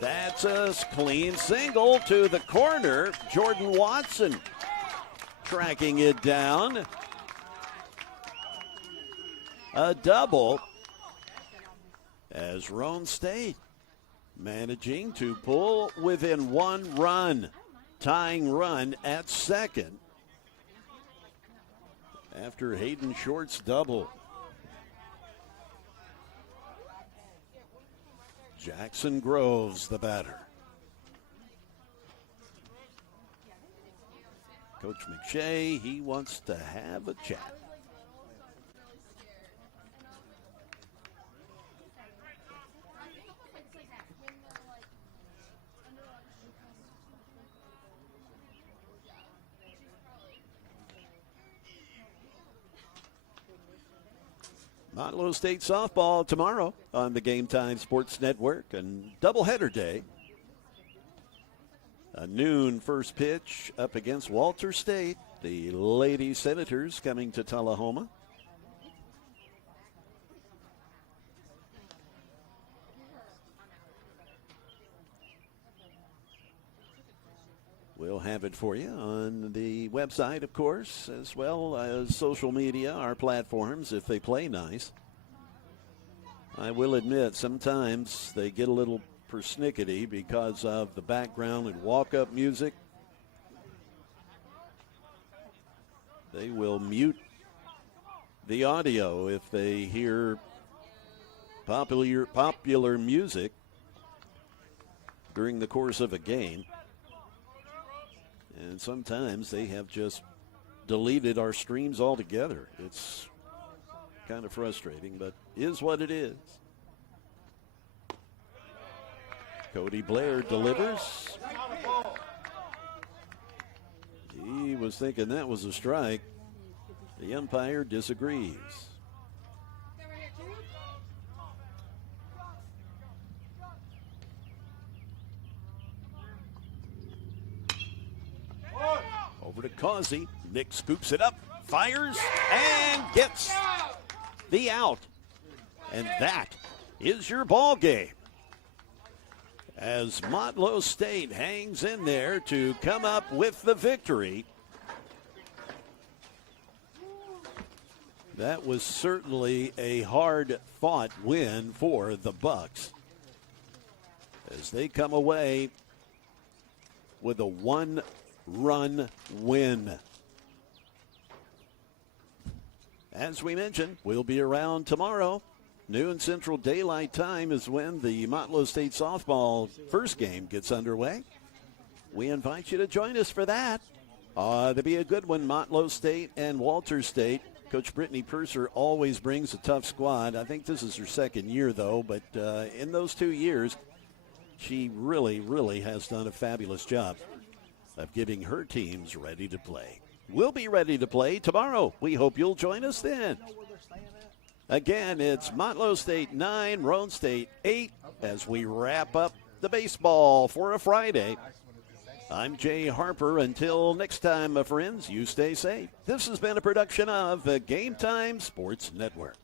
That's a clean single to the corner. Jordan Watson tracking it down. A double as Roane State managing to pull within 1 run. Tying run at second after Hayden Short's double. Jackson Groves, the batter. Coach McShay, he wants to have a chat. Motlow State softball tomorrow on the Game Time Sports Network, and doubleheader day. A noon first pitch up against Walter State. The Lady Senators coming to Tullahoma. We'll have it for you on the website, of course, as well as social media, our platforms, if they play nice. I will admit, sometimes they get a little persnickety because of the background and walk-up music. They will mute the audio if they hear popular music during the course of a game. And sometimes they have just deleted our streams altogether. It's kind of frustrating, but is what it is. Cody Blair delivers. He was thinking that was a strike. The umpire disagrees. Over to Causey. Nick scoops it up, fires, and gets the out. And that is your ball game. As Motlow State hangs in there to come up with the victory. That was certainly a hard-fought win for the Bucks, as they come away with a 1-run win. As we mentioned, we'll be around tomorrow. Noon Central Daylight Time is when the Motlow State softball first game gets underway. We invite you to join us for that. There'll be a good one, Motlow State and Walter State. Coach Brittany Purser always brings a tough squad. I think this is her second year, though, but in those 2 years, she really, really has done a fabulous job of getting her teams ready to play. We'll be ready to play tomorrow. We hope you'll join us then. Again, it's Motlow State 9, Roane State 8 as we wrap up the baseball for a Friday. I'm Jay Harper. Until next time, my friends, you stay safe. This has been a production of the Game Time Sports Network.